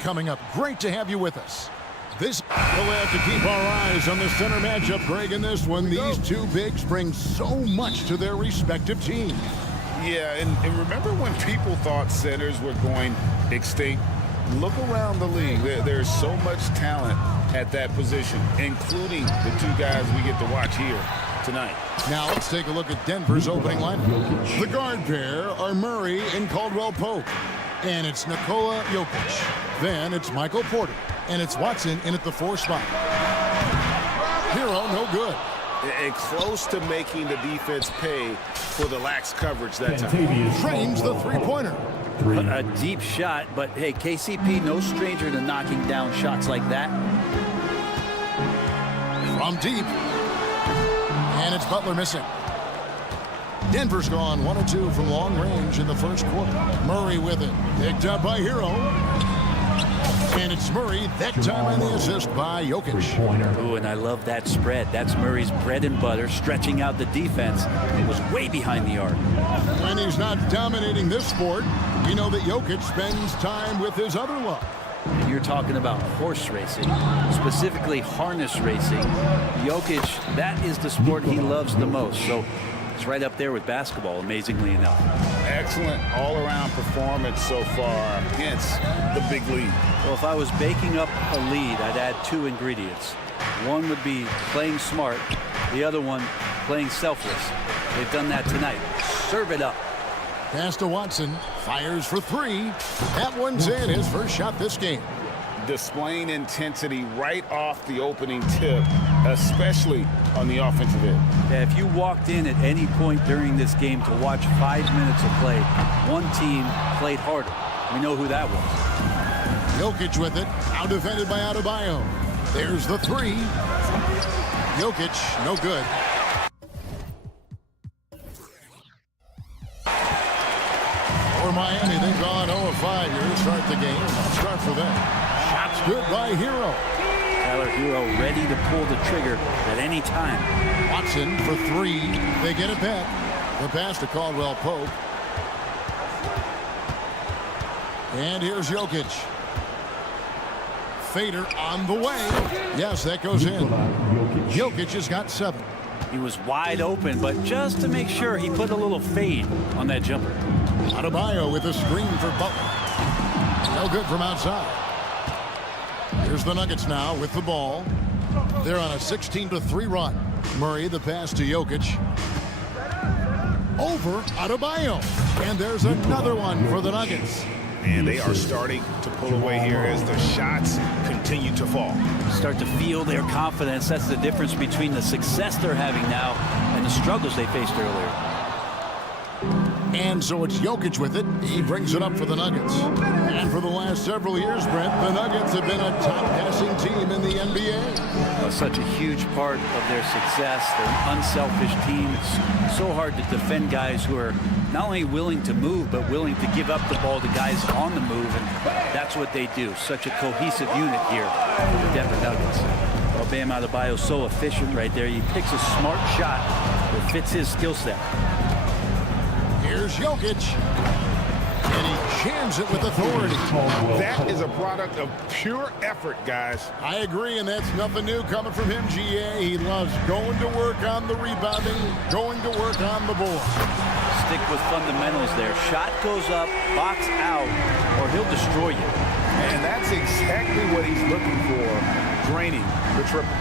Coming up. Great to have you with us. We'll have to keep our eyes on the center matchup, Greg, in this one. These two bigs bring so much to their respective teams. Yeah, and remember when people thought centers were going extinct? Look around the league. There's so much talent at that position, including the two guys we get to watch here tonight. Now let's take a look at Denver's opening lineup. The guard pair are Murray and Caldwell Pope. And it's Nikola Jokic. Then it's Michael Porter. And it's Watson in at the 4 spot. Hero, no good. And close to making the defense pay for the lax coverage that time. Trains the three-pointer. A deep shot, but hey, KCP, no stranger to knocking down shots like that. From deep. And it's Butler missing. Denver's gone 1 of 2 from long range in the first quarter. Murray with it. Picked up by Hero. And it's Murray, that time on the assist by Jokic. Ooh, and I love that spread. That's Murray's bread and butter, stretching out the defense. It was way behind the arc. When he's not dominating this sport, we know that Jokic spends time with his other love. You're talking about horse racing, specifically harness racing. Jokic, that is the sport he loves the most. So it's right up there with basketball, amazingly enough. Excellent all-around performance so far against the big lead. Well, if I was baking up a lead, I'd add 2 ingredients. One would be playing smart, the other one playing selfless. They've done that tonight. Serve it up. Pass to Watson, fires for 3. That one's in, his first shot this game. Displaying intensity right off the opening tip, especially on the offensive end. Yeah, if you walked in at any point during this game to watch 5 minutes of play, one team played harder. We know who that was. Jokic with it, out defended by Adebayo. There's the 3. Jokic, no good. For Miami, they've gone 0 of 5 here to start the game. Let's start for them. Shots good by Hero. Tyler Hero ready to pull the trigger at any time. Watson for 3. They get it back. The pass to Caldwell Pope. And here's Jokic. Fader on the way. Yes, that goes in. Jokic has got 7. He was wide open, but just to make sure, he put a little fade on that jumper. Adebayo with a screen for Butler. No good from outside. Here's the Nuggets now with the ball. They're on a 16-3 run. Murray, the pass to Jokic. Over Adebayo. And there's another one for the Nuggets. And they are starting to pull away here as the shots continue to fall. Start to feel their confidence. That's the difference between the success they're having now and the struggles they faced earlier. And so it's Jokic with it. He brings it up for the Nuggets. And for the last several years, Brent, the Nuggets have been a top passing team in the NBA. Such a huge part of their success. They're an unselfish team. It's so hard to defend guys who are not only willing to move, but willing to give up the ball to guys on the move. And that's what they do. Such a cohesive unit here for the Denver Nuggets. Well, Bam Adebayo is so efficient right there. He picks a smart shot that fits his skill set. Here's Jokic. And he jams it with authority. That is a product of pure effort, guys. I agree, and that's nothing new coming from him, GA. He loves going to work on the rebounding, going to work on the board. Stick with fundamentals there. Shot goes up, box out, or he'll destroy you. And that's exactly what he's looking for, draining the triple.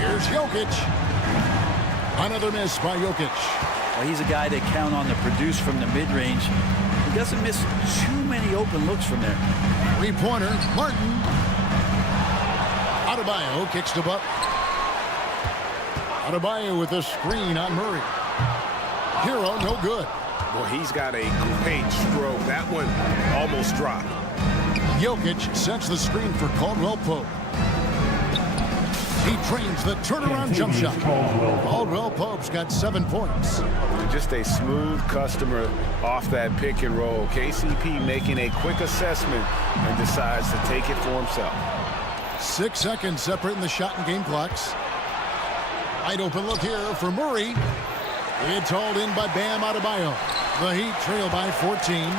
Here's Jokic. Another miss by Jokic. Well, he's a guy they count on to produce from the mid-range. He doesn't miss too many open looks from there. 3-pointer, Martin. Adebayo kicks to Butler. Adebayo with a screen on Murray. Hero, no good. Well, he's got a great stroke. That one almost dropped. Jokic sets the screen for Caldwell Pope. He trains the turnaround jump shot. Caldwell Pope's got 7 points. Just a smooth customer off that pick and roll. KCP making a quick assessment and decides to take it for himself. 6 seconds separating the shot and game clocks. Wide open look here for Murray. It's hauled in by Bam Adebayo. The Heat trail by 14.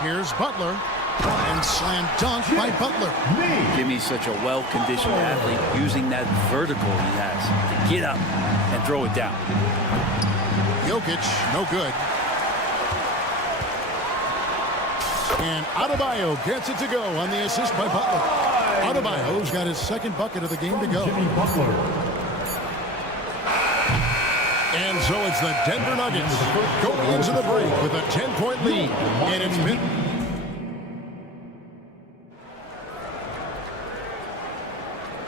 Here's Butler. And slam dunk by Butler. Jimmy's such a well-conditioned athlete, using that vertical he has to get up and throw it down. Jokic, no good. And Adebayo gets it to go on the assist by Butler. Adebayo's got his second bucket of the game to go. And so it's the Denver Nuggets going into the break with a 10-point lead. And it's been...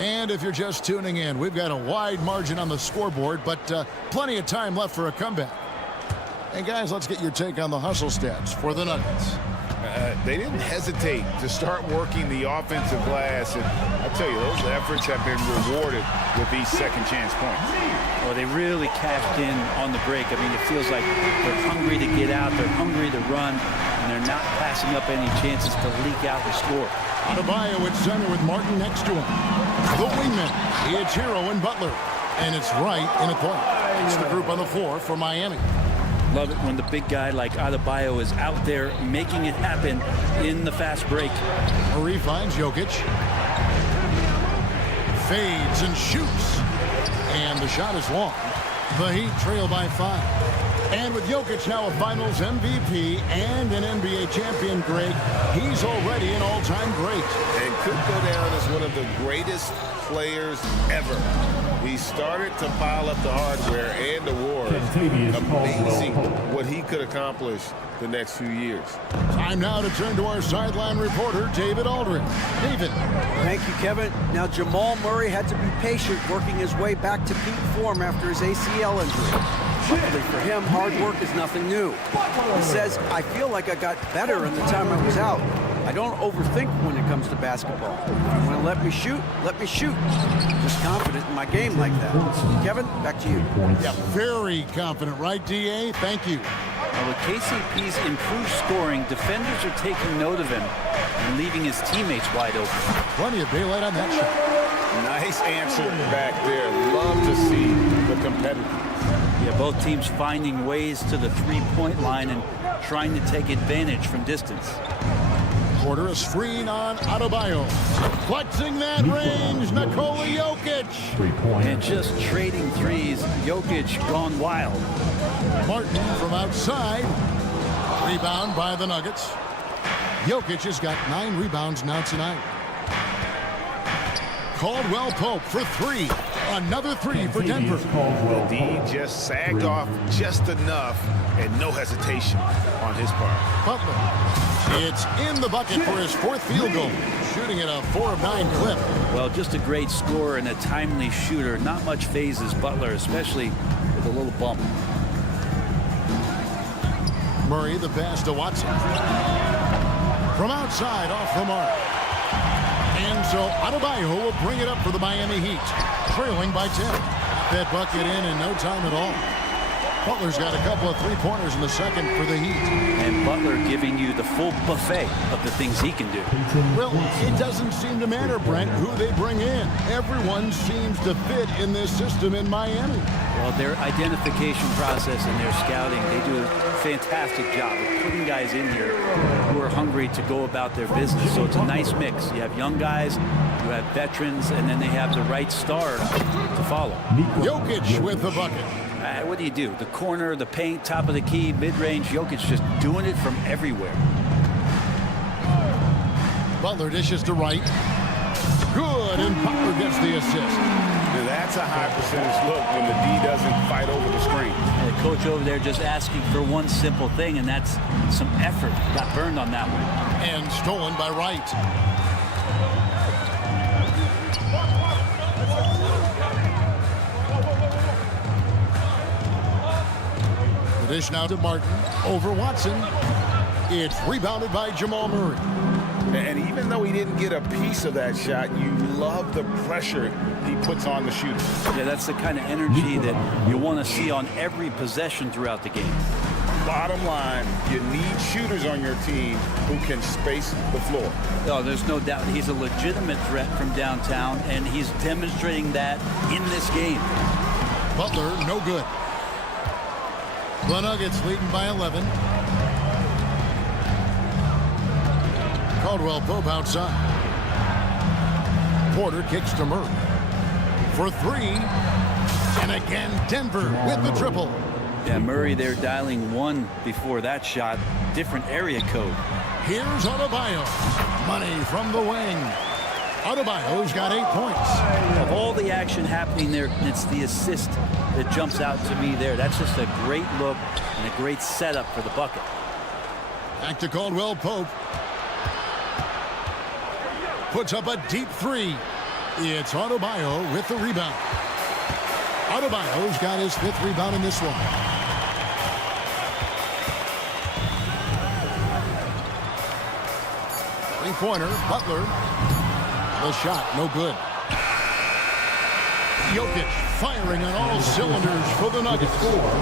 And if you're just tuning in, we've got a wide margin on the scoreboard, but plenty of time left for a comeback. And guys, let's get your take on the hustle stats for the Nuggets. They didn't hesitate to start working the offensive glass, and I tell you, those efforts have been rewarded with these second chance points. Well, they really cashed in on the break. I mean, it feels like they're hungry to get out, they're hungry to run, and they're not passing up any chances to leak out the score. Adebayo at center with Martin next to him. The wingman, it's Hero and Butler, and it's right in a point. It's the group on the floor for Miami. Love it when the big guy like Adebayo is out there making it happen in the fast break. Murray finds Jokic. Fades and shoots. And the shot is long. The Heat trail by 5. And with Jokic now a Finals MVP and an NBA champion, Greg, he's already an all-time great. And could go down as one of the greatest players ever. He started to pile up the hardware and awards. Amazing what he could accomplish the next few years. Time now to turn to our sideline reporter, David Aldridge. David. Thank you, Kevin. Now, Jamal Murray had to be patient working his way back to peak form after his ACL injury. Luckily for him, hard work is nothing new. He says, I feel like I got better in the time I was out. I don't overthink when it comes to basketball. If you want to let me shoot, let me shoot. Just confident in my game like that. Kevin, back to you. Yeah, very confident, right, DA? Thank you. Now, with KCP's improved scoring, defenders are taking note of him and leaving his teammates wide open. Plenty of daylight on that shot. Nice answer back there. Love to see the competitiveness. Yeah, both teams finding ways to the three-point line and trying to take advantage from distance. Quarter a screen on Adebayo. Flexing that range, Nikola Jokic. And just trading threes, Jokic gone wild. Martin from outside. Rebound by the Nuggets. Jokic has got 9 rebounds now tonight. Caldwell Pope for 3. Another 3 for Denver. D just sagged off just enough and no hesitation on his part. Butler. It's in the bucket for his 4th field goal. Shooting at a 4 of 9 clip. Well, just a great scorer and a timely shooter. Not much phases Butler, especially with a little bump. Murray the pass to Watson. From outside off the mark. And so Adebayo will bring it up for the Miami Heat. Trailing by 10. That bucket in no time at all. Butler's got a couple of three-pointers in the second for the Heat. And Butler giving you the full buffet of the things he can do. Well, it doesn't seem to matter, Brent, who they bring in. Everyone seems to fit in this system in Miami. Well, their identification process and their scouting, they do a fantastic job of putting guys in here who are hungry to go about their business. So it's a nice mix. You have young guys, you have veterans, and then they have the right star to follow. Jokic with the bucket. What do you do? The corner, the paint, top of the key, mid-range. Jokic just doing it from everywhere. Butler dishes to right. Good, and Butler gets the assist. Now that's a high percentage look when the D doesn't fight over the screen. And the coach over there just asking for one simple thing, and that's some effort. Got burned on that one. And stolen by Wright. The dish now to Martin. Over Watson. It's rebounded by Jamal Murray. And even though he didn't get a piece of that shot, you love the pressure he puts on the shooter. Yeah, that's the kind of energy that you want to see on every possession throughout the game. Bottom line, you need shooters on your team who can space the floor. Oh, there's no doubt he's a legitimate threat from downtown, and he's demonstrating that in this game. Butler, no good. The Nuggets leading by 11. Caldwell Pope outside. Porter kicks to Murray for three. And again, Denver with the triple. Yeah, Murray there dialing one before that shot. Different area code. Here's Adebayo. Money from the wing. Adebayo's got 8 points. Of all the action happening there, it's the assist that jumps out to me there. That's just a great look and a great setup for the bucket. Back to Caldwell Pope. Puts up a deep three. It's Adebayo with the rebound. Adebayo's got his 5th rebound in this one. Three-pointer, Butler. The shot, no good. Jokic firing on all cylinders for the Nuggets.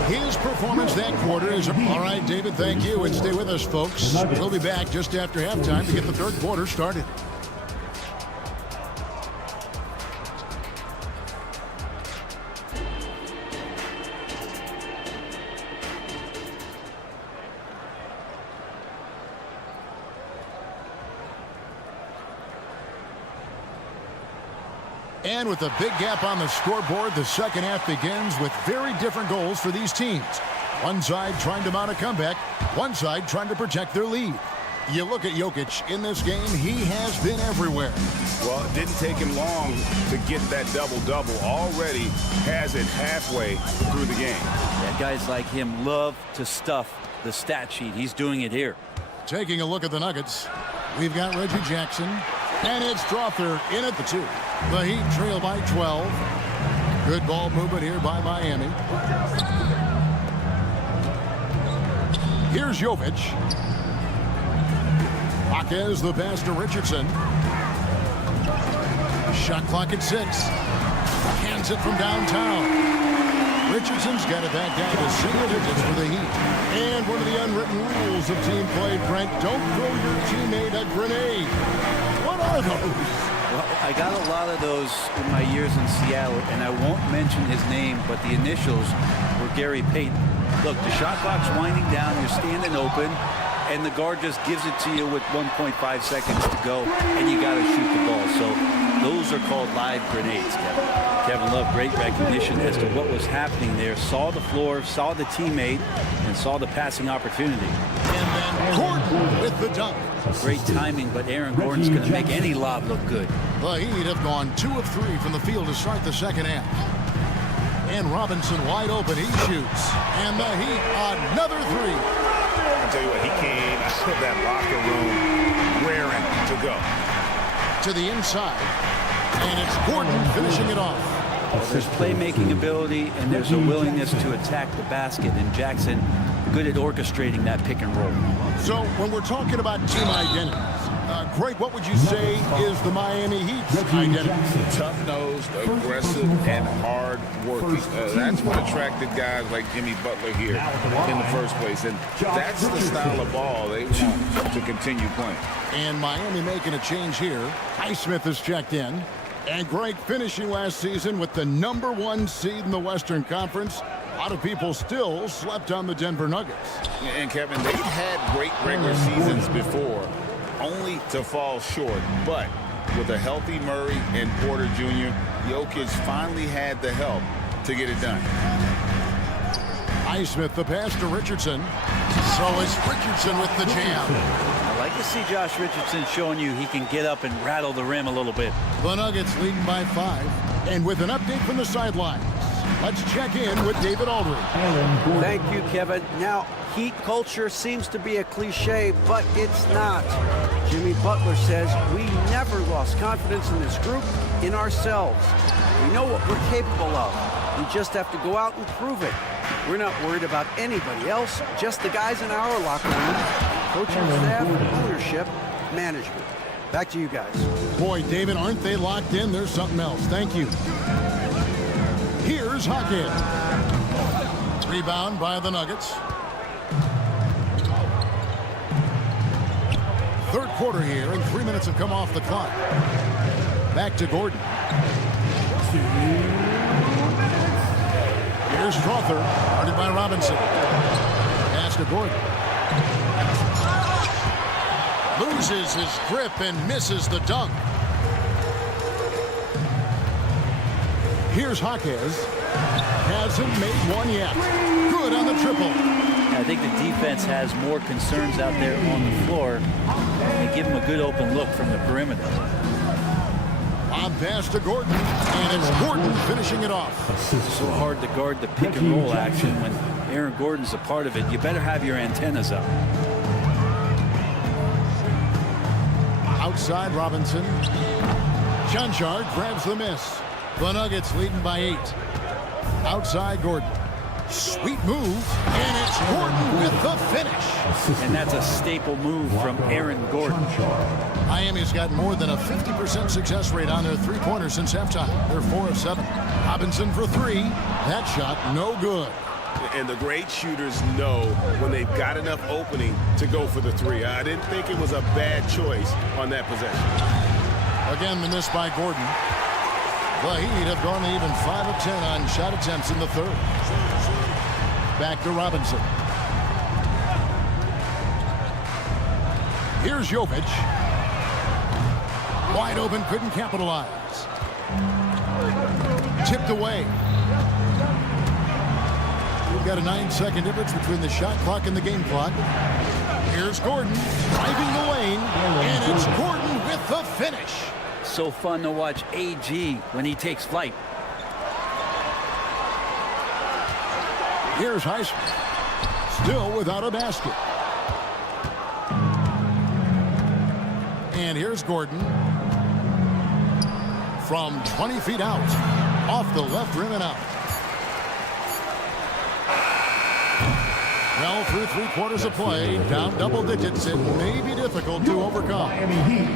His performance that quarter is... All right, David, thank you, and stay with us, folks. We'll be back just after halftime to get the third quarter started. And with a big gap on the scoreboard, the second half begins with very different goals for these teams. One side trying to mount a comeback, one side trying to protect their lead. You look at Jokic in this game, he has been everywhere. Well, it didn't take him long to get that double-double. Already has it halfway through the game. Yeah, guys like him love to stuff the stat sheet. He's doing it here. Taking a look at the Nuggets, we've got Reggie Jackson, and it's Strother in at the 2. The Heat trail by 12. Good ball movement here by Miami. Here's Jovic. Jaquez the pass to Richardson. Shot clock at 6. Hands it from downtown. Richardson's got it back down to single digits for the Heat. And one of the unwritten rules of team play, Brent, don't throw your teammate a grenade. What are those? Well, I got a lot of those in my years in Seattle, and I won't mention his name, but the initials were Gary Payton. Look, the shot clock's winding down, you're standing open, and the guard just gives it to you with 1.5 seconds to go, and you got to shoot the ball. So those are called live grenades, Kevin. Kevin Love, great recognition as to what was happening there. Saw the floor, saw the teammate, and saw the passing opportunity. And then Gordon with the dunk. Great timing, but Aaron Gordon's going to make any lob look good. The Heat have gone 2 of 3 from the field to start the second half. And Robinson wide open, he shoots. And the Heat, another 3. I'll tell you what, he came out of that locker room raring to go. To the inside. And it's Gordon finishing it off. There's playmaking ability, and there's a willingness to attack the basket, and Jackson good at orchestrating that pick and roll. So when we're talking about team identities, Greg, what would you say is the Miami Heat's identity? Tough-nosed, aggressive, and hard-working. That's what attracted guys like Jimmy Butler here in the first place. And that's the style of ball they want to continue playing. And Miami making a change here. Highsmith has checked in. And Greg finishing last season with the #1 seed in the Western Conference. A lot of people still slept on the Denver Nuggets. And Kevin, they've had great regular seasons before, only to fall short. But with a healthy Murray and Porter Jr., Jokic finally had the help to get it done. Highsmith the pass to Richardson. So it's Richardson with the jam. I like to see Josh Richardson showing you he can get up and rattle the rim a little bit. The Nuggets leading by 5. And with an update from the sidelines, let's check in with David Aldridge. Thank you, Kevin. Now, Heat culture seems to be a cliche, but it's not. Jimmy Butler says we never lost confidence in this group, in ourselves. We know what we're capable of. We just have to go out and prove it. We're not worried about anybody else, just the guys in our locker room, coaching staff, ownership, management. Back to you guys. Boy, David, aren't they locked in? There's something else. Thank you. Here's Hawkins. Rebound by the Nuggets. third quarter here, and 3 minutes have come off the clock. Back to Gordon. Here's Strother, guarded by Robinson. Pass to Gordon. Loses his grip and misses the dunk. Here's Jaquez. Hasn't made one yet. Good on the triple. I think the defense has more concerns out there on the floor. They give him a good open look from the perimeter. On pass to Gordon, and it's Gordon finishing it off. So hard to guard the pick and roll action when Aaron Gordon's a part of it. You better have your antennas up. Outside Robinson. Chanchard grabs the miss. The Nuggets leading by 8. Outside Gordon. Sweet move, and it's Gordon with the finish. And that's a staple move from Aaron Gordon. Miami's got more than a 50% success rate on their three-pointers since halftime. They're 4 of 7. Robinson for 3. That shot no good. And the great shooters know when they've got enough opening to go for the 3. I didn't think it was a bad choice on that possession. Again, the miss by Gordon. The Heat have gone even 5 of 10 on shot attempts in the third. Back to Robinson. Here's Jovic. Wide open, couldn't capitalize. Tipped away. We've got a 9-second difference between the shot clock and the game clock. Here's Gordon driving the lane, and it's Gordon with the finish. So fun to watch AG when he takes flight. Here's Heisman. Still without a basket. And here's Gordon. From 20 feet out. Off the left rim and out. Well, through 3 quarters of play, down double digits, it may be difficult to overcome.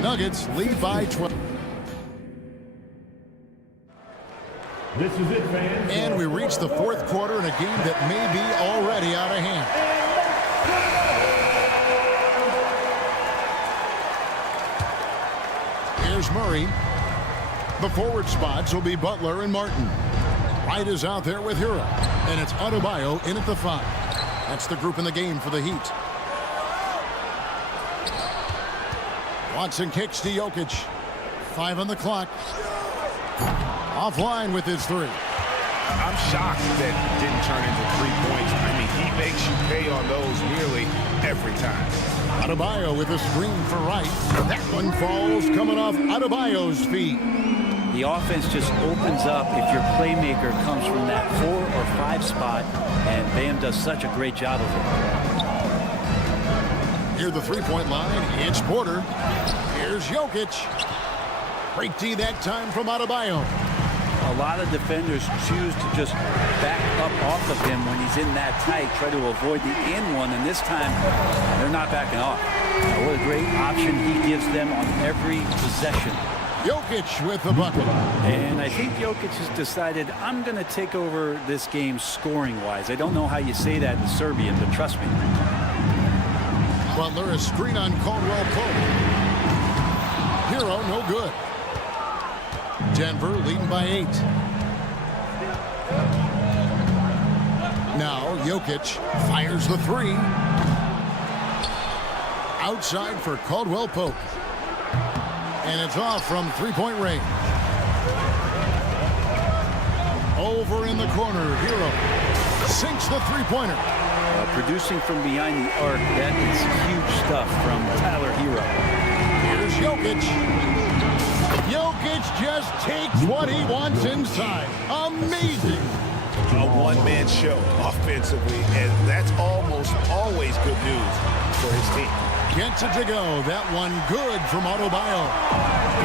Nuggets lead by 12. This is it, fans. And we reach the 4th quarter in a game that may be already out of hand. Here's Murray. The forward spots will be Butler and Martin. Wright is out there with Hero. And it's Adebayo in at the 5. That's the group in the game for the Heat. Watson kicks to Jokic. 5 on the clock. Offline with his 3. I'm shocked that didn't turn into 3 points. I mean, he makes you pay on those nearly every time. Adebayo with a screen for Wright. That one falls coming off Adebayo's feet. The offense just opens up if your playmaker comes from that 4 or 5 spot, and Bam does such a great job of it. Near the 3-point line, it's Porter. Here's Jokic. Break D that time from Adebayo. A lot of defenders choose to just back up off of him when he's in that tight, try to avoid the and one, and this time they're not backing off. What a great option he gives them on every possession. Jokic with the bucket. And I think Jokic has decided, I'm going to take over this game scoring-wise. I don't know how you say that in Serbian, but trust me. Butler, a screen on Caldwell Pope. Hero, no good. Denver leading by 8. Now Jokic fires the 3. Outside for Caldwell Pope. And it's off from 3-point range. Over in the corner, Hero sinks the 3-pointer. Producing from behind the arc, that is huge stuff from Tyler Hero. Here's Jokic. Jokic just takes what he wants inside. Amazing. A one-man show offensively, and that's almost always good news for his team. Gets it to go. That one good from Adebayo.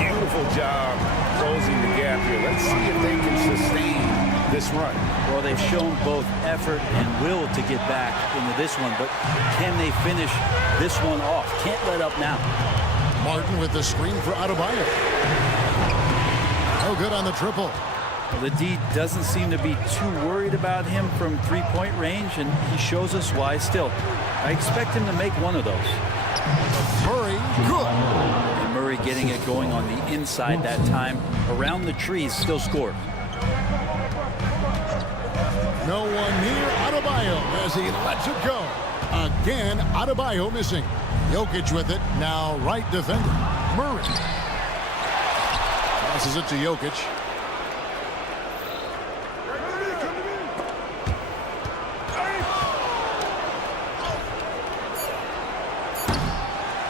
Beautiful job closing the gap here. Let's see if they can sustain this run. Well, they've shown both effort and will to get back into this one, but can they finish this one off? Can't let up now. Martin with the screen for Adebayo. No good on the triple. Well, the D doesn't seem to be too worried about him from 3-point range, and he shows us why still. I expect him to make one of those. Murray, good. And Murray getting it going on the inside that time. Around the trees, still scored. No one near Adebayo as he lets it go. Again, Adebayo missing. Jokic with it. Now right defender. Murray. Passes it to Jokic.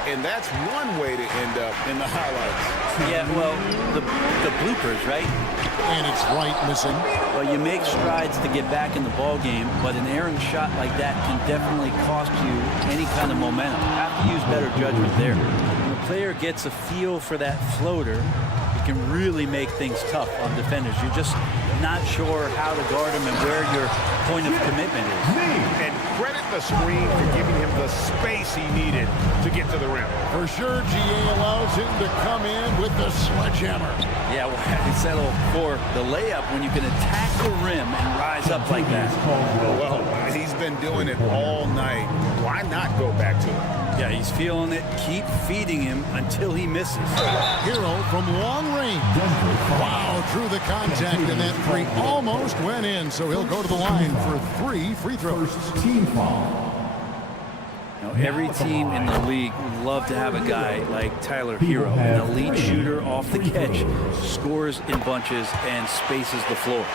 And that's one way to end up in the highlights. Yeah, well, the bloopers, right? And it's right missing. Well, you make strides to get back in the ball game, but an errant shot like that can definitely cost you any kind of momentum. You have to use better judgment there. When the player gets a feel for that floater, it can really make things tough on defenders. You're just not sure how to guard him and where your point of commitment is. And credit the screen for giving him the space he needed to get to the rim. For sure, GA allows him to come in with the sledgehammer. Yeah, well, I settle for the layup when you can attack the rim and rise up like that. Well, he's been doing it all night. Why not go back to it? Yeah, he's feeling it. Keep feeding him until he misses. Hero from long range. Wow, through the contact, and that three almost went in, so he'll go to the line for 3 free throws. Team foul. Now, every team in the league would love to have a guy like Tyler Hero, an elite shooter off the catch, scores in bunches, and spaces the floor.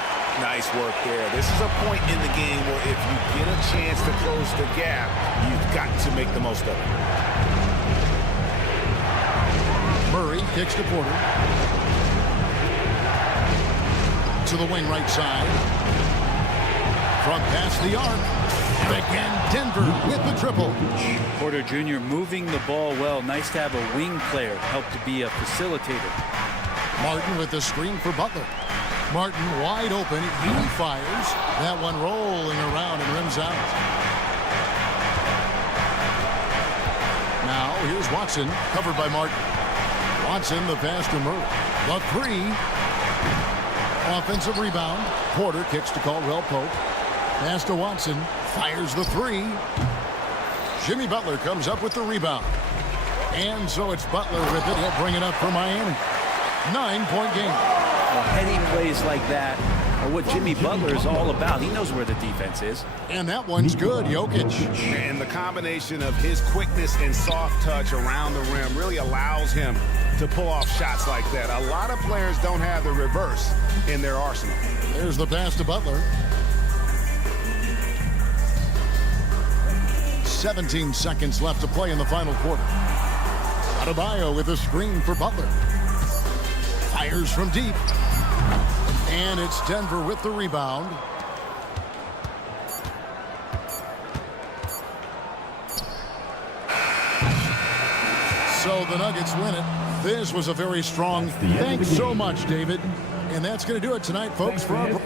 Nice work there. This is a point in the game where if you get a chance to close the gap, you've got to make the most of it. Murray kicks to Porter. To the wing right side. From past the arc. Again, Denver with the triple. Porter Jr. moving the ball well. Nice to have a wing player help to be a facilitator. Martin with the screen for Butler. Martin wide open. He fires. That one rolling around and rims out. Now here's Watson, covered by Martin. Watson, the pass to Murray. The three. Offensive rebound. Porter kicks to Caldwell Pope. Pass to Watson. Fires the three. Jimmy Butler comes up with the rebound. And so it's Butler with it. He'll bring it up for Miami. 9-point game. Well, heady plays like that are what Jimmy Butler is all about. He knows where the defense is. And that one's good, Jokic. And the combination of his quickness and soft touch around the rim really allows him to pull off shots like that. A lot of players don't have the reverse in their arsenal. There's the pass to Butler. 17 seconds left to play in the final quarter. Adebayo with a screen for Butler. Fires from deep. And it's Denver with the rebound. So the Nuggets win it. This was a very strong. Thanks so much, David. And that's going to do it tonight, folks, for our...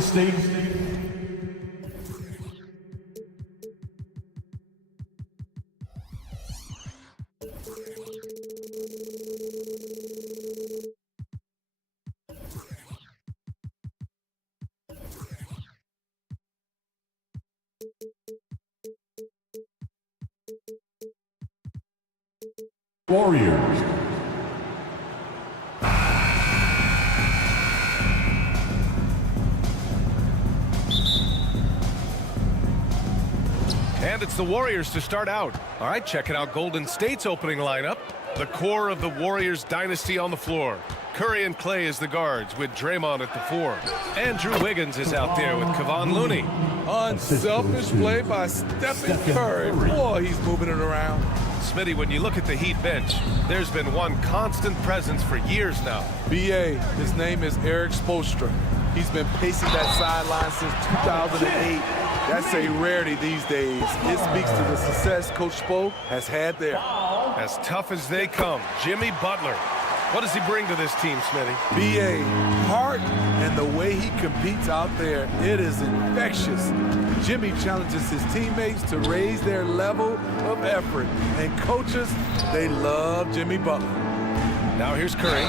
State. Warriors. And it's the Warriors to start out. All right, checking out Golden State's opening lineup. The core of the Warriors dynasty on the floor. Curry and Clay as the guards with Draymond at the 4. Andrew Wiggins is out there with Kevon Looney. Unselfish play by Stephen Curry. Boy, he's moving it around. Smitty, when you look at the Heat bench, there's been one constant presence for years now. B.A., his name is Eric Spoelstra. He's been pacing that sideline since 2008. That's a rarity these days. It speaks to the success Coach Spo has had there. As tough as they come, Jimmy Butler. What does he bring to this team, Smitty? B.A., heart and the way he competes out there, it is infectious. Jimmy challenges his teammates to raise their level of effort. And coaches, they love Jimmy Butler. Now here's Curry.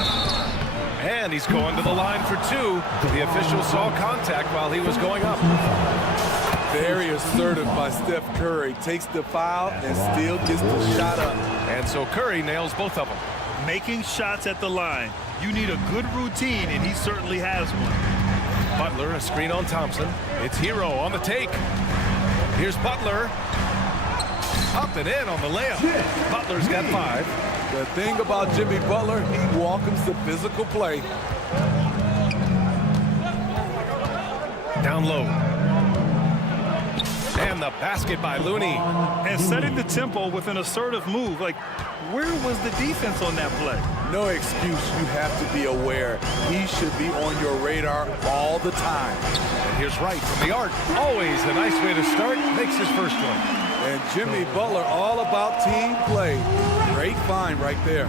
And he's going to the line for 2. The official saw contact while he was going up. Very assertive by Steph Curry. Takes the foul and still gets the shot up. And so Curry nails both of them. Making shots at the line. You need a good routine, and he certainly has one. Butler, a screen on Thompson. It's Hero on the take. Here's Butler. Up and in on the layup. Butler's got 5. The thing about Jimmy Butler, he welcomes the physical play. Down low. And the basket by Looney. And setting the tempo with an assertive move. Like, where was the defense on that play? No excuse. You have to be aware. He should be on your radar all the time. And here's Wright from the arc. Always a nice way to start. Makes his first one. And Jimmy Butler, all about team play. Great find right there.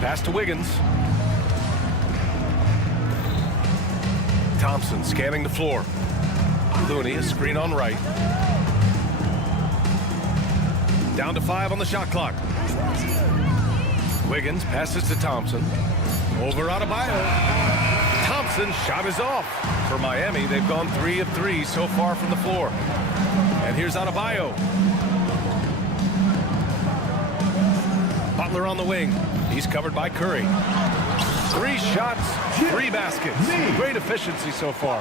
Pass to Wiggins. Thompson scanning the floor. Looney, a screen on Wright. Down to 5 on the shot clock. Wiggins passes to Thompson. Over Adebayo. Thompson's shot is off. For Miami, they've gone 3 of 3 so far from the floor. And here's Adebayo. Butler on the wing. He's covered by Curry. 3 shots, 3 baskets. Great efficiency so far.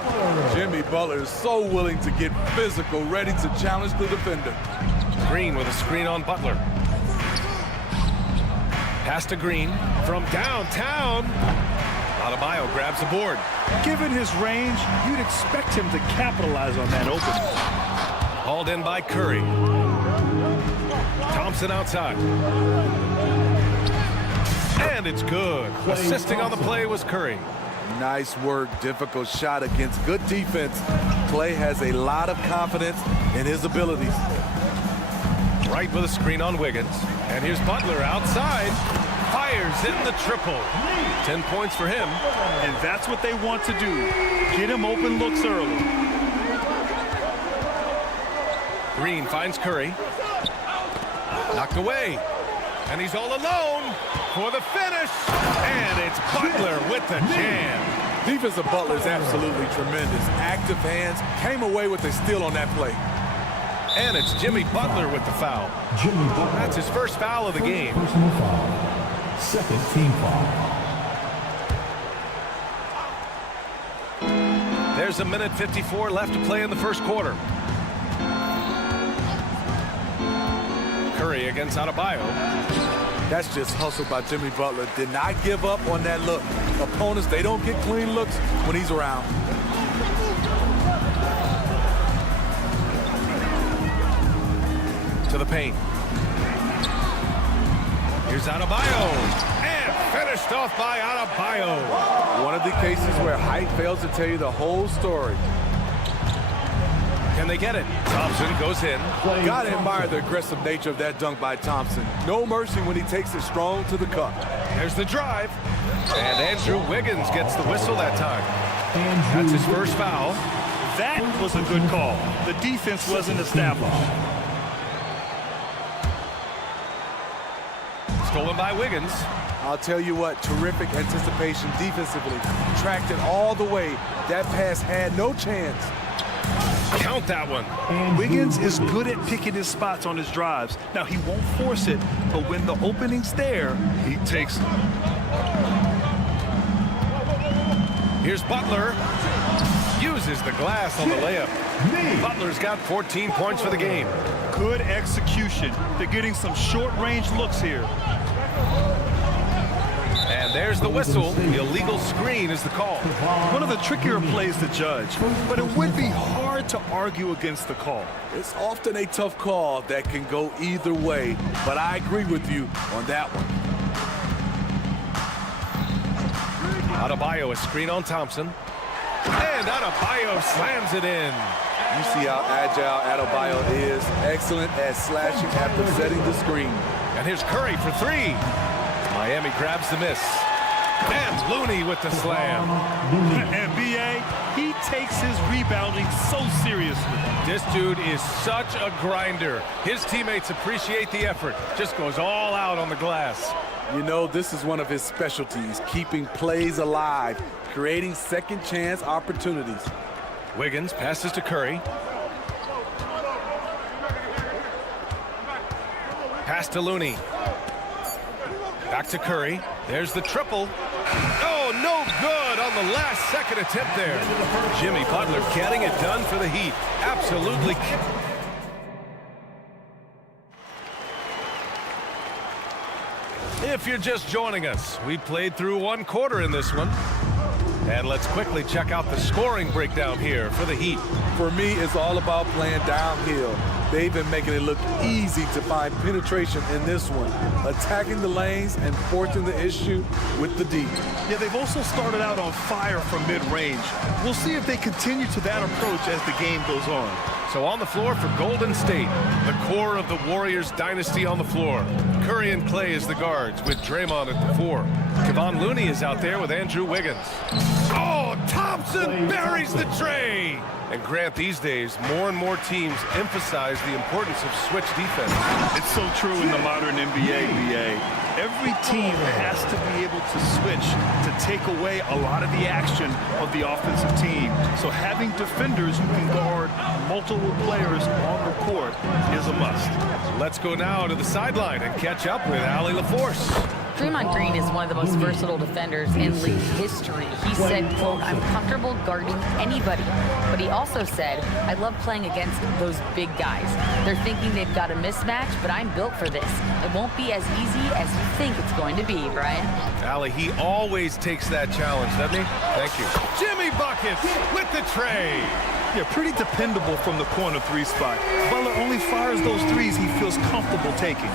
Jimmy Butler is so willing to get physical, ready to challenge the defender. Green with a screen on Butler. Pass to Green from downtown. Adebayo grabs the board. Given his range, you'd expect him to capitalize on that opening. Hauled in by Curry. Thompson outside. And it's good. Assisting on the play was Curry. Nice work. Difficult shot against good defense. Clay has a lot of confidence in his abilities. Right with a screen on Wiggins. And here's Butler outside. Fires in the triple. 10 points for him. And that's what they want to do. Get him open looks early. Green finds Curry. Knocked away. And he's all alone for the finish. And it's Butler with the jam. Defensive Butler is absolutely tremendous. Active hands, came away with a steal on that play. And it's Jimmy Butler with the foul. Jimmy Butler. That's his first foul of the game. Personal foul. Second team foul. There's a minute 54 left to play in the first quarter. Curry against Adebayo. That's just hustle by Jimmy Butler. Did not give up on that look. Opponents, they don't get clean looks when he's around. To the paint. Here's Adebayo. And finished off by Adebayo. One of the cases where height fails to tell you the whole story. Can they get it? Thompson goes in. Gotta admire the aggressive nature of that dunk by Thompson. No mercy when he takes it strong to the cup. There's the drive. And Andrew Wiggins gets the whistle that time. That's his first foul. That was a good call. The defense wasn't established. Stolen by Wiggins. I'll tell you what, terrific anticipation defensively. Tracked it all the way. That pass had no chance. Count that one. Wiggins is good at picking his spots on his drives. Now, he won't force it, but when the opening's there, he takes it. Here's Butler. Uses the glass on the layup. Butler's got 14 points for the game. Good execution. They're getting some short-range looks here. And there's the whistle. The illegal screen is the call. One of the trickier plays to judge, but it would be hard to argue against the call. It's often a tough call that can go either way, but I agree with you on that one. Adebayo, a screen on Thompson. And Adebayo slams it in. You see how agile Adebayo is. Excellent at slashing after setting the screen. And here's Curry for three. Miami grabs the miss. And Looney with the slam. And B.A., he takes his rebounding so seriously. This dude is such a grinder. His teammates appreciate the effort. Just goes all out on the glass. You know, this is one of his specialties, keeping plays alive, creating second chance opportunities. Wiggins passes to Curry. Pass to Looney. Back to Curry. There's the triple. Oh, no good on the last second attempt there. Jimmy Butler getting it done for the Heat. Absolutely. If you're just joining us, we played through one quarter in this one. And let's quickly check out the scoring breakdown here for the Heat. For me, it's all about playing downhill. They've been making it look easy to find penetration in this one, attacking the lanes and forcing the issue with the D. Yeah, they've also started out on fire from mid-range. We'll see if they continue to that approach as the game goes on. So on the floor for Golden State, the core of the Warriors dynasty on the floor. Curry and Clay as the guards with Draymond at the 4. Kevon Looney is out there with Andrew Wiggins. Oh, Thompson buries the tray! And Grant, these days, more and more teams emphasize the importance of switch defense. It's so true in the modern NBA, BA. Every team has to be able to switch to take away a lot of the action of the offensive team. So having defenders who can guard multiple players on the court is a must. Let's go now to the sideline and catch up with Allie LaForce. Draymond Green is one of the most versatile defenders in league history. He said, quote, "I'm comfortable guarding anybody." But he also said, "I love playing against those big guys. They're thinking they've got a mismatch, but I'm built for this. It won't be as easy as you think it's going to be," Brian. Allie, he always takes that challenge, doesn't he? Thank you. Jimmy Buckets with the tray. Yeah, pretty dependable from the corner three spot. Butler only fires those threes he feels comfortable taking.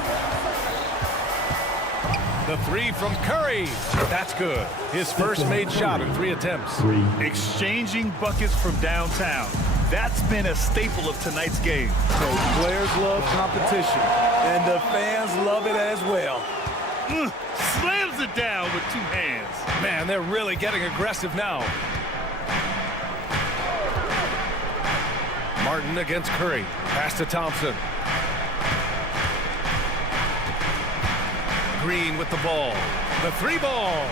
The three from Curry. That's good. His first made shot in 3 attempts. Exchanging buckets from downtown. That's been a staple of tonight's game. So players love competition, and the fans love it as well. Slams it down with 2 hands. Man, they're really getting aggressive now. Martin against Curry. Pass to Thompson. Green with the ball. The 3-ball.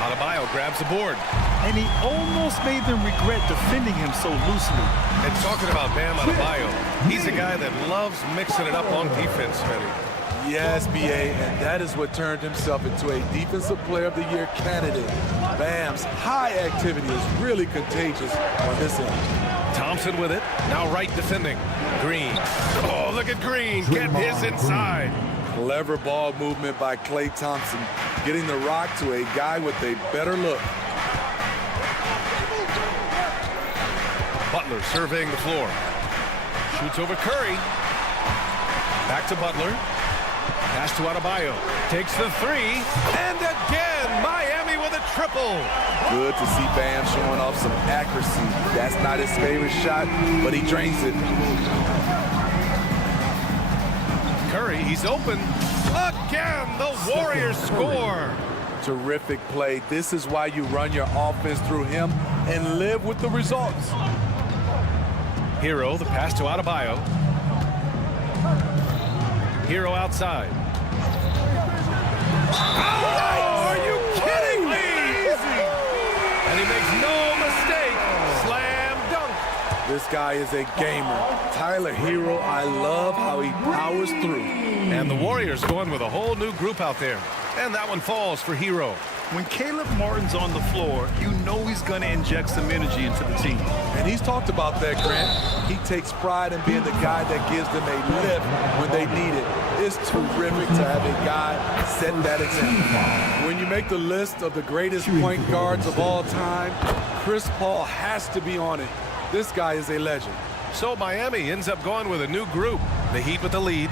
Adebayo grabs the board. And he almost made them regret defending him so loosely. And talking about Bam Adebayo, he's a guy that loves mixing it up on defense, Smitty. Yes, B.A., and that is what turned himself into a Defensive Player of the Year candidate. Bam's high activity is really contagious on this end. Thompson with it. Now Wright defending. Green. Oh, look at Green. Get his inside. Clever ball movement by Klay Thompson, getting the rock to a guy with a better look. Butler surveying the floor. Shoots over Curry. Back to Butler. Pass to Adebayo. Takes the 3. And again, Miami with a triple. Good to see Bam showing off some accuracy. That's not his favorite shot, but he drains it. Curry, he's open. Again, the Warriors score. Terrific play. This is why you run your offense through him and live with the results. Hero, the pass to Adebayo. Hero outside. Oh, are you kidding me? And he makes no mistake. Slam dunk. This guy is a gamer. Tyler Hero, I love how he powers through. And the Warriors going with a whole new group out there. And that one falls for Hero. When Caleb Martin's on the floor, you know he's going to inject some energy into the team. And he's talked about that, Grant. He takes pride in being the guy that gives them a lift when they need it. It's terrific to have a guy set that example. When you make the list of the greatest point guards of all time, Chris Paul has to be on it. This guy is a legend. So Miami ends up going with a new group. The Heat with the lead.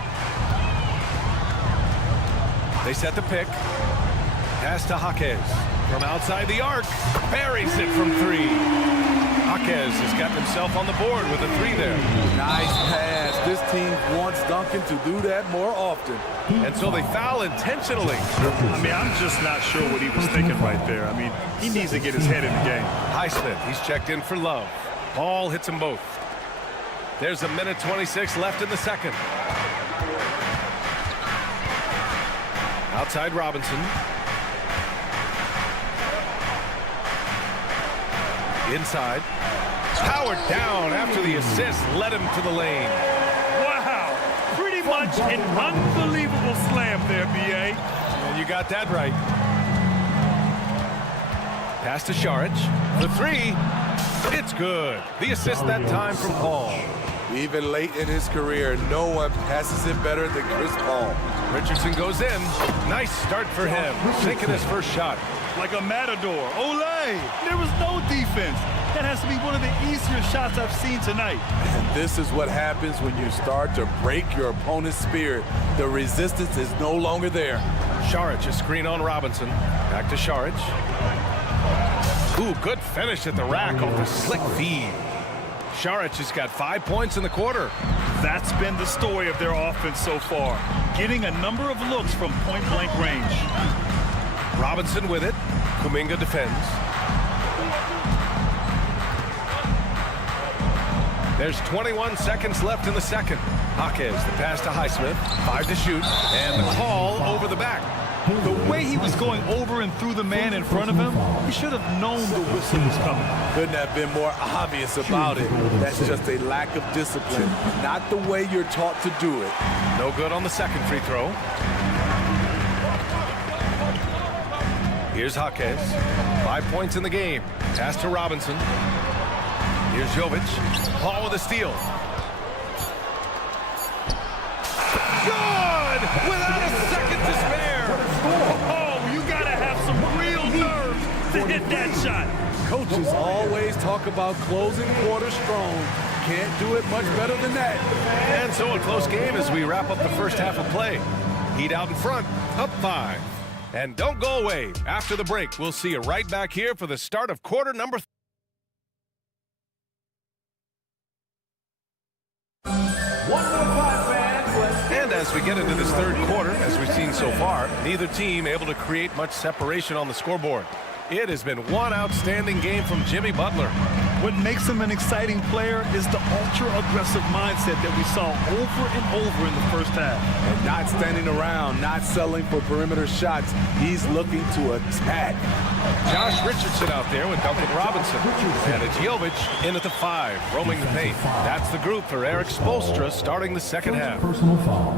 They set the pick. Pass to Jaquez. From outside the arc. Buries it from 3. Jaquez has got himself on the board with a 3 there. Nice pass. This team wants Duncan to do that more often. And so they foul intentionally. I mean, I'm just not sure what he was thinking right there. I mean, he needs to get his head in the game. Highsmith, he's checked in for Love. Ball hits them both. There's a minute 26 left in the second. Outside Robinson. Inside. Powered down after the assist led him to the lane. Wow. Pretty much an unbelievable slam there, B.A. And you got that right. Pass to Saric. The 3. It's good. The assist that time from Paul. Even late in his career, no one passes it better than Chris Paul. Richardson goes in. Nice start for him. Sinking his first shot. Like a matador. Olay! There was no defense. That has to be one of the easier shots I've seen tonight. And this is what happens when you start to break your opponent's spirit. The resistance is no longer there. Saric, a screen on Robinson. Back to Saric. Ooh, good finish at the rack off the slick feed. Saric has got 5 points in the quarter. That's been the story of their offense so far. Getting a number of looks from point-blank range. Robinson with it. Kuminga defends. There's 21 seconds left in the second. Jaquez, the pass to Highsmith. 5 to shoot. And the call over the back. The way he was going over and through the man in front of him, he should have known the whistle was coming. Couldn't have been more obvious about it. That's just a lack of discipline, not the way you're taught to do it. No good on the second free throw. Here's Jaquez. 5 points in the game. Pass to Robinson. Here's Jovic. Paul with a steal. Good! Without a second to spare. Oh, you gotta have some real nerve to hit that shot. Coaches always talk about closing quarters strong. Can't do it much better than that. And so a close game as we wrap up the first half of play. Heat out in front, up 5. And don't go away. After the break, we'll see you right back here for the start of quarter number 3. And as we get into this third quarter, as we've seen so far, neither team able to create much separation on the scoreboard. It has been one outstanding game from Jimmy Butler. What makes him an exciting player is the ultra-aggressive mindset that we saw over and over in the first half. And not standing around, not settling for perimeter shots. He's looking to attack. Josh Richardson out there with Duncan Robinson. And it's Jovic in at the 5, roaming the paint. That's the group for Eric Spoelstra starting the second half. Personal foul.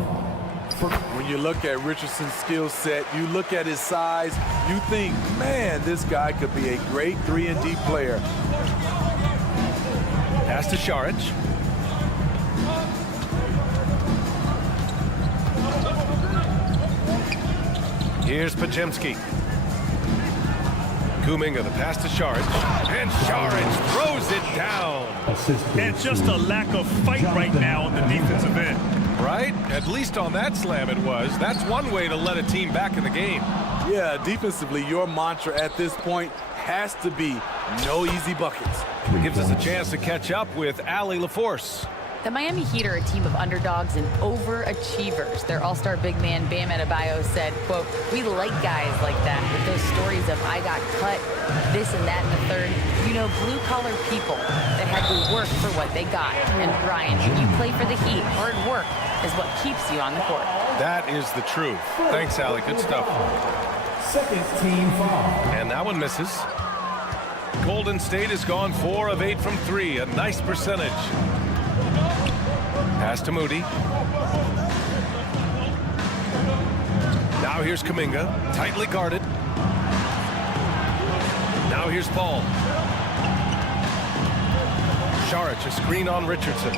When you look at Richardson's skill set, you look at his size, you think, man, this guy could be a great 3-and-D player. Pass to Šarić. Here's Podziemski. Kuminga, the pass to Šarić. And Šarić throws it down. And just a lack of fight right now on the defensive end. Right? At least on that slam it was. That's one way to let a team back in the game. Yeah, defensively, your mantra at this point has to be no easy buckets. Gives us a chance to catch up with Allie LaForce. The Miami Heat are a team of underdogs and overachievers. Their all-star big man, Bam Adebayo, said, quote, "We like guys like that with those stories of I got cut, this and that and the third. You know, blue-collar people that had to work for what they got. And Ryan, when you play for the Heat, hard work is what keeps you on the court." That is the truth. Thanks, Allie. Good stuff. Second team foul. And that one misses. Golden State has gone 4 of 8 from 3. A nice percentage. Pass to Moody. Now here's Kuminga, tightly guarded. Now here's Paul. Šarić, a screen on Richardson.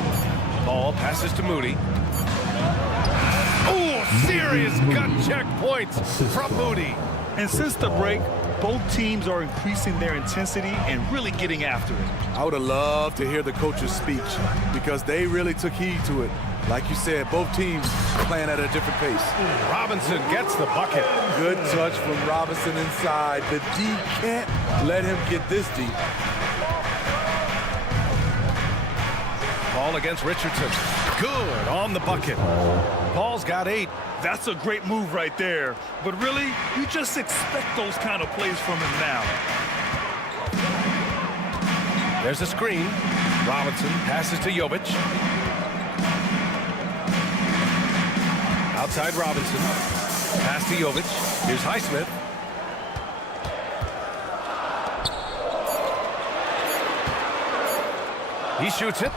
Paul passes to Moody. Oh, serious gut check points from Moody. And since the break, both teams are increasing their intensity and really getting after it. I would have loved to hear the coach's speech because they really took heed to it. Like you said, both teams playing at a different pace. Robinson gets the bucket. Good touch from Robinson inside. The D can't let him get this deep. Ball against Richardson. Good on the bucket. Paul's got 8. That's a great move right there. But really, you just expect those kind of plays from him now. There's a screen. Robinson passes to Jovic. Outside Robinson. Pass to Jovic. Here's Highsmith. He shoots it.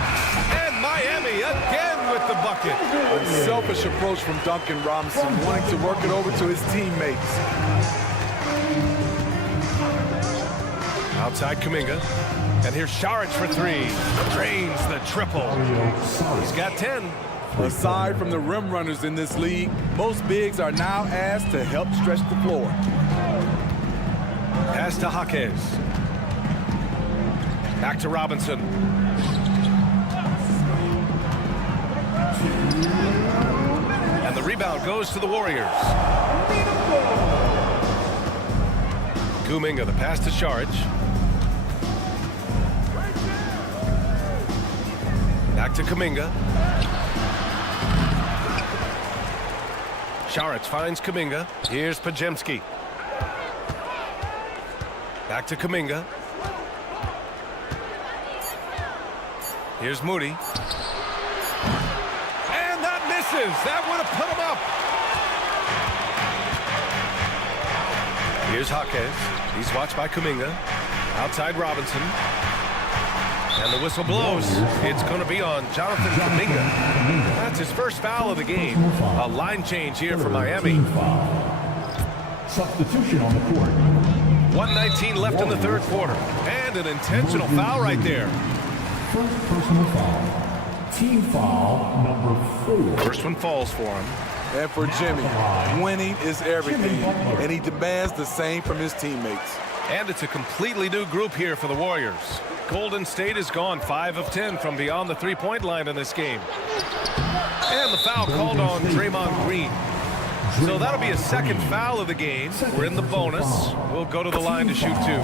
And Miami again with the bucket. A selfish approach from Duncan Robinson, wanting to work it over to his teammates. Outside Kuminga. And here's Šarić for 3. Drains the triple. He's got 10. Aside from the rim runners in this league, most bigs are now asked to help stretch the floor. Pass to Jaquez. Back to Robinson. And the rebound goes to the Warriors. Kuminga, the pass to Šarić. Back to Kuminga. Šarić finds Kuminga. Here's Podziemski. Back to Kuminga. Here's Moody. And that misses. That would have put him up. Here's Jaquez. He's watched by Kuminga. Outside Robinson. And the whistle blows. It's going to be on Jonathan Kuminga. That's his first foul of the game. A line change here for Miami. Substitution on the court. 1:19 left in the third quarter. And an intentional foul right there. First personal foul. Team foul number 4. First one falls for him. And for Jimmy, winning is everything, and he demands the same from his teammates. And it's a completely new group here for the Warriors. Golden State has gone 5 of 10 from beyond the three-point line in this game. And the foul called on Draymond Green. So that'll be a second foul of the game. We're in the bonus. We'll go to the line to shoot 2.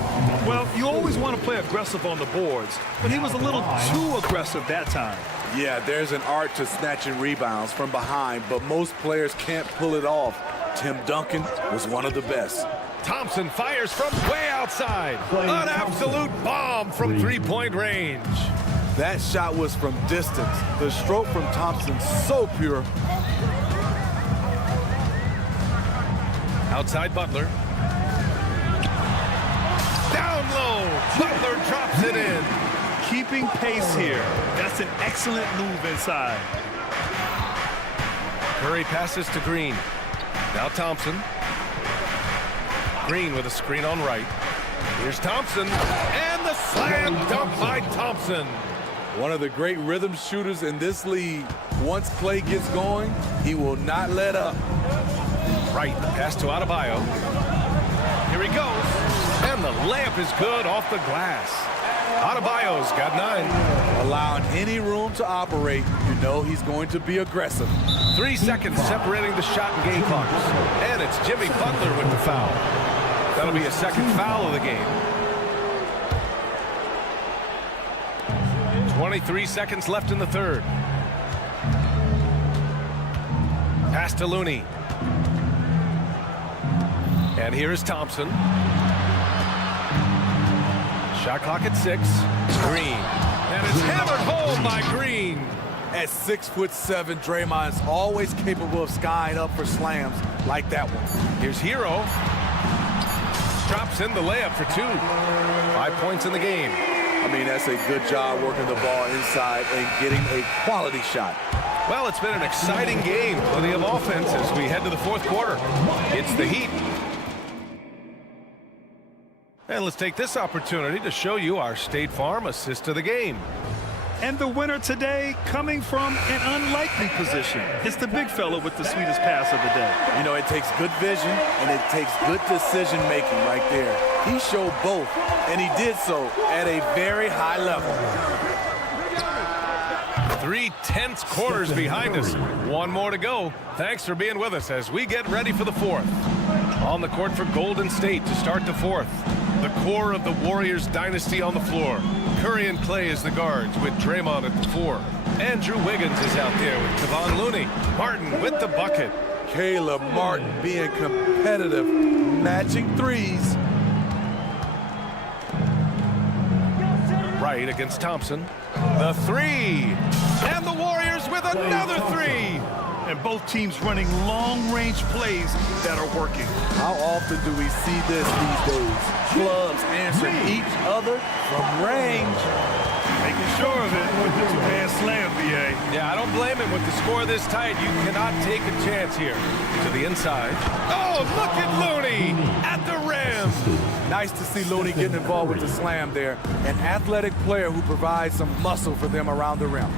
Well, you always want to play aggressive on the boards, but he was a little too aggressive that time. Yeah, there's an art to snatching rebounds from behind, but most players can't pull it off. Tim Duncan was one of the best. Thompson fires from way outside. An absolute bomb from three-point range. That shot was from distance. The stroke from Thompson, so pure. Outside Butler. Down low. Butler drops it in. Keeping pace here. That's an excellent move inside. Curry passes to Green. Now Thompson. Green with a screen on right. Here's Thompson. And the slam dunk by Thompson. One of the great rhythm shooters in this league. Once Clay gets going, he will not let up. Right, the pass to Adebayo. Here he goes. And the layup is good off the glass. Adebayo's got 9. Allowing any room to operate, you know he's going to be aggressive. 3 seconds separating the shot and game clocks. And it's Jimmy Butler with the foul. That'll be a second foul of the game. 23 seconds left in the third. Pass to Looney. And here is Thompson. Shot clock at 6. Green. And it's hammered home by Green. At 6'7", Draymond is always capable of skying up for slams like that one. Here's Hero. Drops in the layup for 2. 5 points in the game. I mean, that's a good job working the ball inside and getting a quality shot. Well, it's been an exciting game. Plenty of offense as we head to the fourth quarter. It's the Heat. And let's take this opportunity to show you our State Farm assist of the game. And the winner today coming from an unlikely position. It's the big fella with the sweetest pass of the day. You know, it takes good vision and it takes good decision making right there. He showed both, and he did so at a very high level. 3 tense quarters behind us. 1 more to go. Thanks for being with us as we get ready for the fourth. On the court for Golden State to start the fourth. The core of the Warriors dynasty on the floor. Curry and Clay as the guards with Draymond at the 4. Andrew Wiggins is out there with Kevon Looney. Martin with the bucket. Caleb Martin being competitive, matching threes. Right against Thompson. The 3. And the Warriors with another 3. And both teams running long-range plays that are working. How often do we see this these days? Clubs answering each other from range. Making sure of it with the two-hand slam, BA. Yeah, I don't blame him with the score this tight. You cannot take a chance here. To the inside. Oh, look at Looney at the rim. Nice to see Looney getting involved with the slam there. An athletic player who provides some muscle for them around the rim.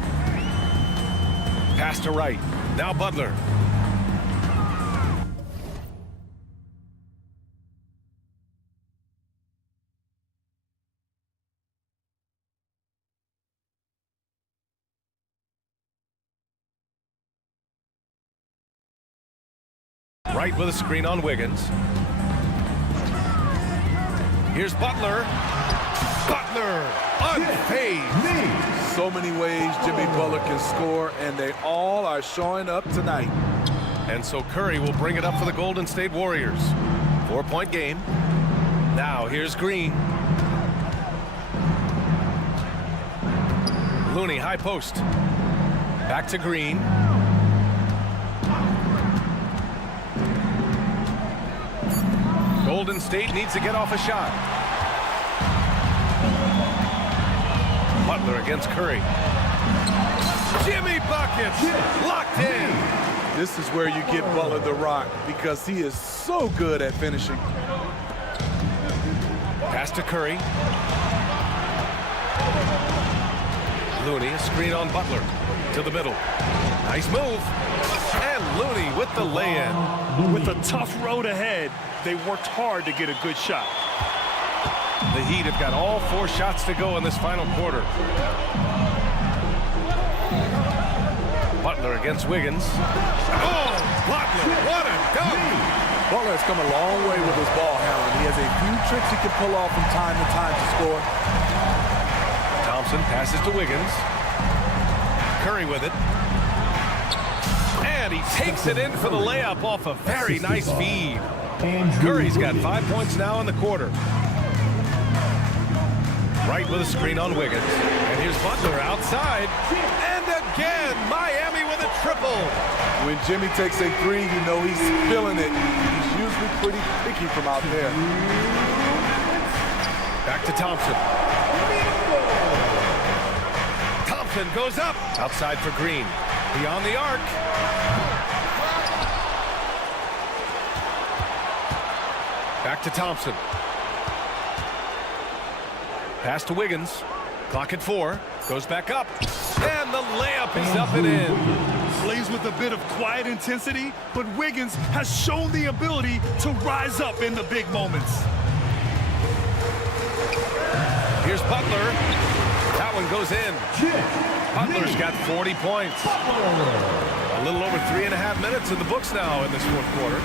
Pass to right. Now Butler. Right with a screen on Wiggins. Here's Butler. Butler, unfazed. So many ways Jimmy Butler can score, and they all are showing up tonight. And so Curry will bring it up for the Golden State Warriors. 4-point game. Now here's Green. Looney, high post. Back to Green. Golden State needs to get off a shot. Butler against Curry. Jimmy buckets locked in. This is where you get Butler the rock because he is so good at finishing. Pass to Curry. Looney, a screen on Butler to the middle. Nice move. And Looney with the lay-in. With a tough road ahead, they worked hard to get a good shot. The Heat have got all 4 shots to go in this final quarter. Butler against Wiggins. Oh, Butler, what a dunk! Butler has come a long way with his ball handling. He has a few tricks he can pull off from time to time to score. Thompson passes to Wiggins. Curry with it. And And he takes it in for the layup off a very nice feed. Curry's got 5 points now in the quarter. Right with a screen on Wiggins. And here's Butler outside. And again, Miami with a triple. When Jimmy takes a three, you know he's feeling it. He's usually pretty picky from out there. Back to Thompson. Thompson goes up. Outside for Green. Beyond the arc. Back to Thompson. Pass to Wiggins. Clock at 4. Goes back up. And the layup is up and in. Plays with a bit of quiet intensity, but Wiggins has shown the ability to rise up in the big moments. Here's Butler. That one goes in. Butler's got 40 points. A little over 3.5 minutes in the books now in this fourth quarter.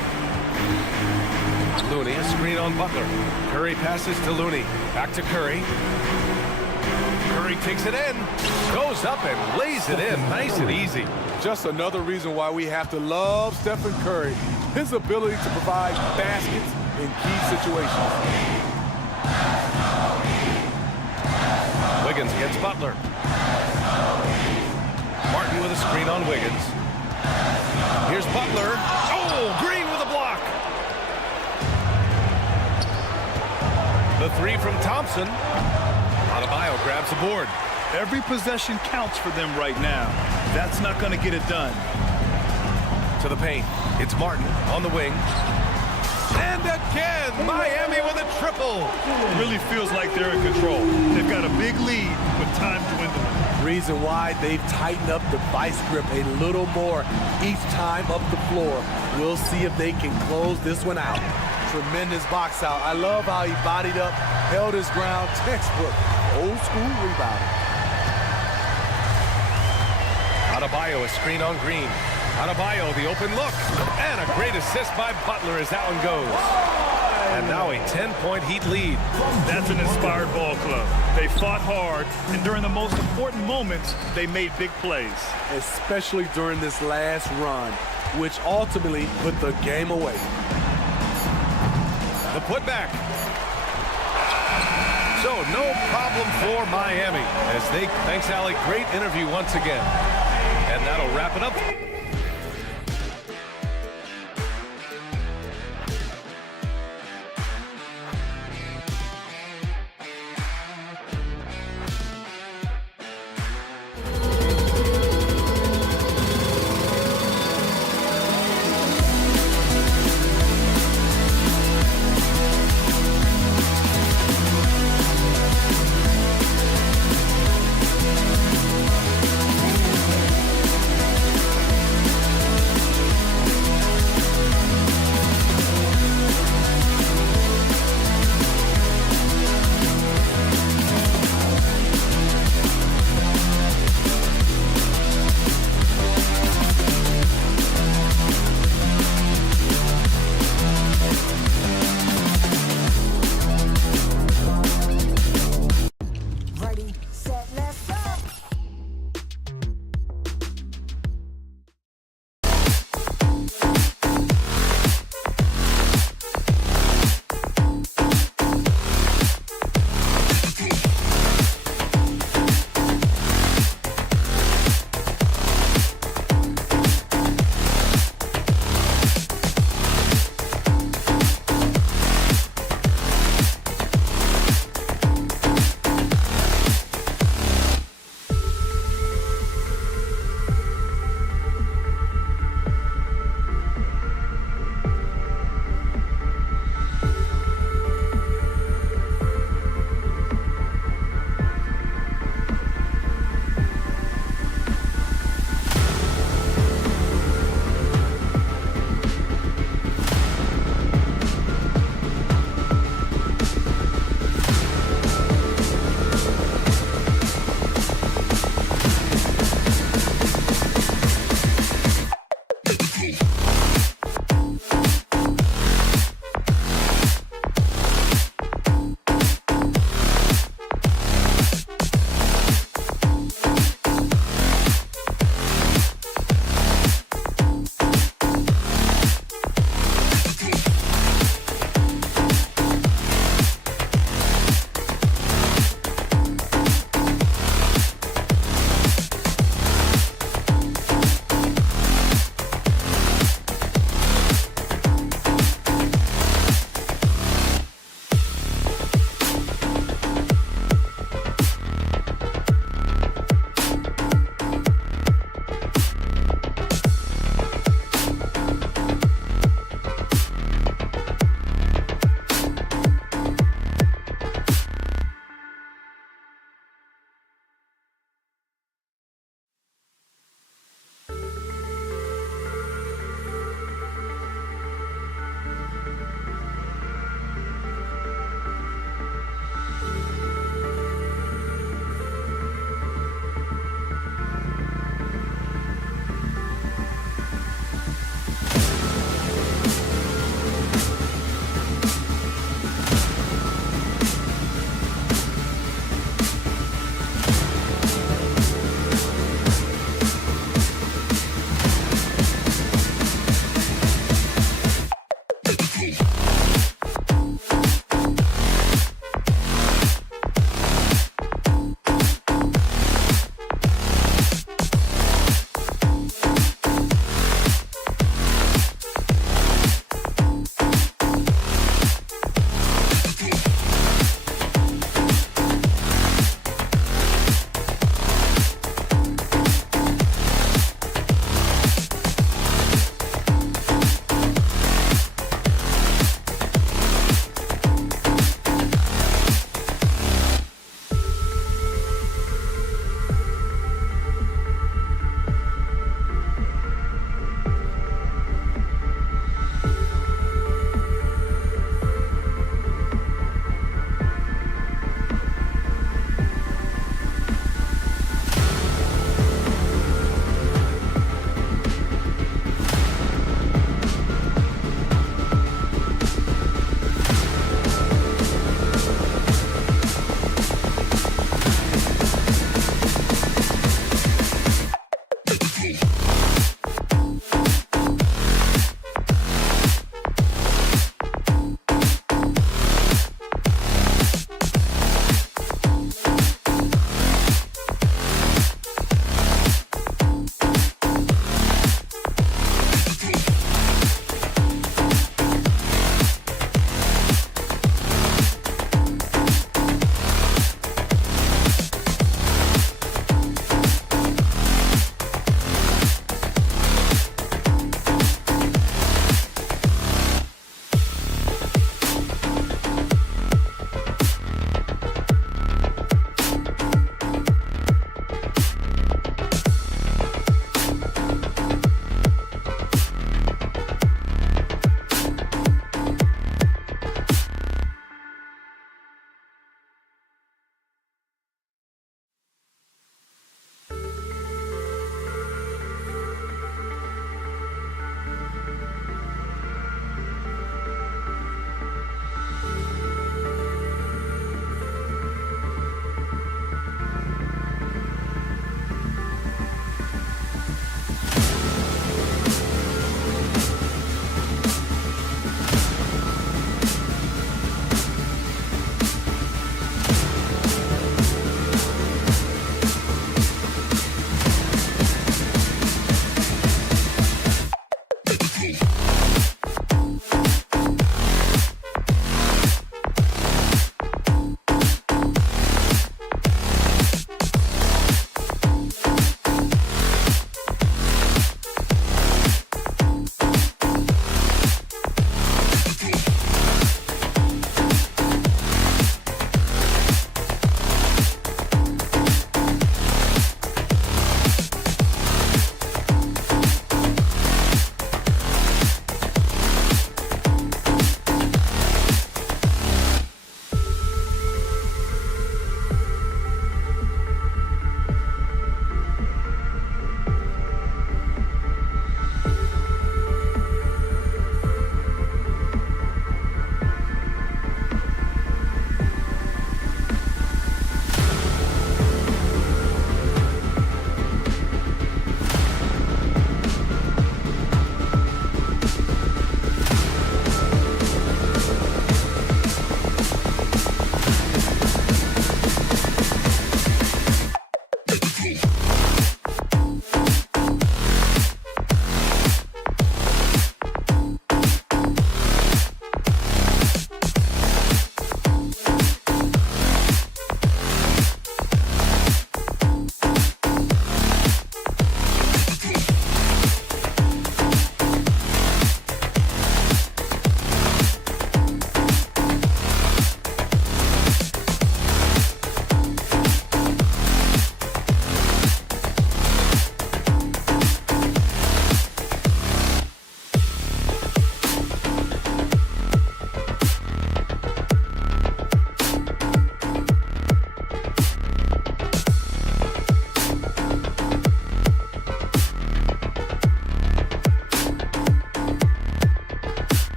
Looney, a screen on Butler. Curry passes to Looney. Back to Curry. Curry takes it in. Goes up and lays it in. Nice and easy. Just another reason why we have to love Stephen Curry. His ability to provide baskets in key situations. Wiggins against Butler. Martin with a screen on Wiggins. Here's Butler. Oh, Green with a block. The three from Thompson. Adebayo grabs the board. Every possession counts for them right now. That's not going to get it done. To the paint. It's Martin on the wing. And again, Miami with a triple. Really feels like they're in control. They've got a big lead with time dwindling. Reason why they've tightened up the vice grip a little more each time up the floor. We'll see if they can close this one out. Tremendous box out. I love how he bodied up, held his ground. Textbook, old school rebounding. Adebayo, a screen on Green. Adebayo, the open look. And a great assist by Butler as that one goes. And now a 10-point Heat lead. That's an inspired ball club. They fought hard, and during the most important moments, they made big plays. Especially during this last run, which ultimately put the game away. The putback. So no problem for Miami as they, thanks Allie, great interview once again. And that'll wrap it up.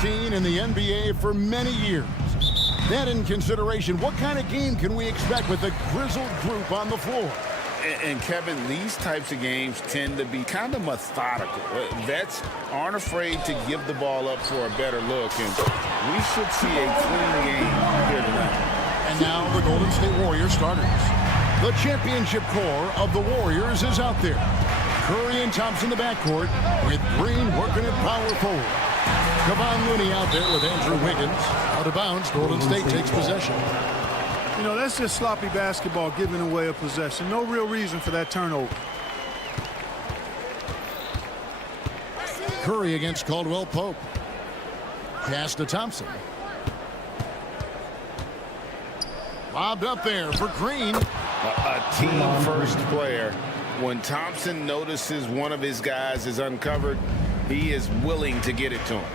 Seen in the NBA for many years. That in consideration, what kind of game can we expect with the grizzled group on the floor? And Kevin, these types of games tend to be kind of methodical. Vets aren't afraid to give the ball up for a better look, and we should see a clean game here tonight. And now the Golden State Warriors starters. The championship core of the Warriors is out there. Curry and Thompson in the backcourt, with Green working at power forward. Kevon Looney out there with Andrew Wiggins. Out of bounds, Golden State takes possession. You know, that's just sloppy basketball, giving away a possession. No real reason for that turnover. Curry against Caldwell Pope. Pass to Thompson. Lobbed up there for Green. A team-first player. When Thompson notices one of his guys is uncovered, he is willing to get it to him.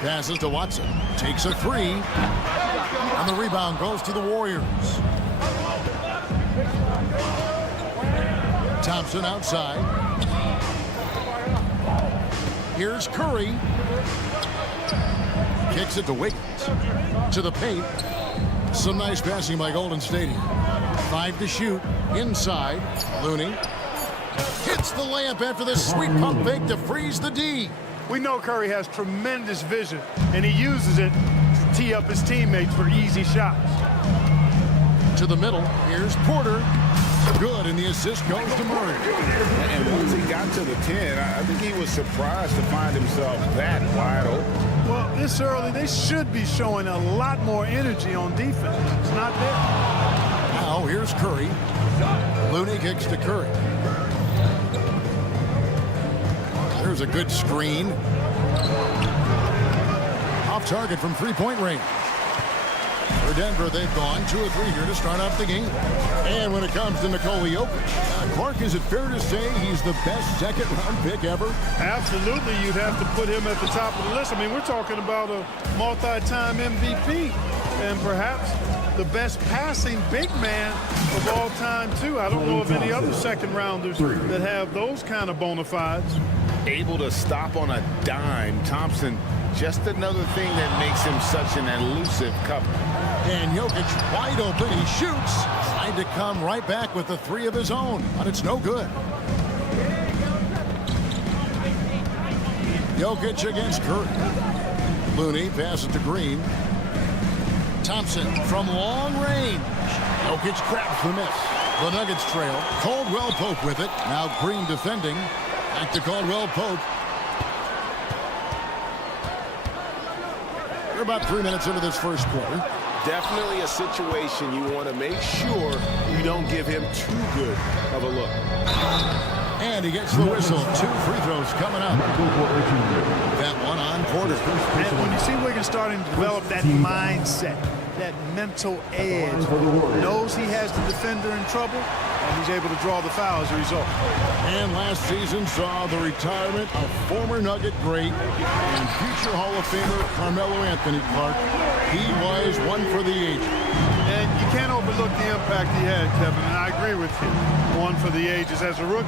Passes to Watson. Takes a three. And the rebound goes to the Warriors. Thompson outside. Here's Curry. Kicks it to Wiggins. To the paint. Some nice passing by Golden State. 5 to shoot. Inside. Looney. Hits the layup after the sweet pump fake to freeze the D. We know Curry has tremendous vision, and he uses it to tee up his teammates for easy shots. To the middle. Here's Porter. Good, and the assist goes to Murray. And once he got to the 10, I think he was surprised to find himself that wide open. Well, this early, they should be showing a lot more energy on defense. It's not there. Now here's Curry. Looney kicks to Curry. Here's a good screen. Off target from three-point range. For Denver, they've gone 2 of 3 here to start off the game. And when it comes to Nikola Jokic, Clark, is it fair to say he's the best second-round pick ever? Absolutely, you'd have to put him at the top of the list. I mean, we're talking about a multi-time MVP and perhaps the best passing big man of all time, too. I don't know of any other second-rounders that have those kind of bona fides. Able to stop on a dime. Thompson, just another thing that makes him such an elusive cover. And Jokic wide open. He shoots. Tried to come right back with the 3 of his own, but it's no good. Jokic against Curry. Looney passes to Green. Thompson from long range. Jokic grabs the miss. The Nuggets trail. Caldwell Pope with it. Now Green defending. Back to Caldwell Pope. We're about 3 minutes into this first quarter. Definitely a situation you want to make sure you don't give him too good of a look. And he gets the whistle. 2 free throws coming up. That one on Porter. And when you see Wiggins starting to develop that mindset, that mental edge, knows he has the defender in trouble, and he's able to draw the foul as a result. And last season saw the retirement of former Nugget great and future Hall of Famer Carmelo Anthony Clark. He was one for the ages. And you can't overlook the impact he had, Kevin, and I agree with you. One for the ages. As a rookie,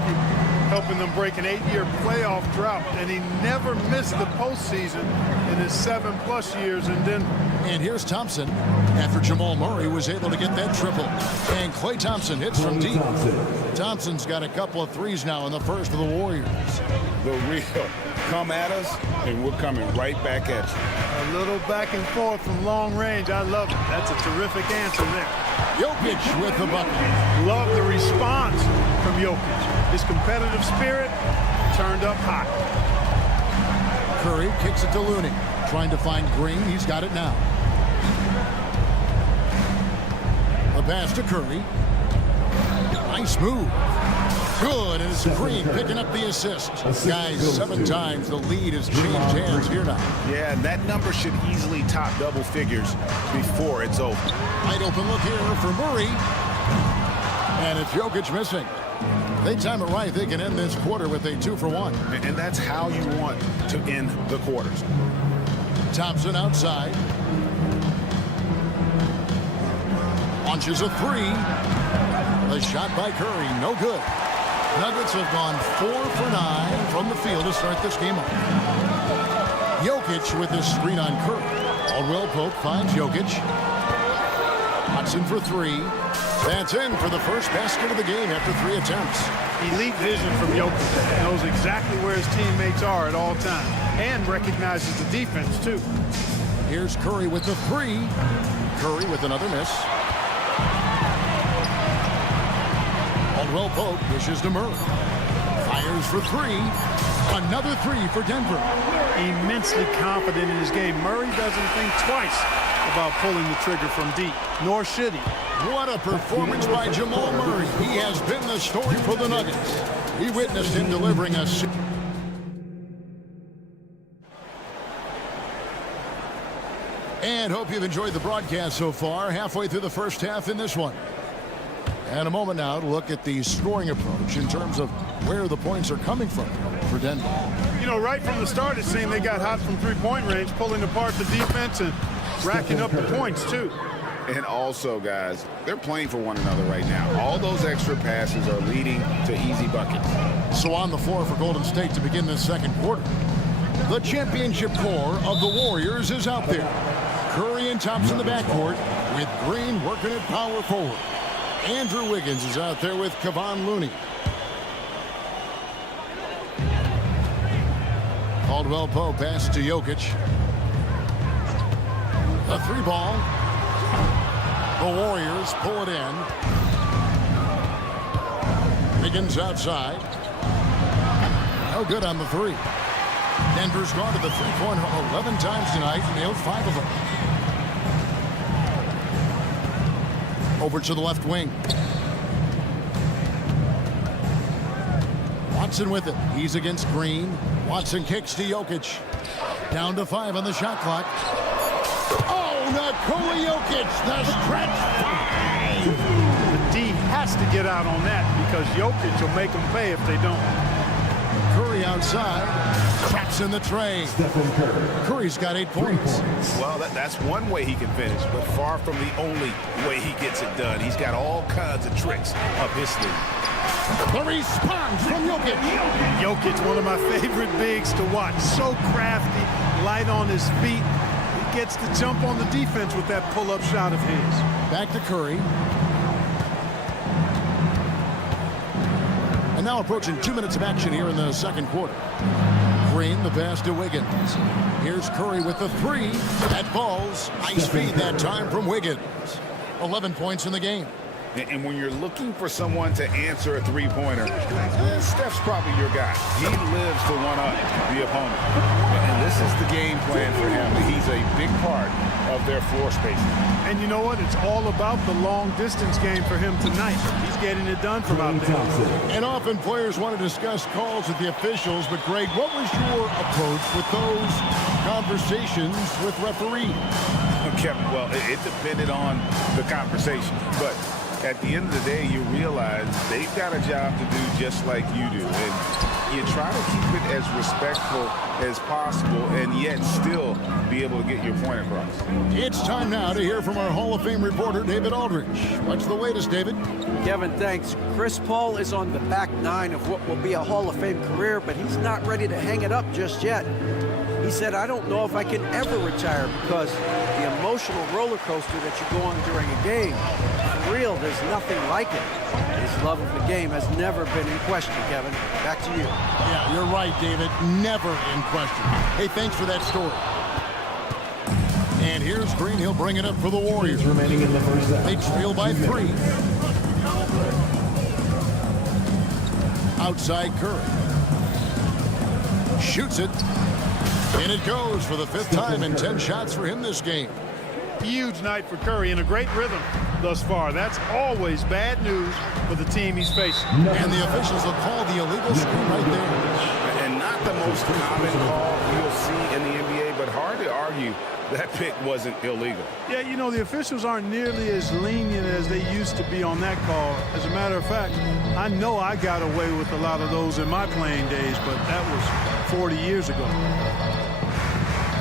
helping them break an 8-year playoff drought, and he never missed the postseason in his 7+ years in Denver. And here's Thompson after Jamal Murray was able to get that triple. And Klay Thompson hits from deep. Thompson's got a couple of threes now in the first of the Warriors. The real come at us, and we're coming right back at you. A little back and forth from long range. I love it. That's a terrific answer there. Jokic with the bucket. Love the response from Jokic. His competitive spirit turned up high. Curry kicks it to Looney. Trying to find Green. He's got it now. The pass to Curry. Nice move. Good, and it's Green picking up the assist. Guys, 7 times the lead has changed hands here now. Yeah, and that number should easily top double figures before it's over. Wide open look here for Murray. And it's Jokic missing. They time it right. They can end this quarter with a 2 for 1. And that's how you want to end the quarters. Thompson outside. Launches a 3. The shot by Curry, no good. Nuggets have gone 4 for 9 from the field to start this game off. Jokic with his screen on Curry. Caldwell Pope finds Jokic. Hudson for 3. That's in for the first basket of the game after 3 attempts. Elite vision from Jokic. Knows exactly where his teammates are at all times and recognizes the defense, too. Here's Curry with the 3. Curry with another miss. Caldwell Pope dishes to Murray. Fires for 3. Another 3 for Denver. Immensely confident in his game. Murray doesn't think twice about pulling the trigger from deep, nor should he. What a performance by Jamal Murray. He has been the story for the Nuggets. We witnessed him delivering a... And hope you've enjoyed the broadcast so far. Halfway through the first half in this one. And a moment now to look at the scoring approach in terms of where the points are coming from for Denver. You know, right from the start, it seemed they got hot from three-point range, pulling apart the defense and racking up the points, too. And also, guys, they're playing for one another right now. All those extra passes are leading to easy buckets. So on the floor for Golden State to begin this second quarter. The championship core of the Warriors is out there. Curry and Thompson in the backcourt with Green working at power forward. Andrew Wiggins is out there with Kevon Looney. Caldwell Pope passes to Jokic. A 3-ball. The Warriors pull it in. Wiggins outside. No good on the 3. Denver's gone to the three-pointer 11 times tonight and nailed 5 of them. Over to the left wing. Watson with it. He's against Green. Watson kicks to Jokic. Down to 5 on the shot clock. Oh, Nikola Jokic, the stretch 5. The D has to get out on that because Jokic will make them pay if they don't. Curry outside. Traps in the tray. Curry's got 8 points. Well, that's one way he can finish, but far from the only way he gets it done. He's got all kinds of tricks up his sleeve. The response from Jokic. Jokic, one of my favorite bigs to watch. So crafty, light on his feet. He gets to jump on the defense with that pull-up shot of his. Back to Curry. And now approaching 2 minutes of action here in the second quarter. Green, the pass to Wiggins. Here's Curry with the 3. That falls. Nice feed that time from Wiggins. 11 points in the game. And when you're looking for someone to answer a three-pointer, Steph's probably your guy. He lives to one-up the opponent. And this is the game plan for him. He's a big part of their floor spacing. And you know what? It's all about the long-distance game for him tonight. He's getting it done from out there. And often players want to discuss calls with the officials, but Greg, what was your approach with those conversations with referees? Well, it depended on the conversation, but at the end of the day, you realize they've got a job to do just like you do. And you try to keep it as respectful as possible and yet still be able to get your point across. It's time now to hear from our Hall of Fame reporter, David Aldridge. What's the latest, David? Kevin, thanks. Chris Paul is on the back 9 of what will be a Hall of Fame career, but he's not ready to hang it up just yet. He said, I don't know if I can ever retire because the emotional roller coaster that you go on during a game, for real, there's nothing like it. His love of the game has never been in question, Kevin. Back to you. Yeah, you're right, David. Never in question. Hey, thanks for that story. And here's Green. He'll bring it up for the Warriors. Remaining in the first half. They trail by 3. Outside Curry. Shoots it. And it goes for the 5th time in 10 shots for him this game. Huge night for Curry and a great rhythm thus far. That's always bad news for the team he's facing. And the officials will call the illegal screen right there. And not the most common call you'll see in the NBA, but hard to argue that pick wasn't illegal. Yeah, you know, the officials aren't nearly as lenient as they used to be on that call. As a matter of fact, I know I got away with a lot of those in my playing days, but that was 40 years ago.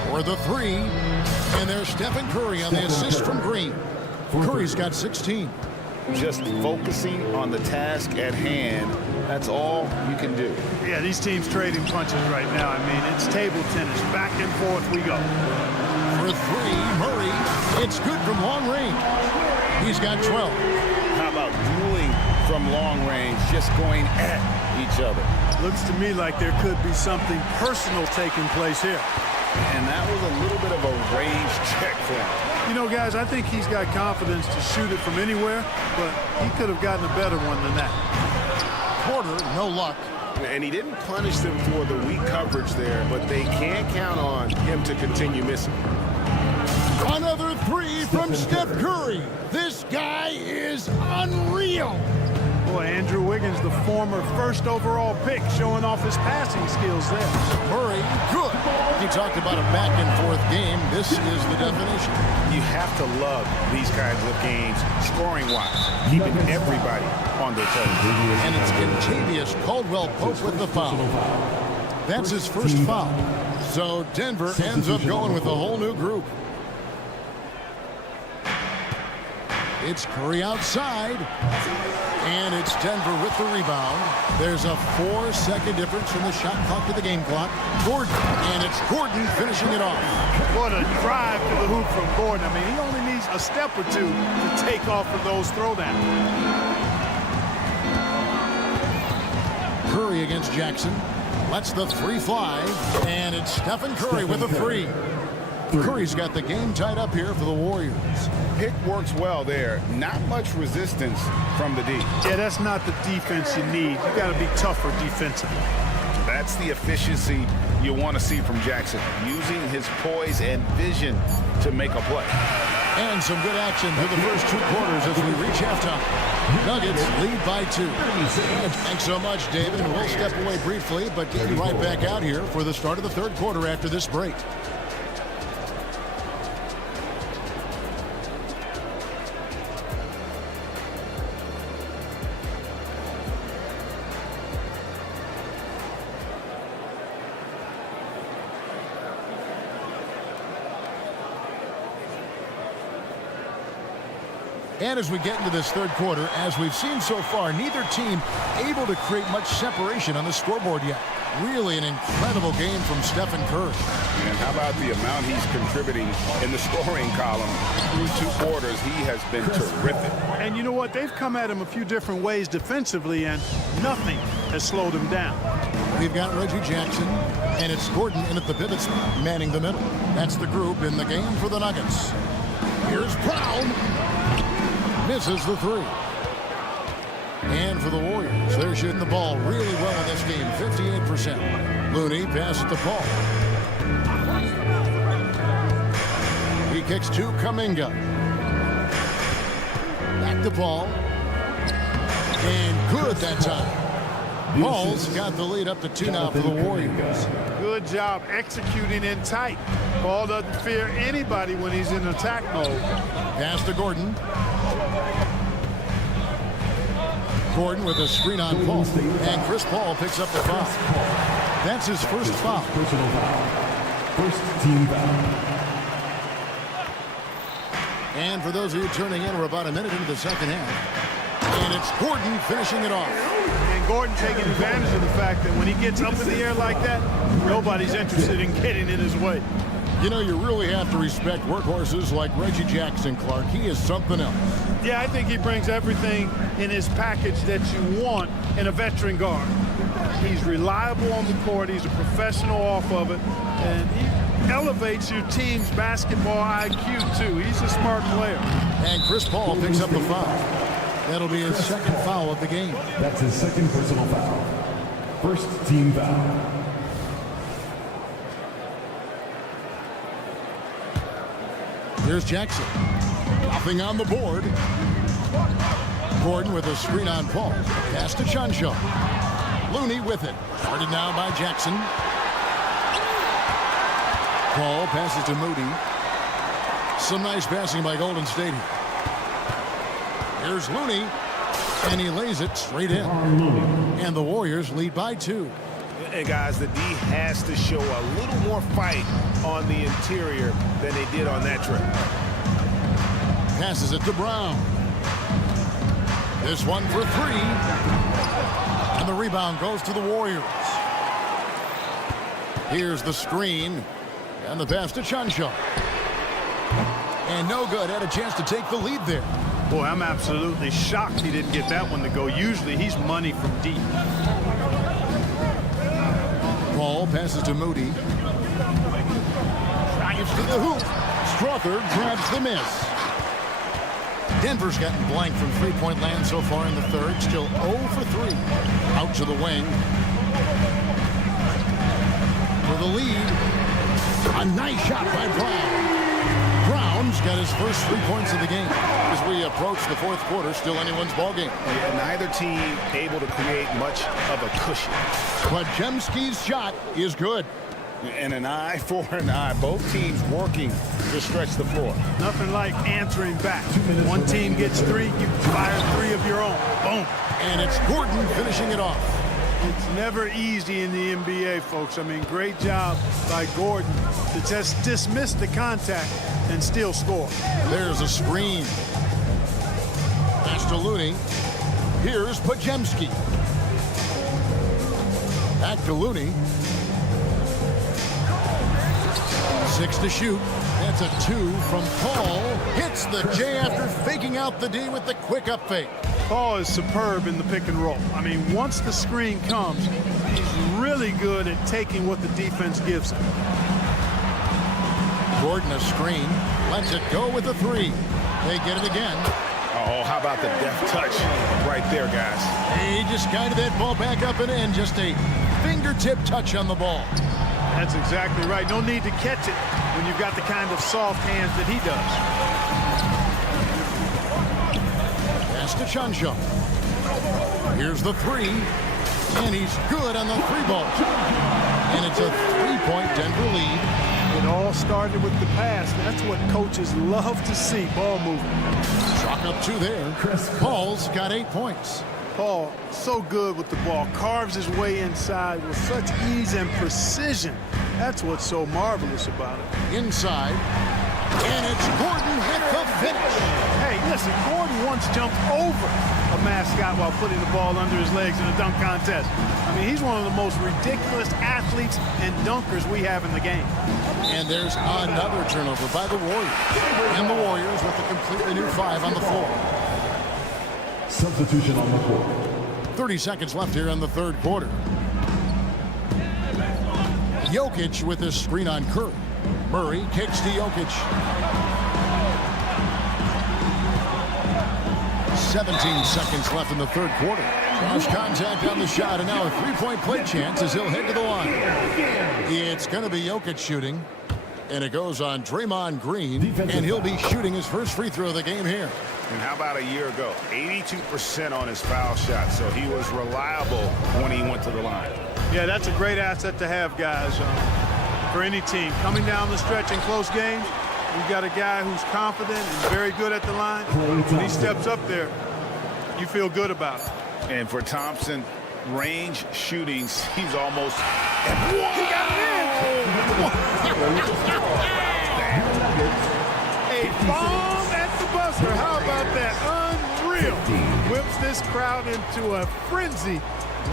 For the 3, and there's Stephen Curry on the assist from Green. Curry's got 16. Just focusing on the task at hand, that's all you can do. Yeah, these teams trading punches right now. I mean, it's table tennis. Back and forth we go. For 3, Murray. It's good from long range. He's got 12. How about dueling from long range, just going at each other? Looks to me like there could be something personal taking place here. And that was a little bit of a range check for him. You know, guys, I think he's got confidence to shoot it from anywhere, but he could have gotten a better one than that. Porter, no luck. And he didn't punish them for the weak coverage there, but they can't count on him to continue missing. Another 3 from Steph Curry. This guy is unreal. Boy, Andrew Wiggins, the former 1st overall pick, showing off his passing skills there. Murray, good. You talked about a back-and-forth game. This is the definition. You have to love these kinds of games, scoring-wise, keeping everybody on their toes. And it's Contavious Caldwell-Pope with the foul. That's his first foul. So Denver ends up going with a whole new group. It's Curry outside. And it's Denver with the rebound. There's a 4-second difference from the shot clock to the game clock. Gordon, and it's Gordon finishing it off. What a drive to the hoop from Gordon. I mean, he only needs a step or 2 to take off of those throwdowns. Curry against Jackson. Lets the 3 fly. And it's Stephen Curry with a 3. Curry's got the game tied up here for the Warriors. Pick works well there. Not much resistance from the D. Yeah, that's not the defense you need. You got to be tougher defensively. That's the efficiency you want to see from Jackson, using his poise and vision to make a play. And some good action through the first 2 quarters as we reach halftime. Nuggets lead by 2. Thanks so much, David. We'll step away briefly, but get you right back out here for the start of the 3rd quarter after this break. And as we get into this 3rd quarter, as we've seen so far, neither team able to create much separation on the scoreboard yet. Really an incredible game from Stephen Curry. And how about the amount he's contributing in the scoring column through 2 quarters? He has been terrific. And you know what? They've come at him a few different ways defensively, and nothing has slowed him down. We've got Reggie Jackson, and it's Gordon in at the pivot spot, manning the middle. That's the group in the game for the Nuggets. Here's Brown. Misses the 3. And for the Warriors, they're shooting the ball really well in this game, 58%. Looney passes to Paul. He kicks to Kuminga. Back to Paul. And good that time. Paul's got the lead up to 2 now for the Warriors. Good job executing in tight. Paul doesn't fear anybody when he's in attack mode. Pass to Gordon. Gordon with a screen on Paul. And Chris Paul picks up the foul. That's his first foul. Personal foul. First team foul. And for those of you turning in, we're about a minute into the 2nd half. And it's Gordon finishing it off. And Gordon taking advantage of the fact that when he gets up in the air like that, nobody's interested in getting in his way. You know, you really have to respect workhorses like Reggie Jackson, Clark. He is something else. Yeah, I think he brings everything in his package that you want in a veteran guard. He's reliable on the court. He's a professional off of it. And he elevates your team's basketball IQ, too. He's a smart player. And Chris Paul picks up the foul. That'll be his 2nd foul of the game. That's his 2nd personal foul. First team foul. Here's Jackson. Nothing on the board. Gordon with a screen on Paul. Pass to Chuncho. Looney with it. Guarded now by Jackson. Paul passes to Moody. Some nice passing by Golden State. Here's Looney. And he lays it straight in. And the Warriors lead by 2. And guys, the D has to show a little more fight on the interior than they did on that trip. Passes it to Brown. This one for 3. And the rebound goes to the Warriors. Here's the screen. And the pass to Chuncho. And no good. Had a chance to take the lead there. Boy, I'm absolutely shocked he didn't get that one to go. Usually he's money from deep. Paul passes to Moody. Drives to the hoop. Strother grabs the miss. Denver's gotten blank from 3-point land so far in the 3rd. Still 0 for 3. Out to the wing. For the lead. A nice shot by Brown. Brown's got his first 3 points of the game. As we approach the 4th quarter, still anyone's ballgame. Yeah, neither team able to create much of a cushion. But Jemski's shot is good. And an eye for an eye. Both teams working to stretch the floor. Nothing like answering back. One team gets 3, you fire 3 of your own. Boom. And it's Gordon finishing it off. It's never easy in the NBA, folks. I mean, great job by Gordon to just dismiss the contact and still score. There's a screen. Pass to Looney. Here's Podziemski. Back to Looney. 6 to shoot. That's a 2 from Paul. Hits the J after faking out the D with the quick up fake. Paul is superb in the pick and roll. I mean, once the screen comes, he's really good at taking what the defense gives him. Gordon a screen. Lets it go with a 3. They get it again. Oh, how about the deft touch right there, guys? He just guided that ball back up and in. Just a fingertip touch on the ball. That's exactly right. No need to catch it when you've got the kind of soft hands that he does. Pass to Chancho. Here's the three. And he's good on the three ball. And it's a 3-point Denver lead. It all started with the pass. That's what coaches love to see, ball movement. Chalk up 2 there. Paul's got 8 points. Paul, so good with the ball. Carves his way inside with such ease and precision. That's what's so marvelous about it. Inside. And it's Gordon with the finish. Hey, listen, Gordon once jumped over a mascot while putting the ball under his legs in a dunk contest. I mean, he's one of the most ridiculous athletes and dunkers we have in the game. And there's another turnover by the Warriors. And the Warriors with a completely new 5 on the floor. Substitution on the court. 30 seconds left here in the third quarter. Jokic with his screen on Curry. Murray kicks to Jokic. 17 seconds left in the third quarter. Cross contact on the shot, and now a 3-point play chance as he'll head to the line. It's going to be Jokic shooting, and it goes on Draymond Green, and he'll be shooting his first free throw of the game here. And how about a year ago? 82% on his foul shot, so he was reliable when he went to the line. Yeah, that's a great asset to have, guys, for any team. Coming down the stretch in close games, we've got a guy who's confident and very good at the line. When he steps up there, you feel good about it. And for Thompson, range shooting seems almost... He got it in! A bomb at the buzzer. How about that? Unreal. Whips this crowd into a frenzy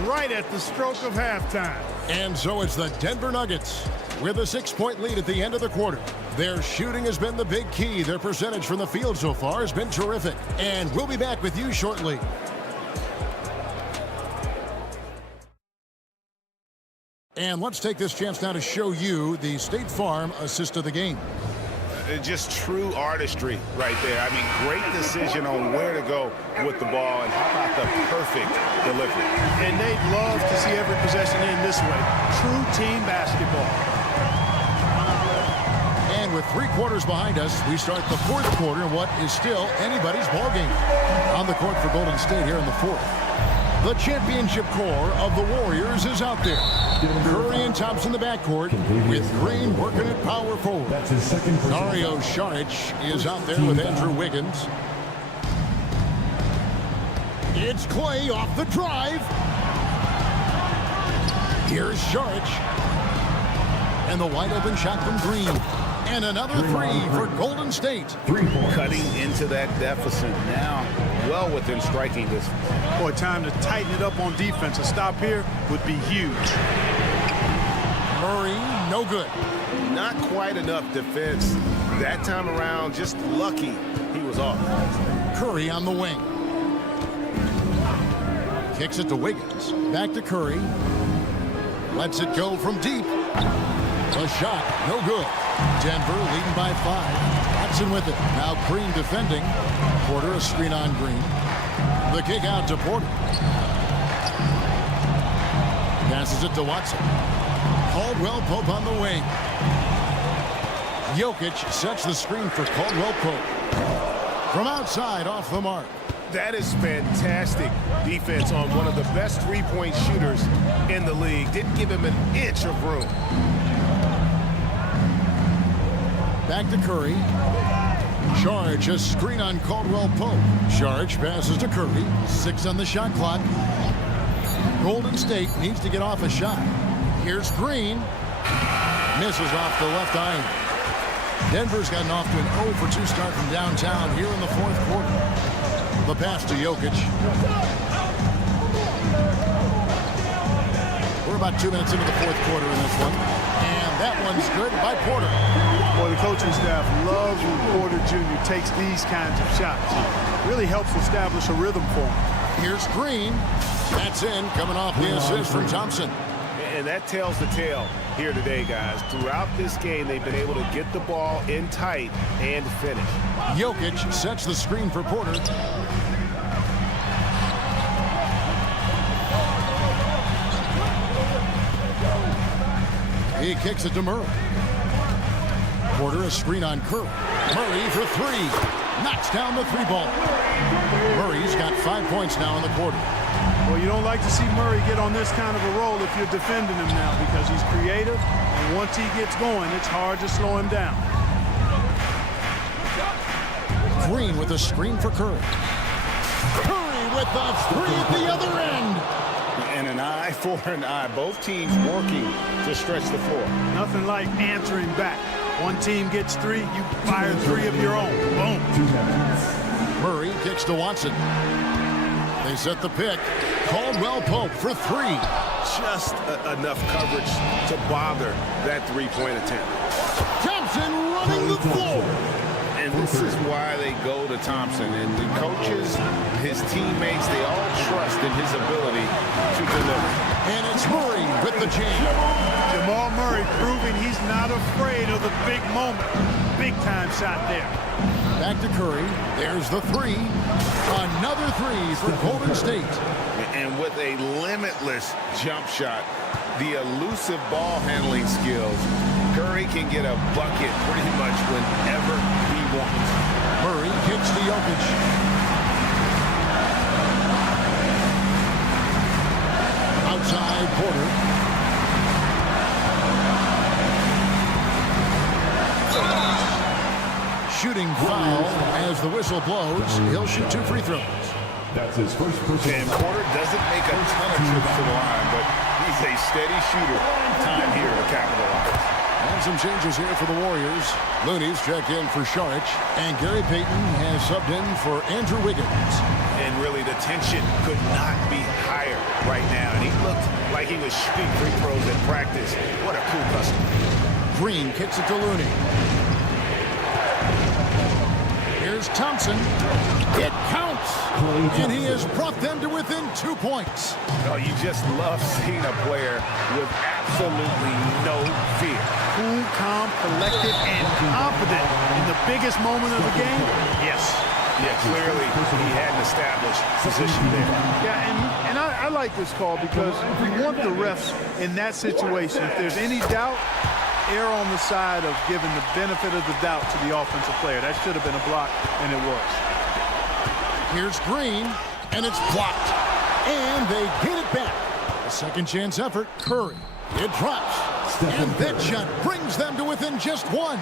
right at the stroke of halftime. And so it's the Denver Nuggets with a 6-point lead at the end of the quarter. Their shooting has been the big key. Their percentage from the field so far has been terrific. And we'll be back with you shortly. And let's take this chance now to show you the State Farm assist of the game. Just true artistry right there. I mean, great decision on where to go with the ball, and how about the perfect delivery. And they'd love to see every possession end this way. True team basketball. And with 3 quarters behind us, we start the fourth quarter in what is still anybody's ball game. On the court for Golden State here in the fourth. The championship core of the Warriors is out there. Curry and Thompson in the backcourt with Green working at power forward. That's his second. Dario Saric is out there with Andrew Wiggins. It's Clay off the drive. Here's Saric. And the wide open shot from Green. And another 3 for Golden State. 3 points. Cutting into that deficit now, well within striking distance. Boy, time to tighten it up on defense. A stop here would be huge. Murray, no good. Not quite enough defense. That time around, just lucky he was off. Curry on the wing. Kicks it to Wiggins. Back to Curry. Lets it go from deep. A shot, no good. Denver leading by 5. Watson with it. Now Green defending. Porter a screen on Green. The kick out to Porter. Passes it to Watson. Caldwell Pope on the wing. Jokic sets the screen for Caldwell Pope. From outside, off the mark. That is fantastic defense on one of the best three-point shooters in the league. Didn't give him an inch of room. Back to Curry. Saric, a screen on Caldwell Pope. Saric passes to Curry. 6 on the shot clock. Golden State needs to get off a shot. Here's Green. Misses off the left iron. Denver's gotten off to an 0 for 2 start from downtown here in the fourth quarter. The pass to Jokic. We're about 2 minutes into the fourth quarter in this one. And that one's good by Porter. Boy, the coaching staff loves when Porter Jr. takes these kinds of shots. It really helps establish a rhythm for him. Here's Green. That's in, coming off the assist from Thompson. And that tells the tale here today, guys. Throughout this game, they've been able to get the ball in tight and finish. Jokic sets the screen for Porter. He kicks it to Murray. Porter a screen on Curry. Murray for 3. Knocks down the 3 ball. Murray's got 5 points now in the quarter. Well, you don't like to see Murray get on this kind of a roll if you're defending him now, because he's creative, and once he gets going, it's hard to slow him down. Green with a screen for Curry. Curry with the three at the other end. And an eye for an eye. Both teams working to stretch the floor. Nothing like answering back. One team gets three, you fire three of your own. Boom. Murray kicks to Watson. They set the pick. Caldwell Pope for three. Just enough coverage to bother that three-point attempt. Thompson running the floor. And this is why they go to Thompson. And the coaches, his teammates, they all trust in his ability to deliver. And it's Murray with the jam. Jamal Murray proving he's not afraid of the big moment. Big time shot there. Back to Curry. There's the three. Another three for Golden State. And with a limitless jump shot, the elusive ball handling skills, Curry can get a bucket pretty much whenever he wants. Murray kicks to Jokic. Outside Porter. Shooting foul as the whistle blows. He'll shoot 2 free throws. That's his first personal. And Porter doesn't make a ton of trips to the line, but he's a steady shooter. Time here to capitalize. And some changes here for the Warriors. Looney's check in for Saric, and Gary Payton has subbed in for Andrew Wiggins. And really, the tension could not be higher right now. And he looked like he was shooting free throws at practice. What a cool customer. Green kicks it to Looney. Here's Thompson. It counts. And he has brought them to within 2 points. Oh, you just love seeing a player with absolutely no fear. Cool, calm, collected, and confident in the biggest moment of the game. Yes. Yeah, clearly he had an established position there. Yeah, and I like this call because you want the refs in that situation. If there's any doubt, err on the side of giving the benefit of the doubt to the offensive player. That should have been a block, and it was. Here's Green, and it's blocked. And they get it back. A second chance effort, Curry. It drops. And that shot brings them to within just one.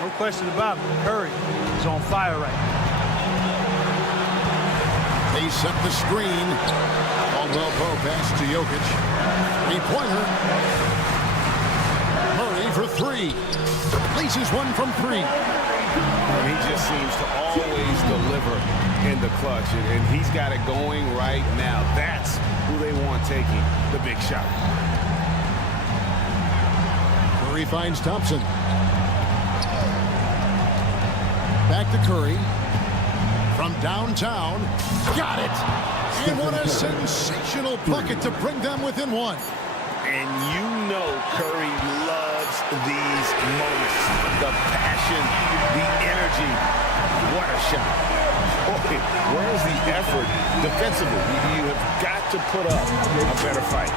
No question about it. Curry is on fire right now. They set the screen. Caldwell Pope pass to Jokic. Three-pointer. Murray for three. Laces one from three. And he just seems to always deliver in the clutch. And he's got it going right now. That's who they want taking the big shot. Curry finds Thompson. Back to Curry. From downtown. Got it. And what a sensational bucket to bring them within one. And you know Curry loves these moments. The passion, the energy. What a shot. Boy, where's the effort defensively? You have got to put up a better fight.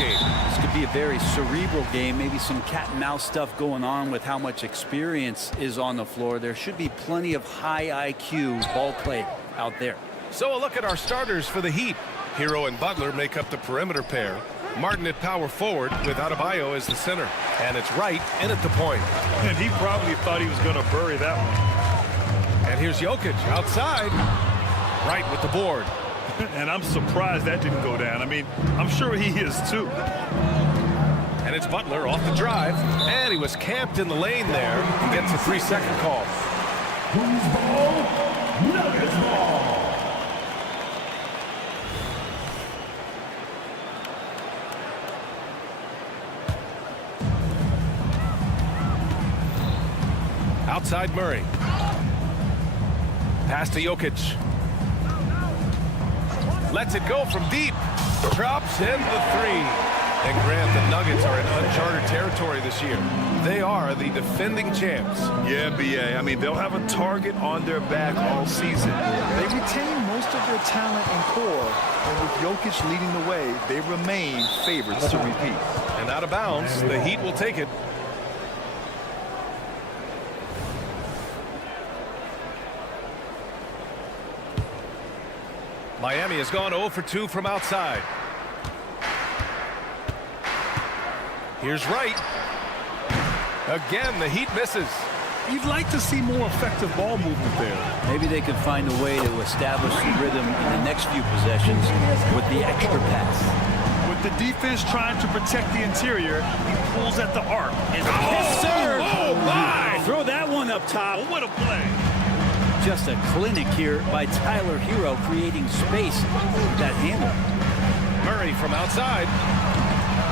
game. This could be a very cerebral game, maybe some cat and mouse stuff going on with how much experience is on the floor. There should be plenty of high IQ ball play out there. So a look at our starters for the Heat. Hero and Butler make up the perimeter pair. Martin at power forward with Adebayo as the center. And it's Wright in at the point. And he probably thought he was going to bury that one. And here's Jokic outside. Wright with the board. And I'm surprised that didn't go down. I mean, I'm sure he is too. And it's Butler off the drive. And he was camped in the lane there. He gets a 3-second call. Who's ball? Nuggets ball. Outside Murray. Pass to Jokic. Lets it go from deep. Drops in the 3. And Grant, the Nuggets are in uncharted territory this year. They are the defending champs. Yeah, BA. I mean, they'll have a target on their back all season. They retain most of their talent and core. And with Jokic leading the way, they remain favorites to repeat. And out of bounds, the Heat will take it. Miami has gone 0 for 2 from outside. Here's Wright. Again, the Heat misses. You'd like to see more effective ball movement there. Maybe they could find a way to establish the rhythm in the next few possessions with the extra pass. With the defense trying to protect the interior, he pulls at the arc. And Yes, sir! Oh, my! Throw that one up top. oh, what a play. Just a clinic here by Tyler Hero, creating space with that handle. Murray from outside.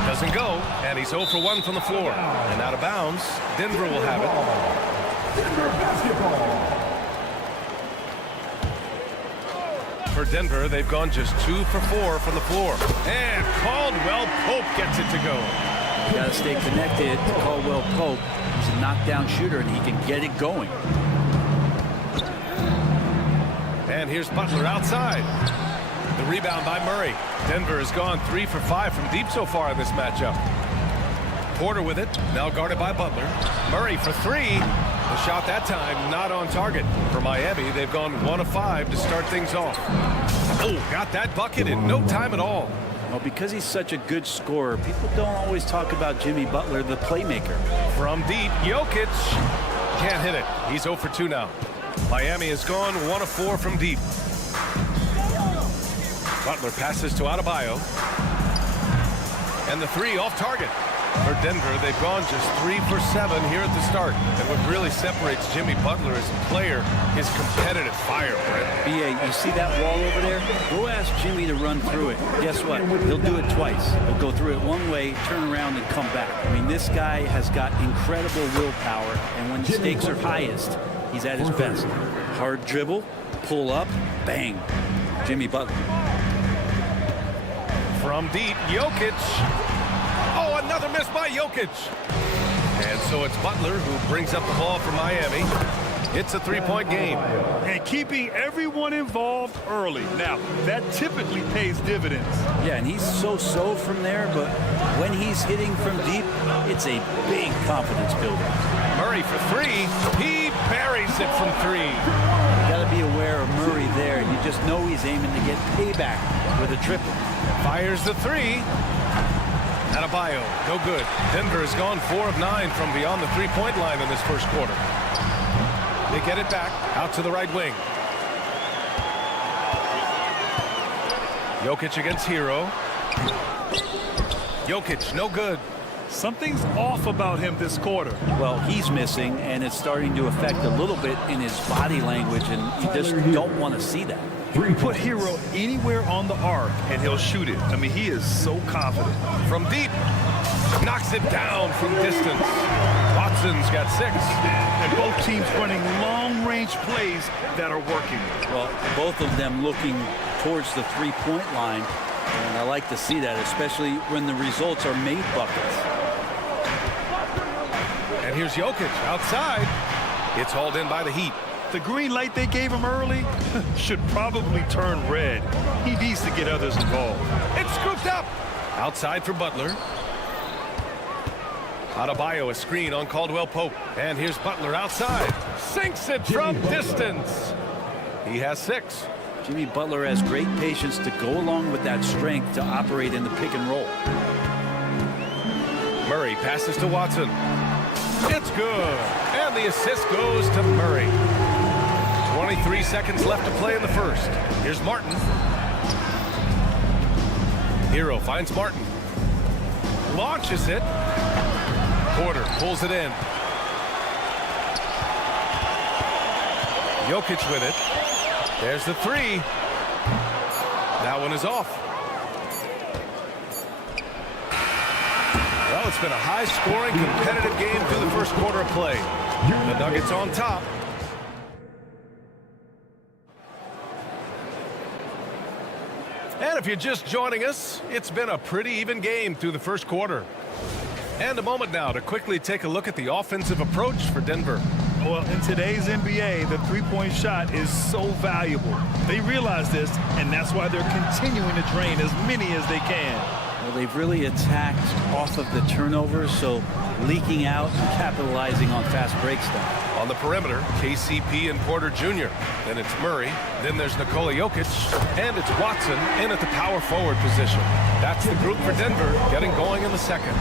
Doesn't go, and he's 0 for 1 from the floor. And out of bounds, Denver will have it. Denver basketball. For Denver, they've gone just 2 for 4 from the floor. And Caldwell Pope gets it to go. You got to stay connected to Caldwell Pope. He's a knockdown shooter, and he can get it going. And here's Butler outside. The rebound by Murray. Denver has gone 3 for 5 from deep so far in this matchup. Porter with it, now guarded by Butler. Murray for 3. The shot that time not on target. For Miami, they've gone 1 of 5 to start things off. Oh, got that bucket in no time at all. Well, because he's such a good scorer, people don't always talk about Jimmy Butler, the playmaker. From deep, Jokic can't hit it. He's 0 for 2 now. Miami has gone 1 of 4 from deep. Butler passes to Adebayo. And the 3 off target. For Denver, they've gone just 3 for 7 here at the start. And what really separates Jimmy Butler as a player is competitive fire, Brett. BA, you see that wall over there? Go ask Jimmy to run through it. Guess what? He'll do it twice. He'll go through it one way, turn around, and come back. I mean, this guy has got incredible willpower. And when the stakes are highest, he's at his best. Hard dribble, pull up, bang. Jimmy Butler. From deep, Jokic. Oh, another miss by Jokic. And so it's Butler who brings up the ball for Miami. It's a 3-point game. And keeping everyone involved early. Now, that typically pays dividends. Yeah, and he's so-so from there, but when he's hitting from deep, it's a big confidence builder. Murray for 3. He buries it from 3. You got to be aware of Murray there. You just know he's aiming to get payback with a triple. Fires the 3. Adebayo, no good. Denver has gone 4 of 9 from beyond the 3-point line in this first quarter. They get it back out to the right wing. Jokic against Hero. Jokic, no good. Something's off about him this quarter. Well, he's missing, and it's starting to affect a little bit in his body language, and you just don't want to see that. Put Hero anywhere on the arc, and he'll shoot it. I mean, he is so confident. From deep, knocks it down from distance. Watson's got 6. And both teams running long-range plays that are working. Well, both of them looking towards the 3-point line, and I like to see that, especially when the results are made buckets. And here's Jokic outside. It's hauled in by the Heat. The green light they gave him early should probably turn red. He needs to get others involved. It's scooped up. Outside for Butler. Adebayo, a screen on Caldwell Pope. And here's Butler outside. Sinks it from distance. He has 6. Jimmy Butler has great patience to go along with that strength to operate in the pick and roll. Murray passes to Watson. It's good. And the assist goes to Murray. 23 seconds left to play in the first. Here's Martin. Hero finds Martin. Launches it. Porter pulls it in. Jokic with it. There's the 3. That one is off. Well, it's been a high-scoring, competitive game through the first quarter of play. The Nuggets on top. And if you're just joining us, it's been a pretty even game through the first quarter. And a moment now to quickly take a look at the offensive approach for Denver. Well, in today's NBA, the three-point shot is so valuable. They realize this, and that's why they're continuing to drain as many as they can. Well, they've really attacked off of the turnovers, so leaking out and capitalizing on fast break stuff. On the perimeter, KCP and Porter Jr. Then it's Murray. Then there's Nikola Jokic. And it's Watson in at the power forward position. That's the group for Denver getting going in the second.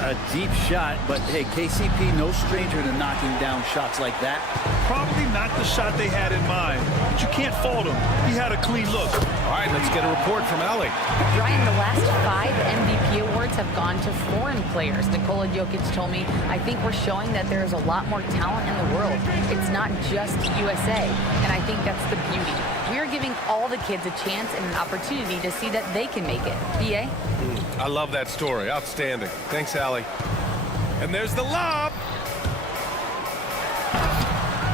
A deep shot, but hey, KCP no stranger to knocking down shots like that. Probably not the shot they had in mind, but you can't fault him. He had a clean look. All right, let's get a report from Allie. Brian, the last 5 MVP awards have gone to foreign players. Nikola Jokic told me, I think we're showing that there's a lot more talent in the world. It's not just USA, and I think that's the beauty. We're giving all the kids a chance and an opportunity to see that they can make it. BA? I love that story. Outstanding. Thanks, Allie. And there's the lob.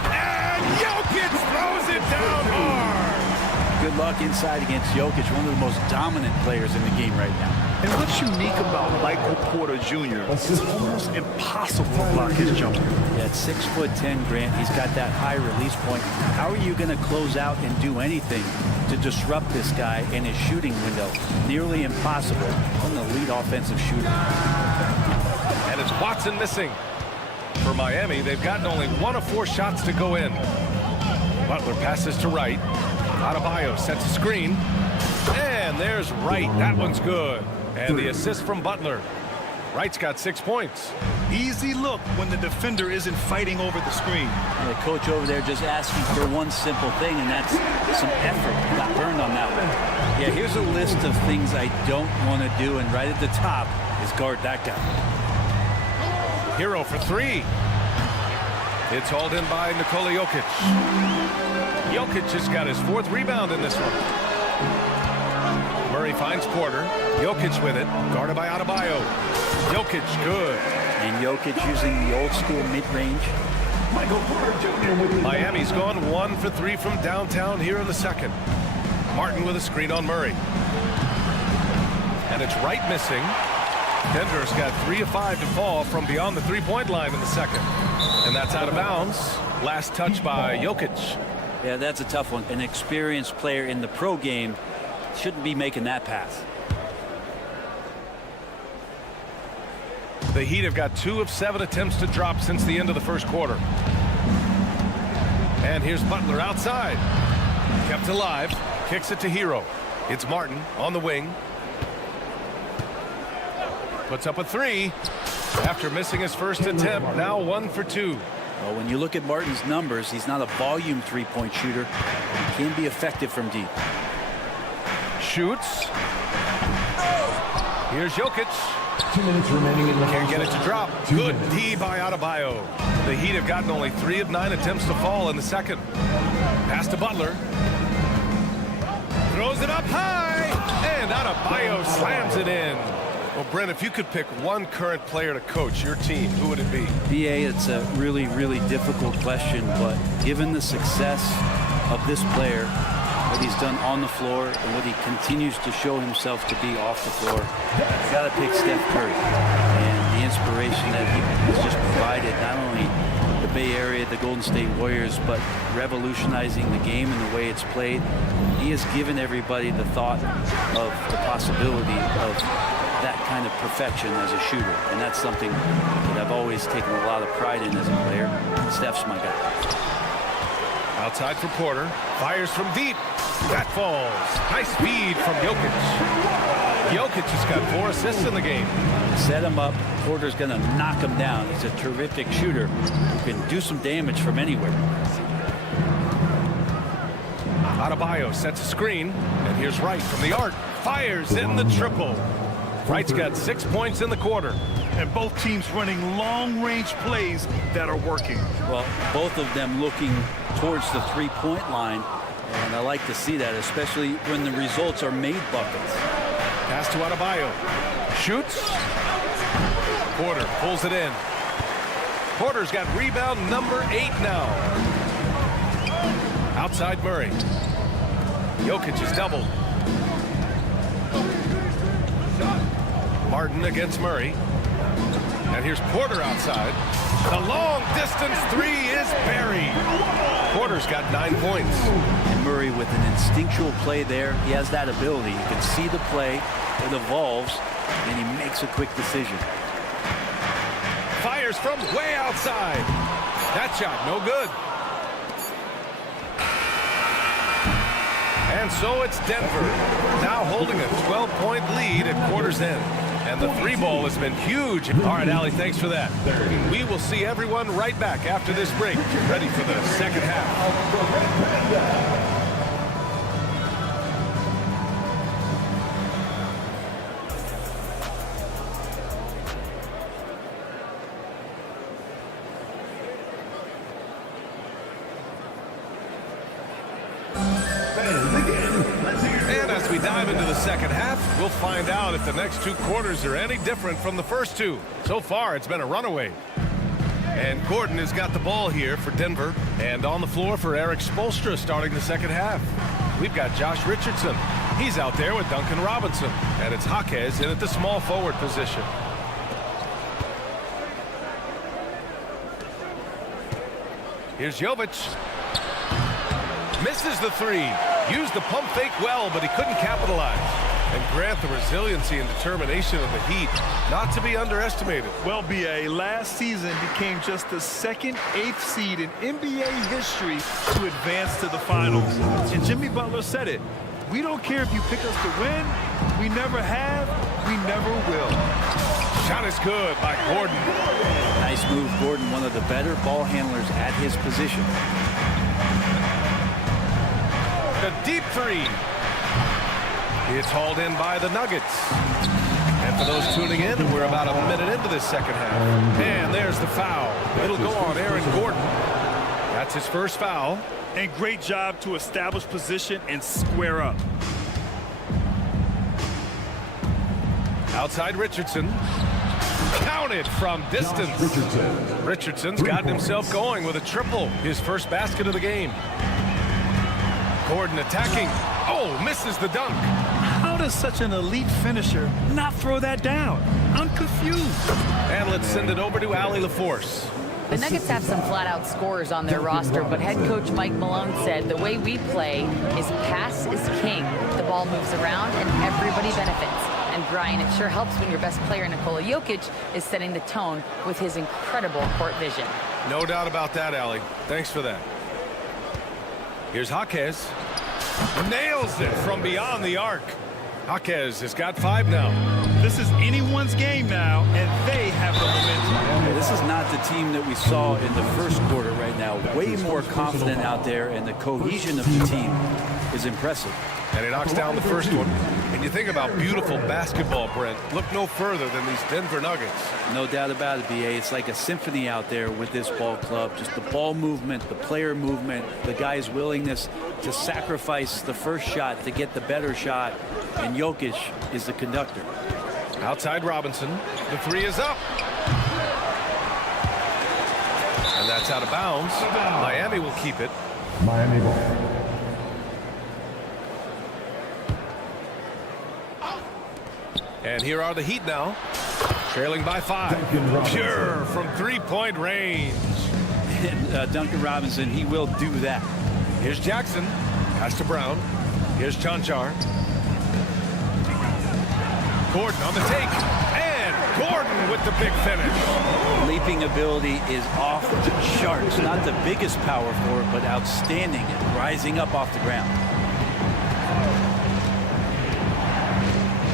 And Jokic throws it down hard. Good luck inside against Jokic, one of the most dominant players in the game right now. And what's unique about Michael Porter Jr. is it's almost impossible to block his jumper. Yeah, at 6'10", Grant, he's got that high release point. How are you going to close out and do anything to disrupt this guy in his shooting window? Nearly impossible. From the lead offensive shooter. And it's Watson missing. For Miami, they've gotten only 1 of 4 shots to go in. Butler passes to Wright. Adebayo sets a screen. And there's Wright. That one's good. And the assist from Butler. Wright's got 6 points. Easy look when the defender isn't fighting over the screen. And the coach over there just asking for one simple thing, and that's some effort. Got burned on that one. Yeah, here's a list of things I don't want to do, and right at the top is guard that guy. Hero for 3. It's hauled in by Nikola Jokic. Jokic has got his 4th rebound in this one. Murray finds Porter. Jokic with it. Guarded by Adebayo. Jokic, good. And Jokic using the old school mid-range. Miami's gone 1 for 3 from downtown here in the second. Martin with a screen on Murray. And it's Wright missing. Denver's got 3 of 5 to fall from beyond the three-point line in the second. And that's out of bounds. Last touch by Jokic. Yeah, that's a tough one. An experienced player in the pro game shouldn't be making that pass. The Heat have got 2 of 7 attempts to drop since the end of the first quarter. And here's Butler outside. Kept alive. Kicks it to Hero. It's Martin on the wing. Puts up a 3. After missing his first attempt, now 1 for 2. Well, when you look at Martin's numbers, he's not a volume three-point shooter. He can be effective from deep. Shoots. Here's Jokic. 2 minutes remaining in the Can't get it to drop. Good D by Adebayo. The Heat have gotten only 3 of 9 attempts to fall in the second. Pass to Butler. Throws it up high. And Adebayo slams it in. Well, Brent, if you could pick one current player to coach your team, who would it be? BA, it's a really, really difficult question, but given the success of this player, what he's done on the floor and what he continues to show himself to be off the floor, you got to pick Steph Curry. And the inspiration that he has just provided, not only the Bay Area, the Golden State Warriors, but revolutionizing the game and the way it's played. He has given everybody the thought of the possibility of that kind of perfection as a shooter, and that's something that I've always taken a lot of pride in as a player. Steph's my guy. Outside for Porter. Fires from deep. That falls. Nice feed from Jokic. Jokic has got 4 assists in the game. Set him up. Porter's going to knock him down. He's a terrific shooter who can do some damage from anywhere. Adebayo sets a screen, and here's Wright from the arc. Fires in the triple. Wright's got 6 points in the quarter. And both teams running long-range plays that are working. Well, both of them looking towards the three-point line, and I like to see that, especially when the results are made buckets. Pass to Adebayo. Shoots. Porter pulls it in. Porter's got rebound number 8 now. Outside Murray. Jokic is doubled. Martin against Murray. And here's Porter outside. The long distance 3 is buried. Porter's got 9 points. And Murray with an instinctual play there. He has that ability. You can see the play. It evolves, and he makes a quick decision. Fires from way outside. That shot no good. And so it's Denver now holding a 12-point lead at quarter's end. And the 3-ball has been huge. All right, Allie, thanks for that. We will see everyone right back after this break. Get ready for the second half. And as we dive into the second half, we'll find out if the next 2 quarters are any different from the first 2. So far, it's been a runaway. And Gordon has got the ball here for Denver. And on the floor for Eric Spoelstra starting the second half. We've got Josh Richardson. He's out there with Duncan Robinson. And it's Jaquez in at the small forward position. Here's Jovic. Misses the 3. Used the pump fake well, but he couldn't capitalize. And Grant, the resiliency and determination of the Heat, not to be underestimated. Well, BA, last season became just the second 8th seed in NBA history to advance to the finals. And Jimmy Butler said it. We don't care if you pick us to win. We never have. We never will. Shot is good by Gordon. Nice move, Gordon, one of the better ball handlers at his position. The deep 3. It's hauled in by the Nuggets. And for those tuning in, we're about a minute into this second half. And there's the foul. It'll go on Aaron Gordon. That's his first foul. And great job to establish position and square up. Outside Richardson. Counted from distance. Richardson's gotten himself going with a triple. His first basket of the game. Gordon attacking. Oh, misses the dunk. How does such an elite finisher not throw that down? I'm confused. And let's send it over to Allie LaForce. The Nuggets have some flat-out scorers on their roster, but head coach Mike Malone said the way we play is pass is king. The ball moves around and everybody benefits. And Brian, it sure helps when your best player, Nikola Jokic, is setting the tone with his incredible court vision. No doubt about that, Allie. Thanks for that. Here's Jaquez. Nails it from beyond the arc. Jaquez has got 5 now. This is anyone's game now, and they have the momentum. This is not the team that we saw in the first quarter right now. Way more confident out there, and the cohesion of the team is impressive. And he knocks down the first one. And you think about beautiful basketball, Brent. Look no further than these Denver Nuggets. No doubt about it, BA. It's like a symphony out there with this ball club. Just the ball movement, the player movement, the guy's willingness to sacrifice the first shot to get the better shot. And Jokic is the conductor. Outside Robinson. The 3 is up. And that's out of bounds. Miami will keep it. Miami ball. And here are the Heat now. Trailing by 5. Pure from three-point range. And Duncan Robinson, he will do that. Here's Jackson. Pass to Brown. Here's Chanchar. Gordon on the take. And Gordon with the big finish. Leaping ability is off the charts. Not the biggest power forward, but outstanding at rising up off the ground.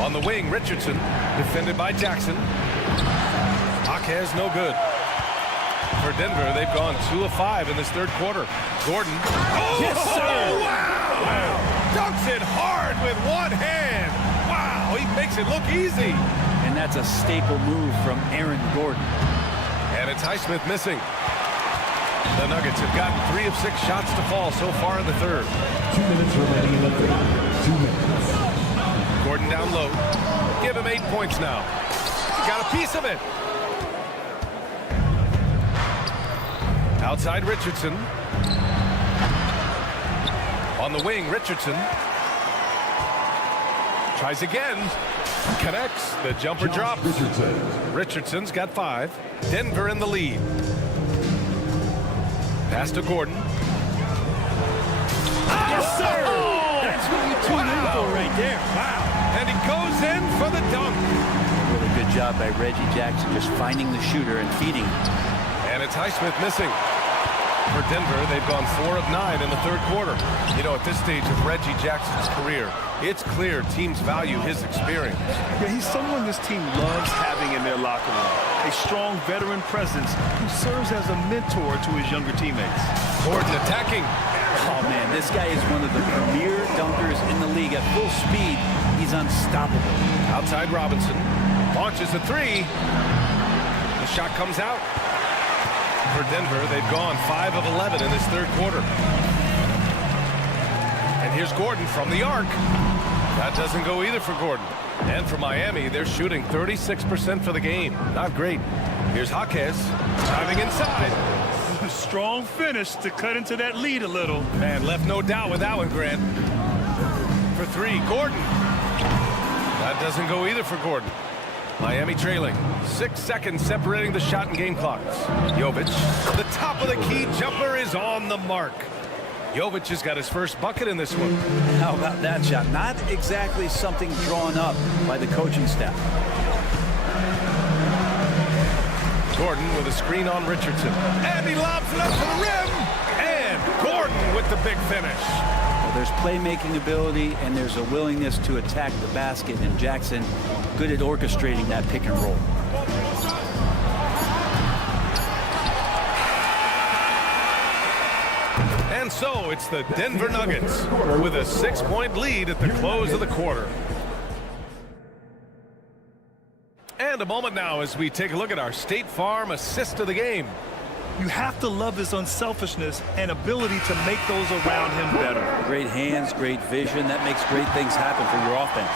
On the wing, Richardson, defended by Jackson. Jaquez no good. For Denver, they've gone 2 of 5 in this third quarter. Gordon. Oh, yes, sir. Wow. Dunks it hard with one hand. Wow, he makes it look easy. And that's a staple move from Aaron Gordon. And it's Highsmith missing. The Nuggets have gotten 3 of 6 shots to fall so far in the third. 2 minutes remaining in the third. 2 minutes. Gordon down low. Give him 8 points now. Got a piece of it. Outside Richardson. On the wing, Richardson. Tries again. Connects. The jumper drops. Richardson's got 5. Denver in the lead. Pass to Gordon. Yes, sir! That's what you tune in for right there. Wow. And he goes in for the dunk. Really good job by Reggie Jackson just finding the shooter and feeding him. And it's Highsmith missing. For Denver, they've gone 4 of 9 in the third quarter. You know, at this stage of Reggie Jackson's career, it's clear teams value his experience. Yeah, he's someone this team loves having in their locker room. A strong veteran presence who serves as a mentor to his younger teammates. Gordon attacking. Oh, man, this guy is one of the premier dunkers in the league. At full speed, he's unstoppable. Outside Robinson. Launches a 3. The shot comes out. For Denver, they've gone 5 of 11 in this third quarter. And here's Gordon from the arc. That doesn't go either for Gordon. And for Miami, they're shooting 36% for the game. Not great. Here's Jaquez driving inside. A strong finish to cut into that lead a little. Man, left no doubt with that one, Grant. For 3, Gordon. That doesn't go either for Gordon. Miami trailing. 6 seconds separating the shot and game clocks. Jovic, the top of the key jumper is on the mark. Jovic has got his first bucket in this one. How about that shot? Not exactly something drawn up by the coaching staff. Gordon with a screen on Richardson. And he lobs it up to the rim. And Gordon with the big finish. Well, there's playmaking ability and there's a willingness to attack the basket, and Jackson good at orchestrating that pick and roll. And so it's the Denver Nuggets with a 6-point lead at the close of the quarter. And a moment now as we take a look at our State Farm assist of the game. You have to love his unselfishness and ability to make those around him better. Great hands, great vision. That makes great things happen for your offense.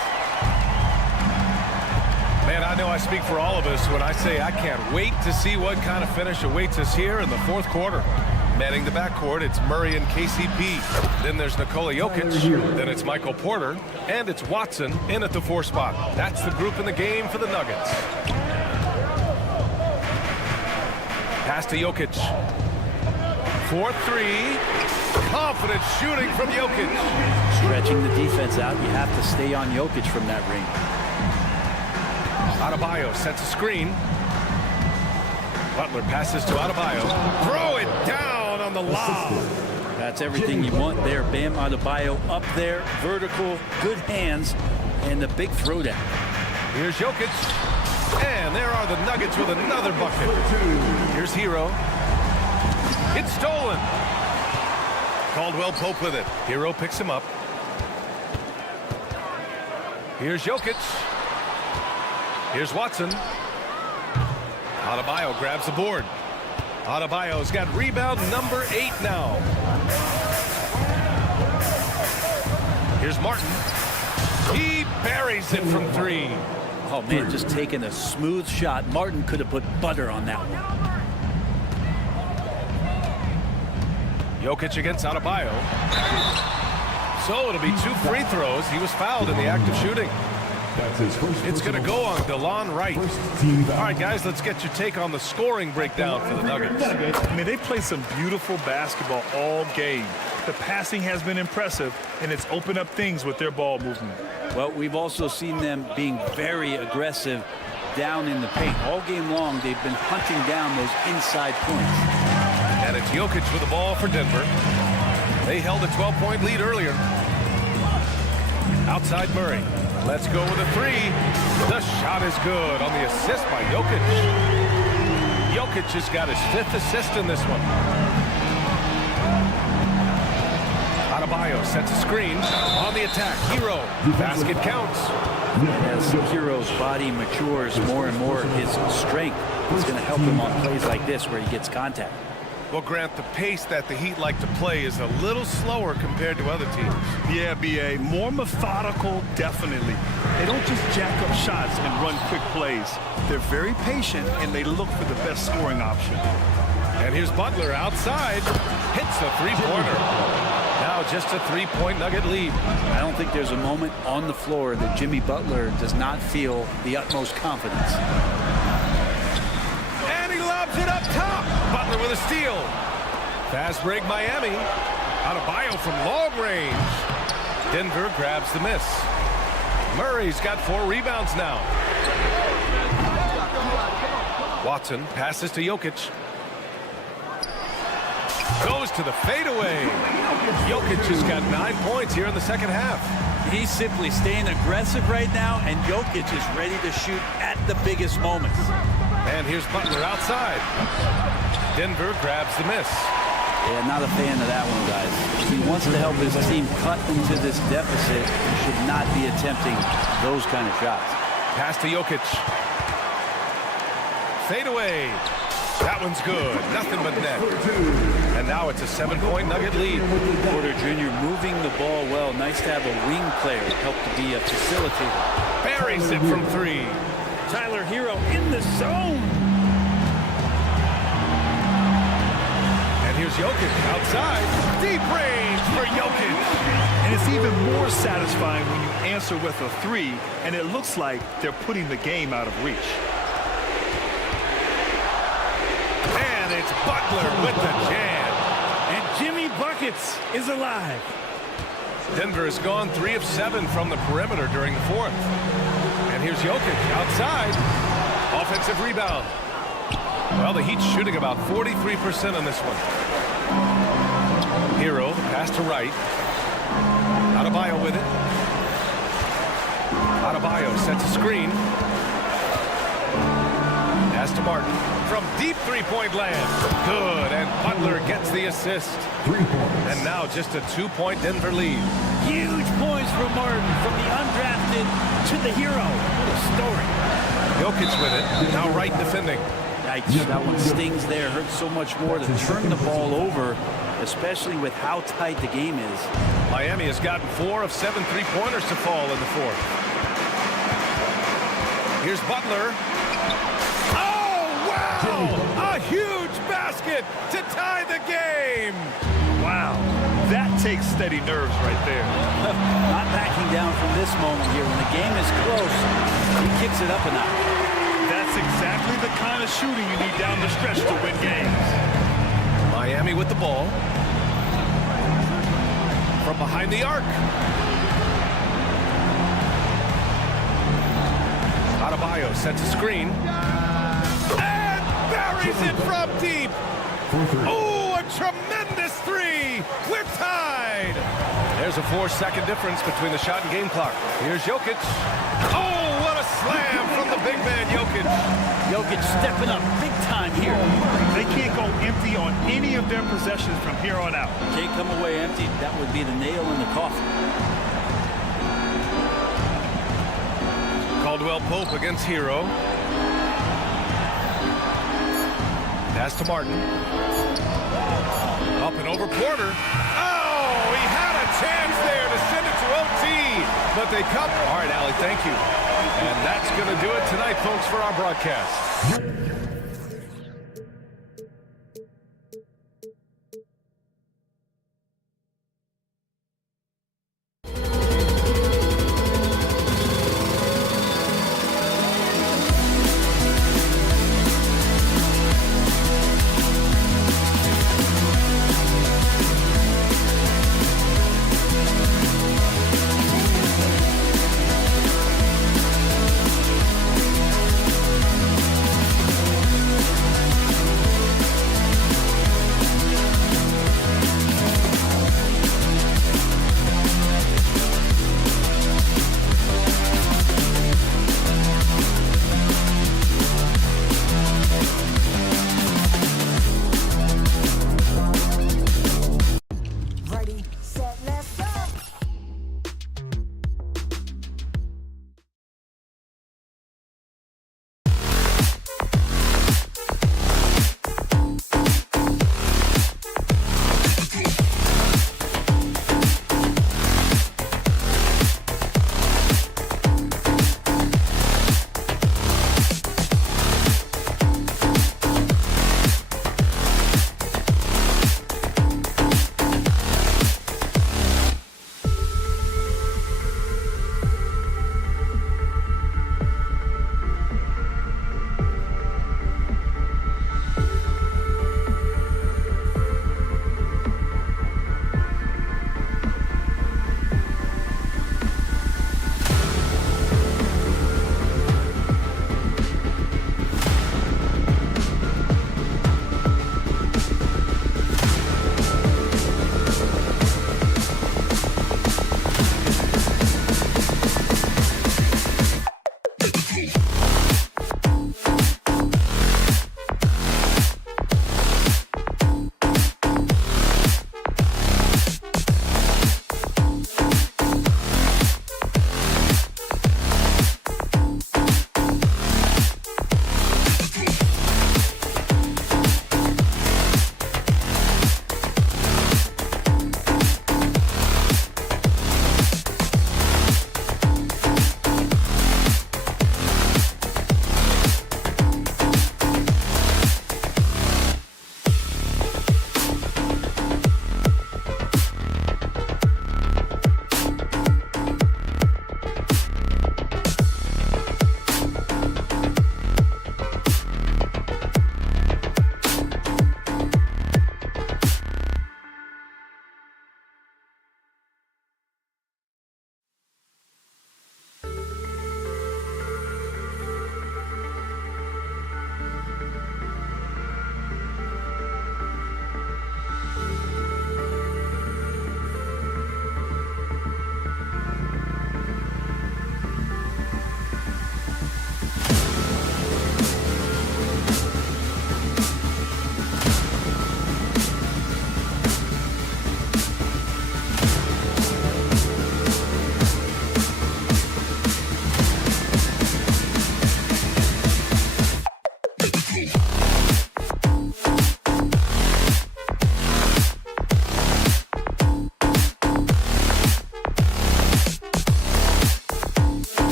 Man, I know I speak for all of us when I say I can't wait to see what kind of finish awaits us here in the fourth quarter. Manning the backcourt, it's Murray and KCP. Then there's Nikola Jokic. Then it's Michael Porter. And it's Watson in at the 4 spot. That's the group in the game for the Nuggets. Pass to Jokic. 4-3. Confident shooting from Jokic. Stretching the defense out. You have to stay on Jokic from that ring. Adebayo sets a screen. Butler passes to Adebayo. Throw it down on the lob. That's everything you want there. Bam Adebayo up there. Vertical, good hands, and the big throwdown. Here's Jokic. And there are the Nuggets with another bucket. Here's Hero. It's stolen. Caldwell Pope with it. Hero picks him up. Here's Jokic. Here's Watson. Adebayo grabs the board. Adebayo's got rebound number 8 now. Here's Martin. He buries it from 3. Oh, man, just taking a smooth shot. Martin could have put butter on that one. Jokic against Adebayo. So it'll be 2 free throws. He was fouled in the act of shooting. That's his first. It's going to go on DeLon Wright. All right, guys, let's get your take on the scoring breakdown for the Nuggets. I mean, they played some beautiful basketball all game. The passing has been impressive, and it's opened up things with their ball movement. Well, we've also seen them being very aggressive down in the paint. All game long, they've been hunting down those inside points. And it's Jokic with the ball for Denver. They held a 12-point lead earlier. Outside Murray. Let's go with a three. The shot is good on the assist by Jokic. Jokic has got his 5th assist in this one. Adebayo sets a screen on the attack. Hero. Basket counts. As Hero's body matures more and more, his strength is going to help him on plays like this where he gets contact. Well, Grant, the pace that the Heat like to play is a little slower compared to other teams. Yeah, B.A. More methodical, definitely. They don't just jack up shots and run quick plays. They're very patient, and they look for the best scoring option. And here's Butler outside. Hits a three-pointer. Now just a 3-point Nugget lead. I don't think there's a moment on the floor that Jimmy Butler does not feel the utmost confidence. And he lobs it up top. Butler with a steal. Fast break Miami. Adebayo from long range. Denver grabs the miss. Murray's got 4 rebounds now. Watson passes to Jokic. Goes to the fadeaway. Jokic has got 9 points here in the second half. He's simply staying aggressive right now, and Jokic is ready to shoot at the biggest moments. And here's Butler outside. Denver grabs the miss. Yeah, not a fan of that one, guys. If he wants to help his team cut into this deficit, he should not be attempting those kind of shots. Pass to Jokic. Fade away. That one's good. Nothing but net. And now it's a 7-point Nugget lead. Porter Jr. moving the ball well. Nice to have a wing player help to be a facilitator. Buries it from 3. Tyler Hero in the zone. And here's Jokic outside. Deep range for Jokic. And it's even more satisfying when you answer with a 3, and it looks like they're putting the game out of reach. And it's Butler with the jam. And Jimmy Buckets is alive. Denver has gone 3 of 7 from the perimeter during the 4th. And here's Jokic outside. Offensive rebound. Well, the Heat's shooting about 43% on this one. Hero, pass to Wright. Adebayo with it. Adebayo sets a screen. Pass to Martin. From deep 3-point land. Good, and Butler gets the assist. 3 points. And now just a 2-point Denver lead. Huge points for Martin from the undrafted to the hero. What a story. Jokic with it. Now Wright defending. Yikes, that one stings there. Hurts so much more to turn the ball over, especially with how tight the game is. Miami has gotten 4 of 7 3-pointers to fall in the 4th. Here's Butler. Oh, wow! A huge basket to tie the game. Wow, that takes steady nerves right there. Not backing down from this moment here. When the game is close, he kicks it up a notch. That's exactly the kind of shooting you need down the stretch to win games. Miami with the ball. From behind the arc. Adebayo sets a screen. And buries it from deep. Oh, a tremendous 3. We're tied. There's a 4-second difference between the shot and game clock. Here's Jokic. Oh, what a slam from the big man, Jokic. Jokic stepping up big time here. They can't go empty on any of their possessions from here on out. Can't come away empty. That would be the nail in the coffin. Caldwell Pope against Hero. Pass to Martin. Up and over Porter. Oh, he had a chance there to send it to OT, but they come. All right, Allie, thank you. And that's going to do it tonight, folks, for our broadcast.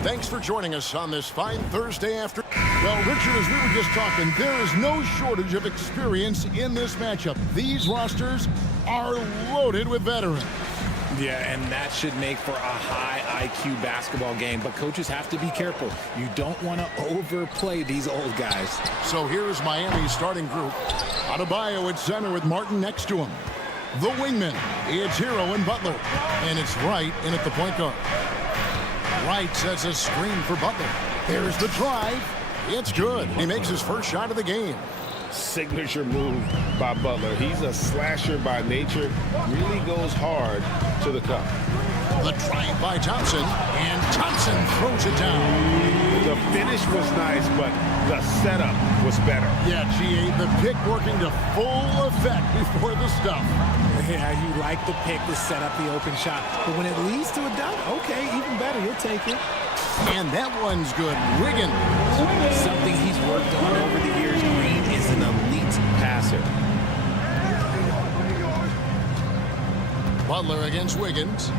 Thanks for joining us on this fine Thursday afternoon. Well, Richard, as we were just talking, there is no shortage of experience in this matchup. These rosters are loaded with veterans. Yeah, and that should make for a high IQ basketball game, but coaches have to be careful. You don't want to overplay these old guys. So here's Miami's starting group. Adebayo at center with Martin next to him. The wingmen, it's Hero and Butler, and it's Wright in at the point guard. Wright sets a screen for Butler. There's the drive. It's good. He makes his first shot of the game. Signature move by Butler. He's a slasher by nature. Really goes hard to the cup. The drive by Thompson, and Thompson throws it down. The finish was nice, but the setup was better. Yeah, GA, the pick working to full effect before the stuff. Yeah, you like the pick to set up the open shot, but when it leads to a dunk, okay, even better, you'll take it. And that one's good. Wiggins. Something he's worked on over the years. Green is an elite passer. Butler against Wiggins.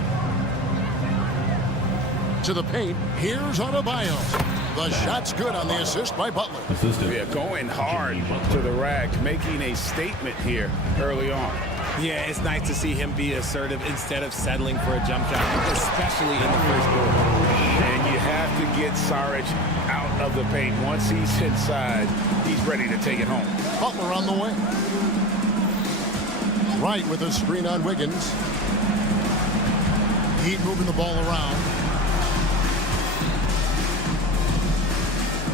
To the paint. Here's Adebayo. The shot's good on the assist by Butler. Yeah, going hard to the rack, making a statement here early on. Yeah, it's nice to see him be assertive instead of settling for a jump shot, especially in the first quarter. And you have to get Saric out of the paint. Once he's inside, he's ready to take it home. Butler on the wing. Wright with a screen on Wiggins. Heat moving the ball around.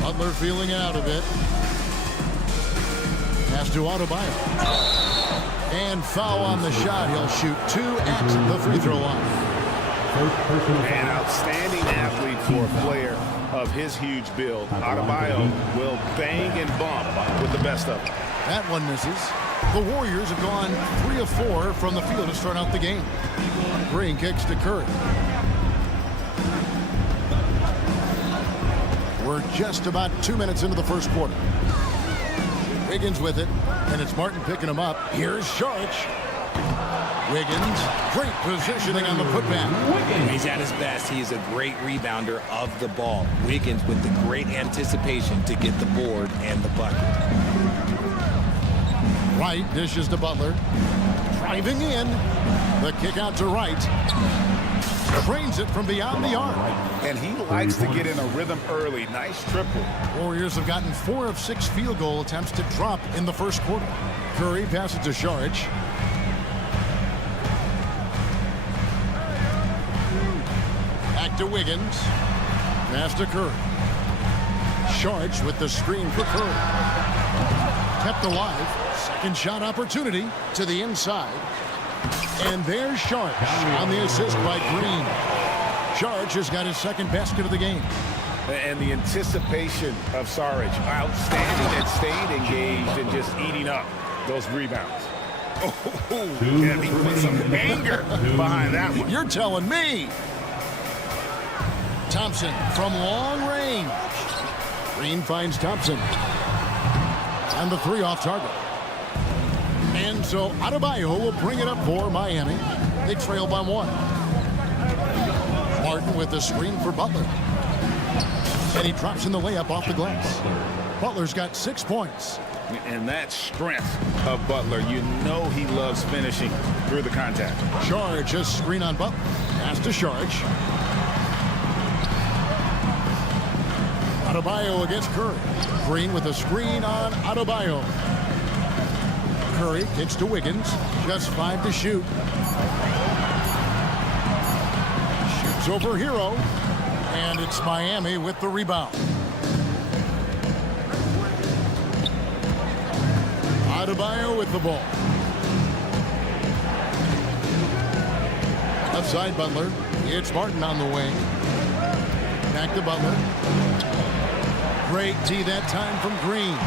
Butler feeling out of it. Pass to Adebayo. And foul on the shot. He'll shoot 2 at the free throw line. An outstanding athlete for a player of his huge build. Adebayo will bang and bump with the best of them. That one misses. The Warriors have gone 3 of 4 from the field to start out the game. Green kicks to Curry. We're just about 2 minutes into the first quarter. Wiggins with it, and it's Martin picking him up. Here's Saric. Wiggins, great positioning on the putback. He's at his best. He is a great rebounder of the ball. Wiggins with the great anticipation to get the board and the bucket. Wright dishes to Butler. Driving in. The kick out to Wright. Trains it from beyond the arc. And he likes to get in a rhythm early. Nice triple. Warriors have gotten 4 of 6 field goal attempts to drop in the first quarter. Curry passes to Saric. Back to Wiggins. Pass to Curry. Saric with the screen for Curry. Kept alive. Second shot opportunity to the inside. And there's Saric on the assist by Green. Saric has got his second basket of the game. And the anticipation of Saric, outstanding at staying engaged and just eating up those rebounds. Oh, yeah, he put some anger behind that one. You're telling me. Thompson from long range. Green finds Thompson. And the 3 off target. And so Adebayo will bring it up for Miami. They trail by 1. Martin with the screen for Butler. And he drops in the layup off the glass. Butler's got 6 points. And that strength of Butler, you know he loves finishing through the contact. Saric just screen on Butler. Pass to Saric. Adebayo against Curry. Green with a screen on Adebayo. Curry kicks to Wiggins. Just 5 to shoot. Shoots over Hero. And it's Miami with the rebound. Adebayo with the ball. Left side Butler. It's Martin on the wing. Back to Butler. Great D that time from Green.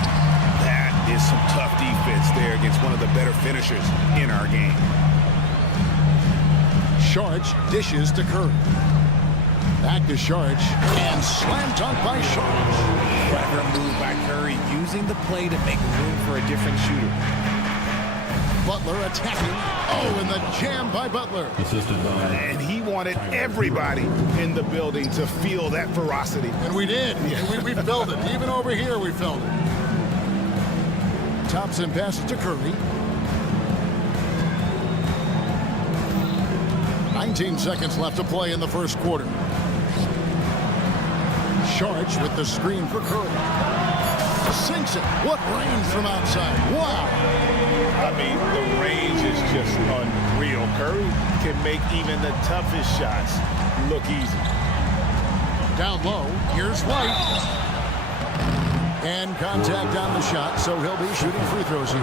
That is some tough defense there against one of the better finishers in our game. Saric dishes to Curry. Back to Saric. And slam dunk by Saric. Clever move by Curry, using the play to make room for a different shooter. Butler attacking. Oh, and the jam by Butler. And he wanted everybody in the building to feel that ferocity. And we did. We felt it. Even over here, we felt it. Thompson passes to Curry. 19 seconds left to play in the first quarter. Sharch with the screen for Curry. Sinks it. What range from outside. Wow. I mean, the range is just unreal. Curry can make even the toughest shots look easy. Down low. Here's White. And contact on the shot, so he'll be shooting free throws here.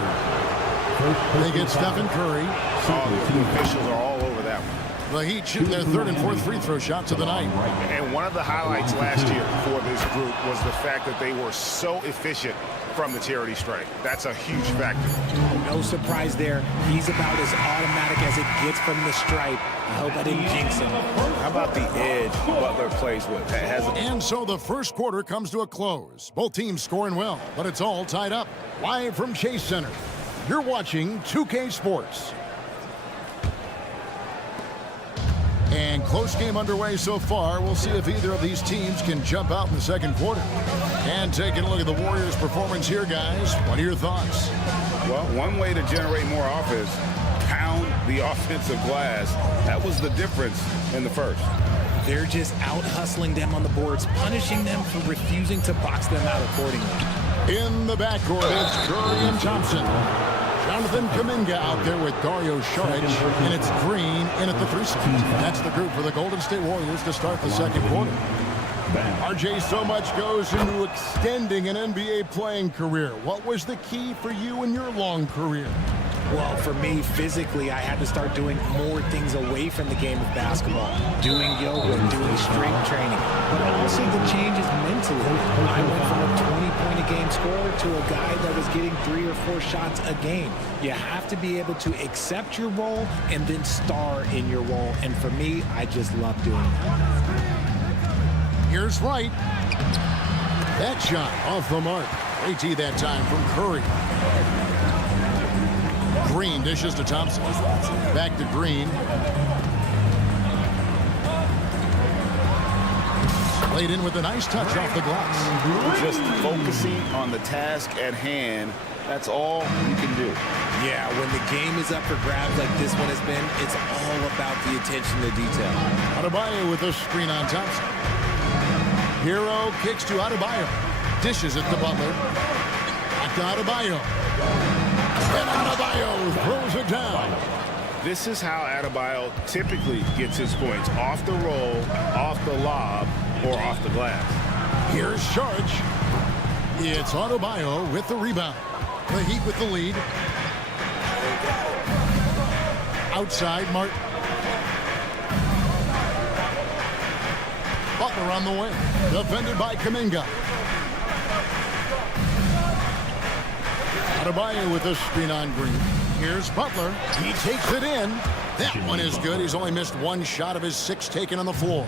They get Stephen Curry. Oh, the officials are all over that one. The Heat shoot their third and fourth free throw shots of the night. And one of the highlights last year for this group was the fact that they were so efficient from the charity stripe. That's a huge factor. No surprise there. He's about as automatic as it gets from the stripe. I hope I didn't jinx him. How about the edge Butler plays with? And so the first quarter comes to a close. Both teams scoring well, but it's all tied up. Live from Chase Center, you're watching 2K Sports. And close game underway so far. We'll see if either of these teams can jump out in the second quarter. And taking a look at the Warriors' performance here, guys. What are your thoughts? Well, one way to generate more offense, pound the offensive glass. That was the difference in the first. They're just out-hustling them on the boards, punishing them for refusing to box them out accordingly. In the backcourt, it's Curry and Thompson. Jonathan Kuminga out there with Dario Saric, and it's Green in at the 3 spot. That's the group for the Golden State Warriors to start the second quarter. RJ, so much goes into extending an NBA playing career. What was the key for you in your long career? Well, for me, physically, I had to start doing more things away from the game of basketball. Doing yoga, doing strength training. But also the changes mentally. I went from a 20-point-a-game scorer to a guy that was getting 3 or 4 shots a game. You have to be able to accept your role and then star in your role. And for me, I just love doing that. Here's Wright. That shot off the mark. AT that time from Curry. Green dishes to Thompson. Back to Green. Played in with a nice touch off the glass. Just focusing on the task at hand. That's all you can do. Yeah, when the game is up for grabs like this one has been, it's all about the attention to detail. Adebayo with a screen on Thompson. Hero kicks to Adebayo. Dishes it to Butler. Back to Adebayo. And Adebayo throws it down. This is how Adebayo typically gets his points. Off the roll, off the lob, or off the glass. Here's Saric. It's Adebayo with the rebound. The Heat with the lead. Outside, Martin. Butler on the wing. Defended by Kuminga. Adebayo with a screen on Green. Here's Butler. He takes it in. That one is good. He's only missed 1 shot of his 6 taken on the floor.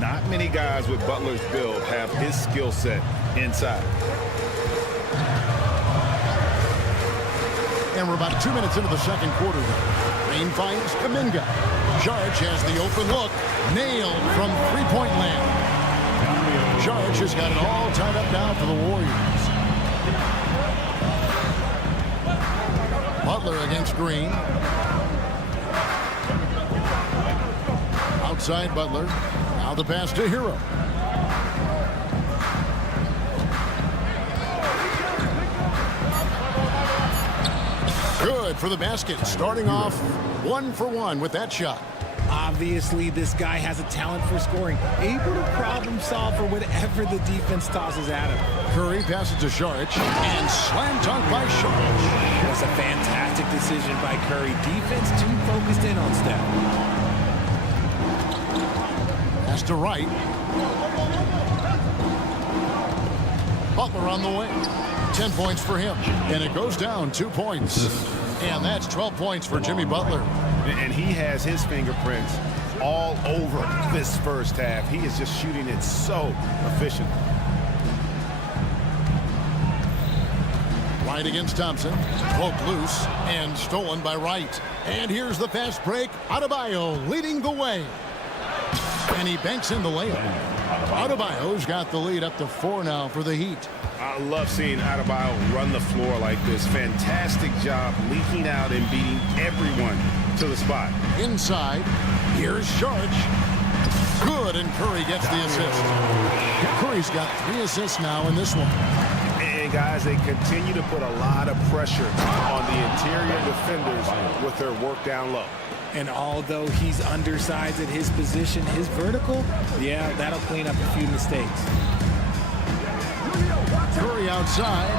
Not many guys with Butler's build have his skill set inside. And we're about 2 minutes into the second quarter. Green finds Kuminga. Saric has the open look. Nailed from three-point land. Saric has got it all tied up now for the Warriors. Butler against Green. Outside Butler. Now the pass to Hero. Good for the basket. Starting off 1 for 1 with that shot. Obviously, this guy has a talent for scoring. Able to problem solve for whatever the defense tosses at him. Curry passes to Saric. And slam dunk by Saric. That was a fantastic decision by Curry. Defense too focused in on Steph. Pass to Wright. Butler on the wing. 10 points for him. And it goes down 2 points. And that's 12 points for Jimmy Butler. And he has his fingerprints all over this first half. He is just shooting it so efficient. Right against Thompson. Poked loose and stolen by Wright. And here's the fast break. Adebayo leading the way. And he banks in the layup. Adebayo's got the lead up to 4 now for the Heat. I love seeing Adebayo run the floor like this. Fantastic job leaking out and beating everyone to the spot. Inside, here's Sharge. Good, and Curry gets the assist. Curry's got 3 assists now in this one. And guys, they continue to put a lot of pressure on the interior defenders with their work down low. And although he's undersized at his position, his vertical, yeah, that'll clean up a few mistakes. Curry outside.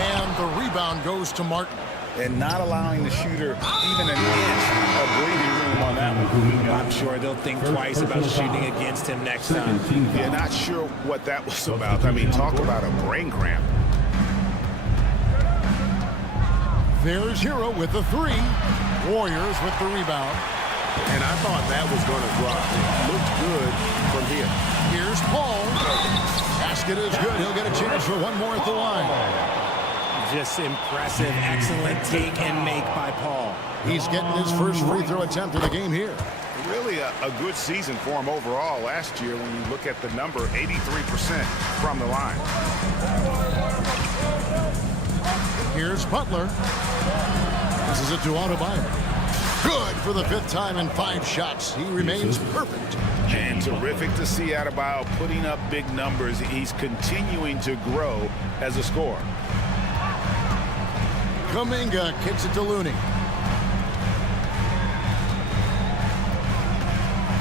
And the rebound goes to Martin. And not allowing the shooter even an inch of breathing room on that one. I'm sure they'll think twice about shooting against him next time. Yeah, not sure what that was about. I mean, talk about a brain cramp. There's Hero with the 3. Warriors with the rebound. And I thought that was going to drop. It looked good from here. Here's Paul. Basket is good. He'll get a chance for one more at the line. Just impressive, excellent take and make by Paul. He's getting his first free throw attempt of the game here. Really a good season for him overall last year when you look at the number, 83% from the line. Here's Butler. This is it to Adebayo. Good for the 5th time in 5 shots. He remains perfect. And terrific to see Adebayo putting up big numbers. He's continuing to grow as a scorer. Kuminga kicks it to Looney.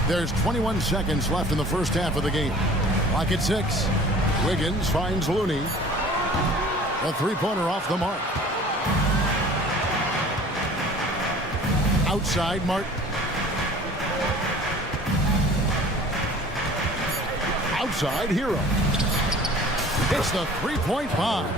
There's 21 seconds left in the first half of the game. Clock at 6. Wiggins finds Looney. A 3-pointer off the mark. Outside Martin. Outside Hero. It's the 3-point bomb.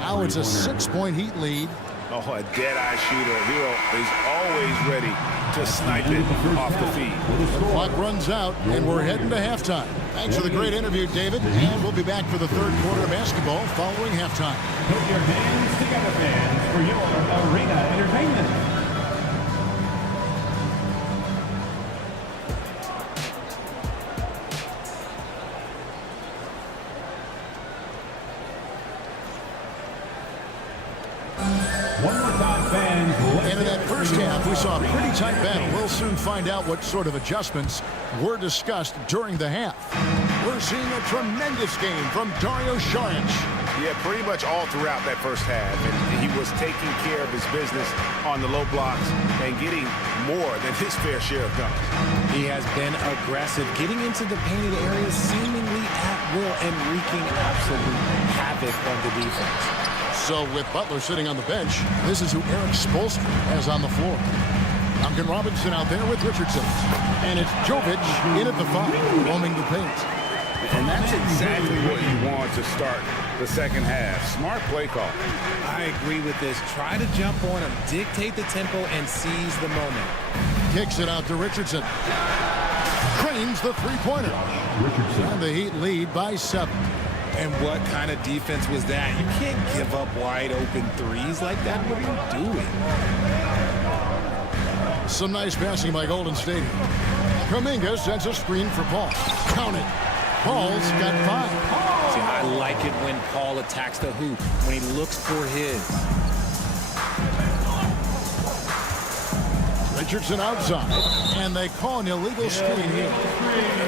Now it's a 6-point Heat lead. Oh, a dead-eye shooter. Hero is always ready to snipe it off the feed. The clock runs out, and we're heading to halftime. Thanks for the great interview, David. And we'll be back for the 3rd quarter of basketball following halftime. Put your hands together, fans, for your arena entertainment. And in that first half, we saw a pretty tight battle. We'll soon find out what sort of adjustments were discussed during the half. We're seeing a tremendous game from Dario Saric. Yeah, pretty much all throughout that first half. And he was taking care of his business on the low blocks and getting more than his fair share of dunks. He has been aggressive, getting into the painted areas seemingly at will and wreaking absolute havoc on the defense. So with Butler sitting on the bench, this is who Eric Spoelstra has on the floor. Duncan Robinson out there with Richardson. And it's Jovic in at the 5, roaming the paint. And that's exactly what you want to start the second half. Smart play call. I agree with this. Try to jump on him, dictate the tempo, and seize the moment. Kicks it out to Richardson. Cranes the 3-pointer. And the Heat lead by 7. And what kind of defense was that? You can't give up wide open threes like that. What are you doing? Some nice passing by Golden State. Kuminga sends a screen for Paul. Count it. Paul's got 5. See, I like it when Paul attacks the hoop, when he looks for his. Richardson outside, and they call an illegal screen here.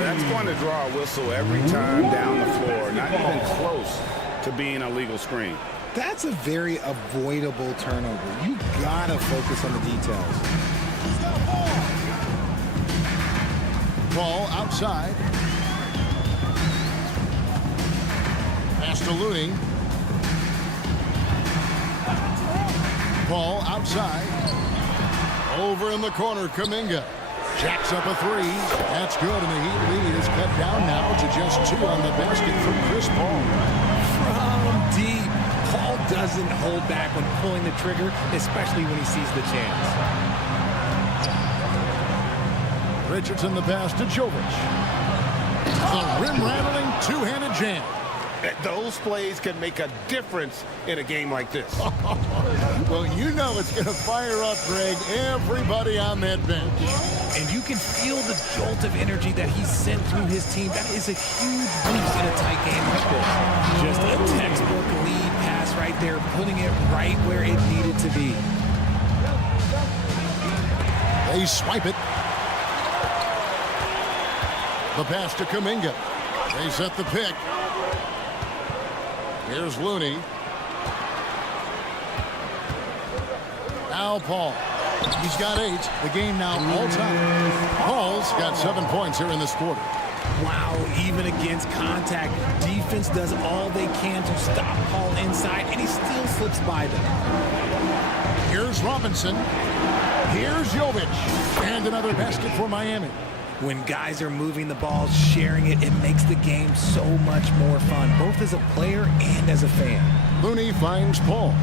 That's going to draw a whistle every time down the floor. Not even close to being a legal screen. That's a very avoidable turnover. You gotta focus on the details. Ball outside. Pass to Looney. Ball outside. Over in the corner, Kuminga. Jacks up a 3. That's good, and the Heat lead is cut down now to just 2 on the basket from Chris Paul. From deep. Paul doesn't hold back when pulling the trigger, especially when he sees the chance. Richardson the pass to Jovic. The rim-rattling 2-handed jam. Those plays can make a difference in a game like this. Well, you know it's going to fire up, Greg, everybody on that bench. And you can feel the jolt of energy that he sent through his team. That is a huge boost in a tight game like this. Just a textbook lead pass right there, putting it right where it needed to be. They swipe it. The pass to Kuminga. They set the pick. Here's Looney. Now Paul. He's got 8. The game now all time. Paul's got 7 points here in this quarter. Wow, even against contact, defense does all they can to stop Paul inside, and he still slips by them. Here's Robinson. Here's Jovic. And another basket for Miami. When guys are moving the ball, sharing it, it makes the game so much more fun, both as a player and as a fan. Looney finds Paul.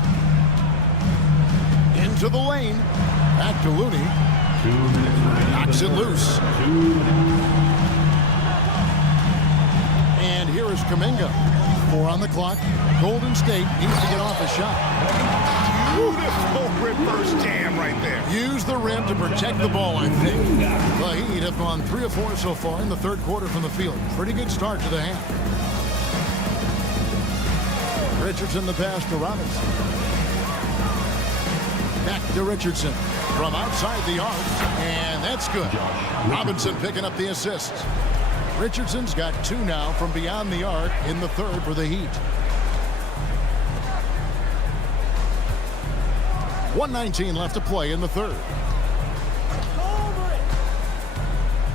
Into the lane. Back to Looney. 2 minutes. Knocks it loose. 2 minutes. And here is Kuminga. 4 on the clock. Golden State needs to get off a shot. Beautiful reverse jam right there. Use the rim to protect the ball, I think. The Heat have gone 3 of 4 so far in the third quarter from the field. Pretty good start to the half. Richardson the pass to Robinson. Back to Richardson from outside the arc. And that's good. Robinson picking up the assist. Richardson's got 2 now from beyond the arc in the third for the Heat. 1:19 left to play in the third.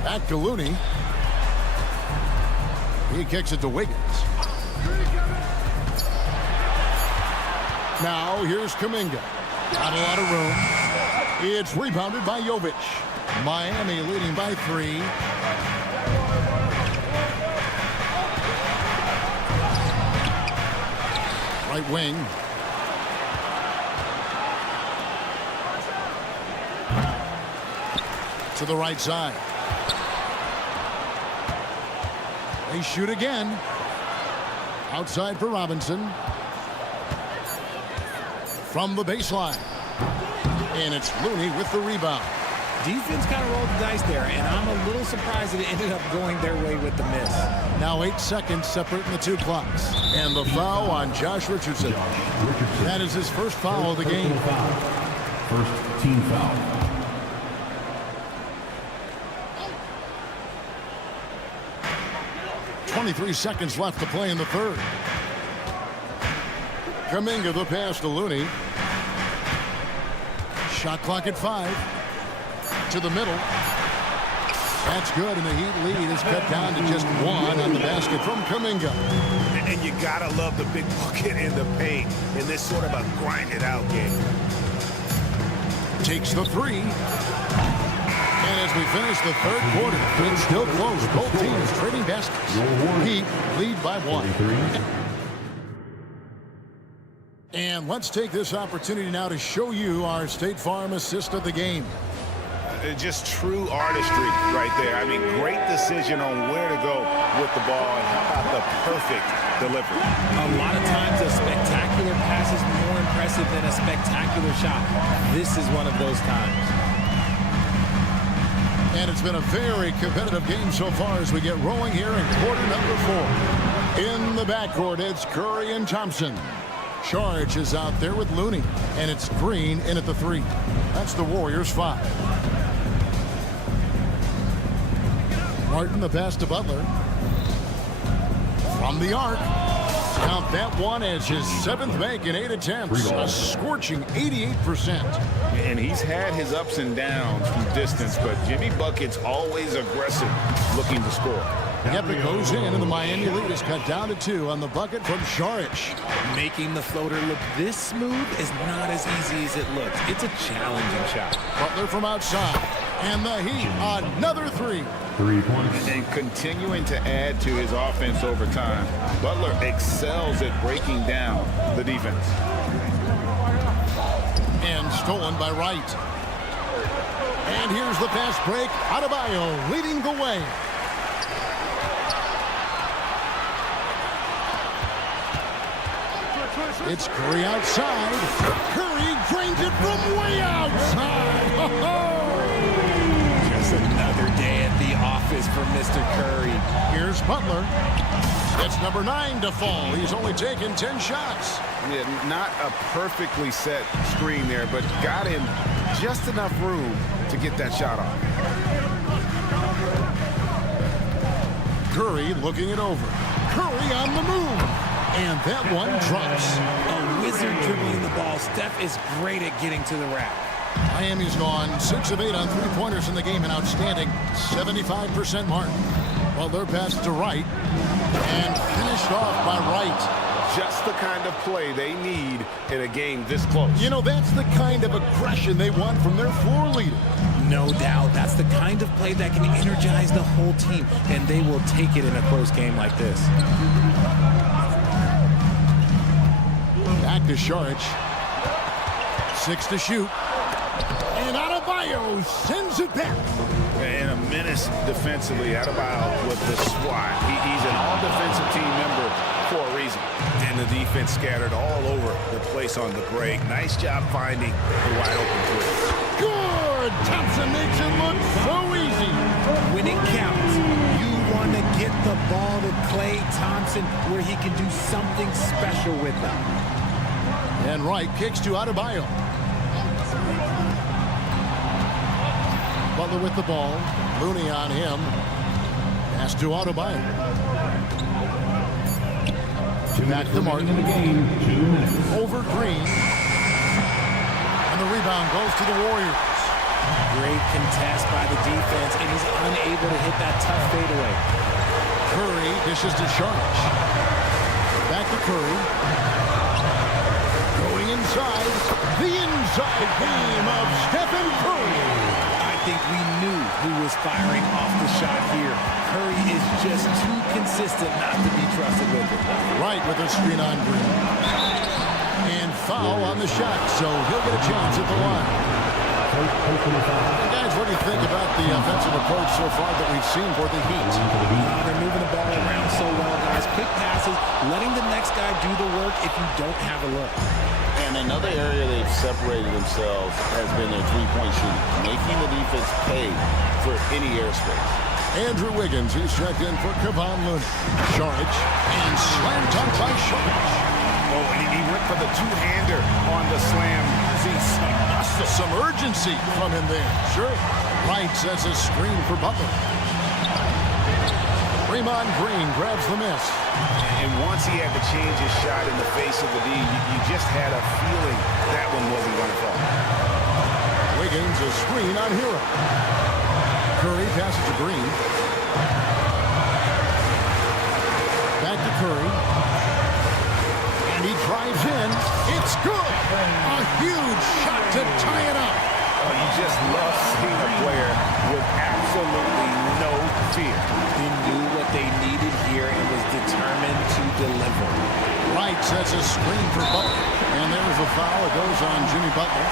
Back to Looney. He kicks it to Wiggins. Now here's Kuminga. Not a lot of room. It's rebounded by Jovic. Miami leading by 3. Right wing. To the right side. They shoot again. Outside for Robinson. From the baseline. And it's Looney with the rebound. Defense kind of rolled the dice there, and I'm a little surprised that it ended up going their way with the miss. Now 8 seconds separating the 2 clocks. And the foul on Josh Richardson. That is his first foul of the game. First team foul. .23 seconds left to play in the third. Kuminga the pass to Looney. Shot clock at 5. To the middle. That's good, and the Heat lead is cut down to just 1 on the basket from Kuminga. And you gotta love the big bucket in the paint in this sort of a grinded-out game. Takes the 3. And as we finish the third quarter, it's still close. Both teams trading baskets. Heat lead by 1. And let's take this opportunity now to show you our State Farm assist of the game. Just true artistry right there. I mean, great decision on where to go with the ball, and how about the perfect delivery. A lot of times a spectacular pass is more impressive than a spectacular shot. This is one of those times. And it's been a very competitive game so far as we get rolling here in quarter number 4. In the backcourt, it's Curry and Thompson. Charge is out there with Looney, and it's Green in at the 3. That's the Warriors' 5. Martin the pass to Butler. From the arc. Count that one as his 7th make in 8 attempts. A scorching 88%. And he's had his ups and downs from distance, but Jimmy Bucket's always aggressive looking to score. Yep, it goes in, and the Miami lead is cut down to 2 on the bucket from Saric. Making the floater look this smooth is not as easy as it looks. It's a challenging shot. Butler from outside. And the Heat, another 3. 3 points. And continuing to add to his offense over time, Butler excels at breaking down the defense. And stolen by Wright. And here's the fast break. Adebayo leading the way. It's Curry outside. Curry drains it from way outside. Just another day at the office for Mr. Curry. Here's Butler. It's number 9 to fall. He's only taken 10 shots. Yeah, not a perfectly set screen there, but got him just enough room to get that shot off. Curry looking it over. Curry on the move. And that one drops. A wizard dribbling the ball. Steph is great at getting to the rack. Miami's gone 6 of 8 on three-pointers in the game, an outstanding 75% mark. Butler passed to Wright and finished off by Wright. Just the kind of play they need in a game this close. You know, that's the kind of aggression they want from their floor leader. No doubt. That's the kind of play that can energize the whole team, and they will take it in a close game like this. Back to Saric. 6 to shoot. And Adebayo sends it back. And a menace defensively. Adebayo with the swat. He's an all-defensive team member for a reason. And the defense scattered all over the place on the break. Nice job finding the wide open three. Good! Thompson makes it look so easy. When it counts, you want to get the ball to Klay Thompson where he can do something special with them. And Wright kicks to Adebayo. Butler with the ball. Looney on him. Pass to Adebayo. Back to Martin. Over Green. And the rebound goes to the Warriors. Great contest by the defense, and he's unable to hit that tough fadeaway. Curry dishes to Saric. Back to Curry. Going inside. The inside game of Stephen Curry. I think we knew who was firing off the shot here. Curry is just too consistent not to be trusted with it. Right with a screen on Green. And foul on the shot, so he'll get a chance at the line. Guys, what do you think about the offensive approach so far that we've seen for the Heat? They're moving the ball around so well, guys. Quick passes, letting the next guy do the work if you don't have a look. And another area they've separated themselves has been their three-point shooting, making the defense pay for any airspace. Andrew Wiggins, he's checked in for Kevon Looney. Saric, and slam dunk by Saric. Oh, he went for the two-hander on the slam. See, some urgency from him there. Sure. Wright sets a screen for Butler. Draymond Green grabs the miss. And once he had to change his shot in the face of the D, you just had a feeling that one wasn't going to fall. Wiggins, a screen on Hero. Curry passes to Green. Back to Curry. And he drives in. It's good. A huge shot to tie it up. Oh, you just love seeing a player with absolutely no fear. He knew what they needed here and was determined to deliver. Wright sets a screen for Butler. And there's a foul. It goes on Jimmy Butler.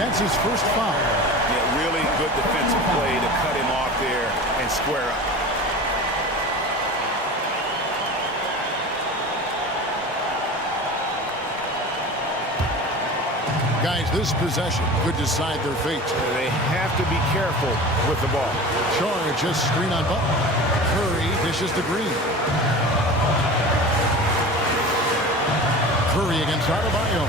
That's his first foul. Yeah, really good defensive play to cut him off there and square up. Guys, this possession could decide their fate. They have to be careful with the ball. Saric just screen on Butler. Curry dishes to Green. Curry against Adebayo.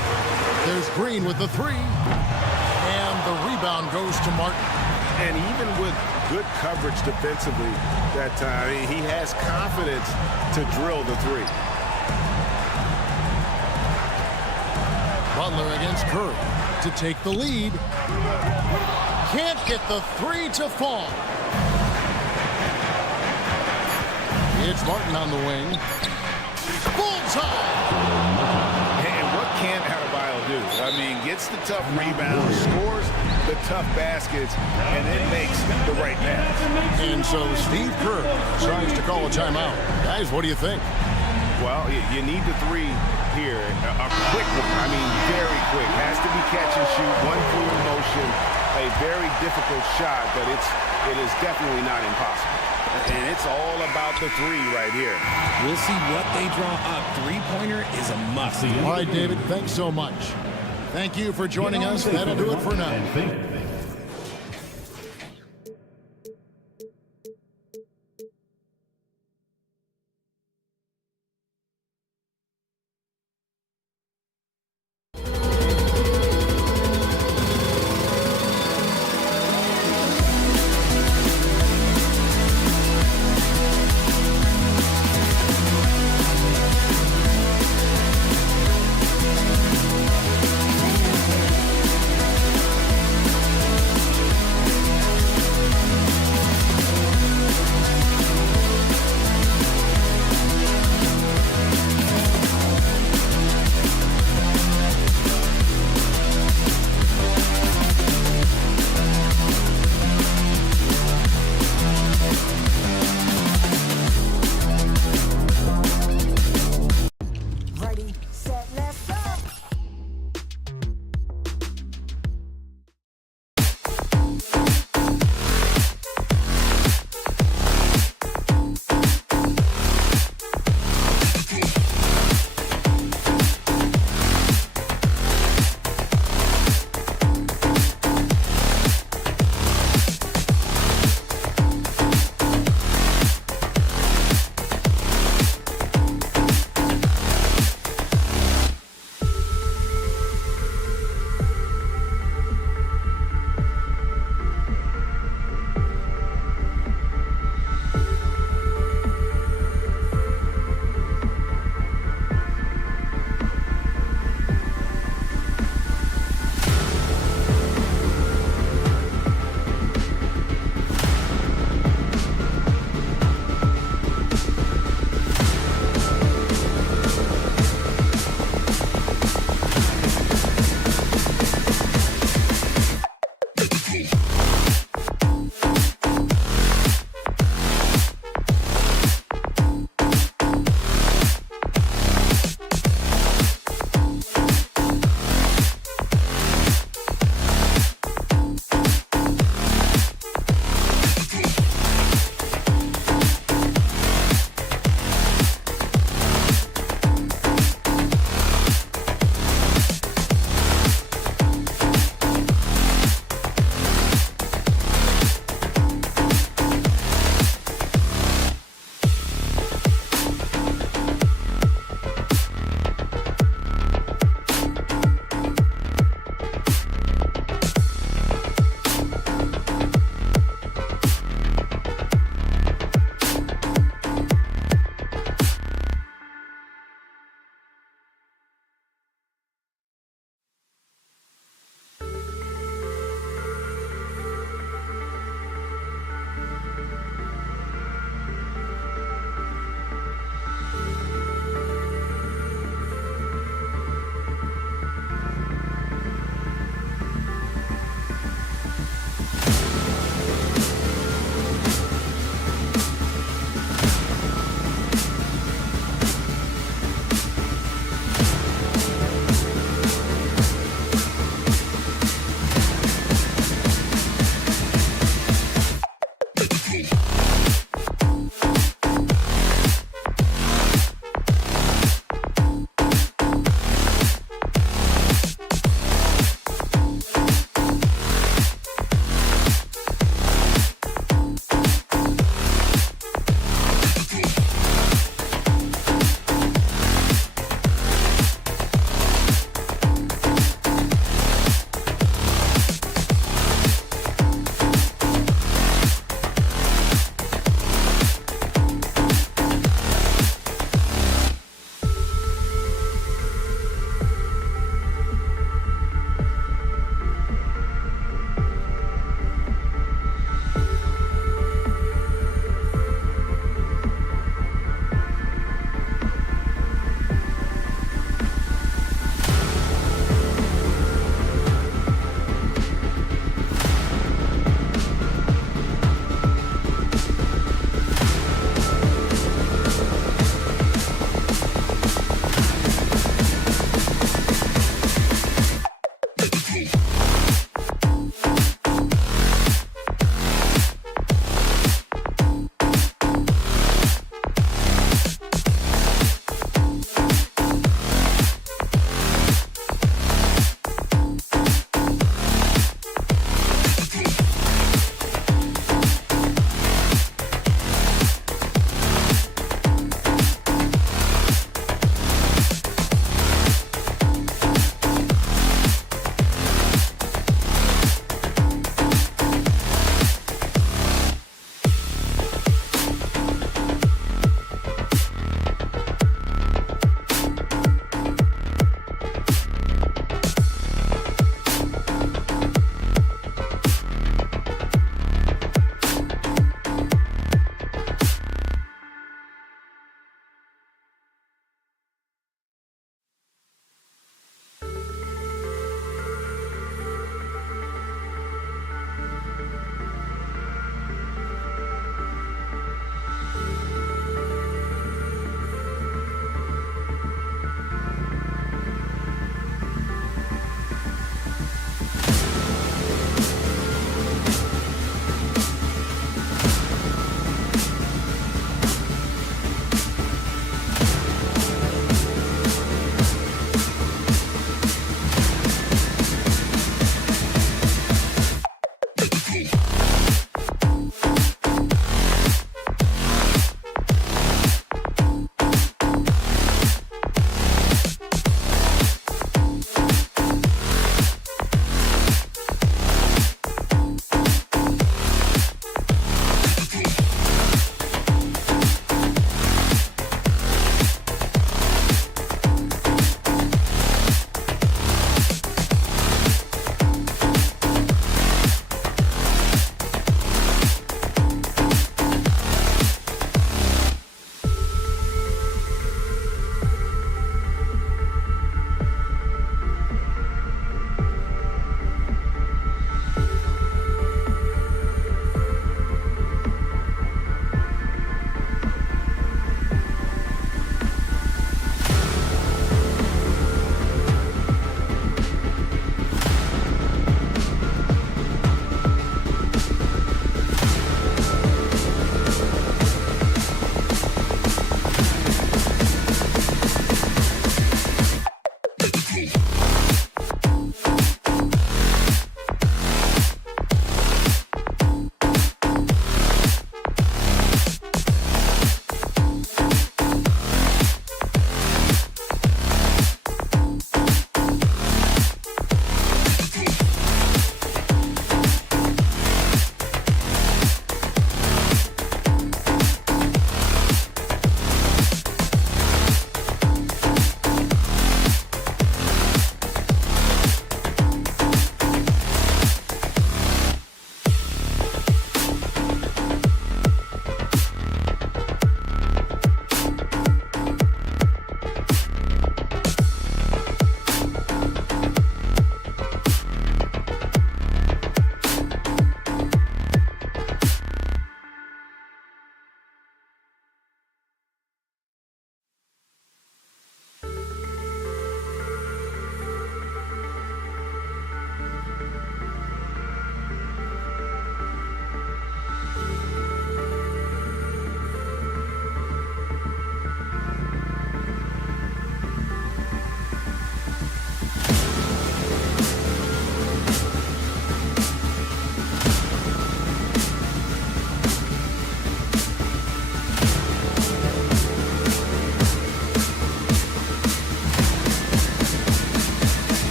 There's Green with the three. And the rebound goes to Martin. And even with good coverage defensively that time, he has confidence to drill the three. Butler against Curry to take the lead. Can't get the three to fall. It's Martin on the wing. Bullseye! And what can Adebayo do? I mean, gets the tough rebounds, scores the tough baskets, and then makes the right pass. And so Steve Kerr decides to call a timeout. Guys, what do you think? Well, you need the three here. A quick one. I mean, very quick. Has to be catch and shoot. One fluid motion. A very difficult shot, but it is definitely not impossible. And it's all about the three right here. We'll see what they draw up. Three-pointer is a must. All right, David, thanks so much. Thank you for joining us. That'll do it for now.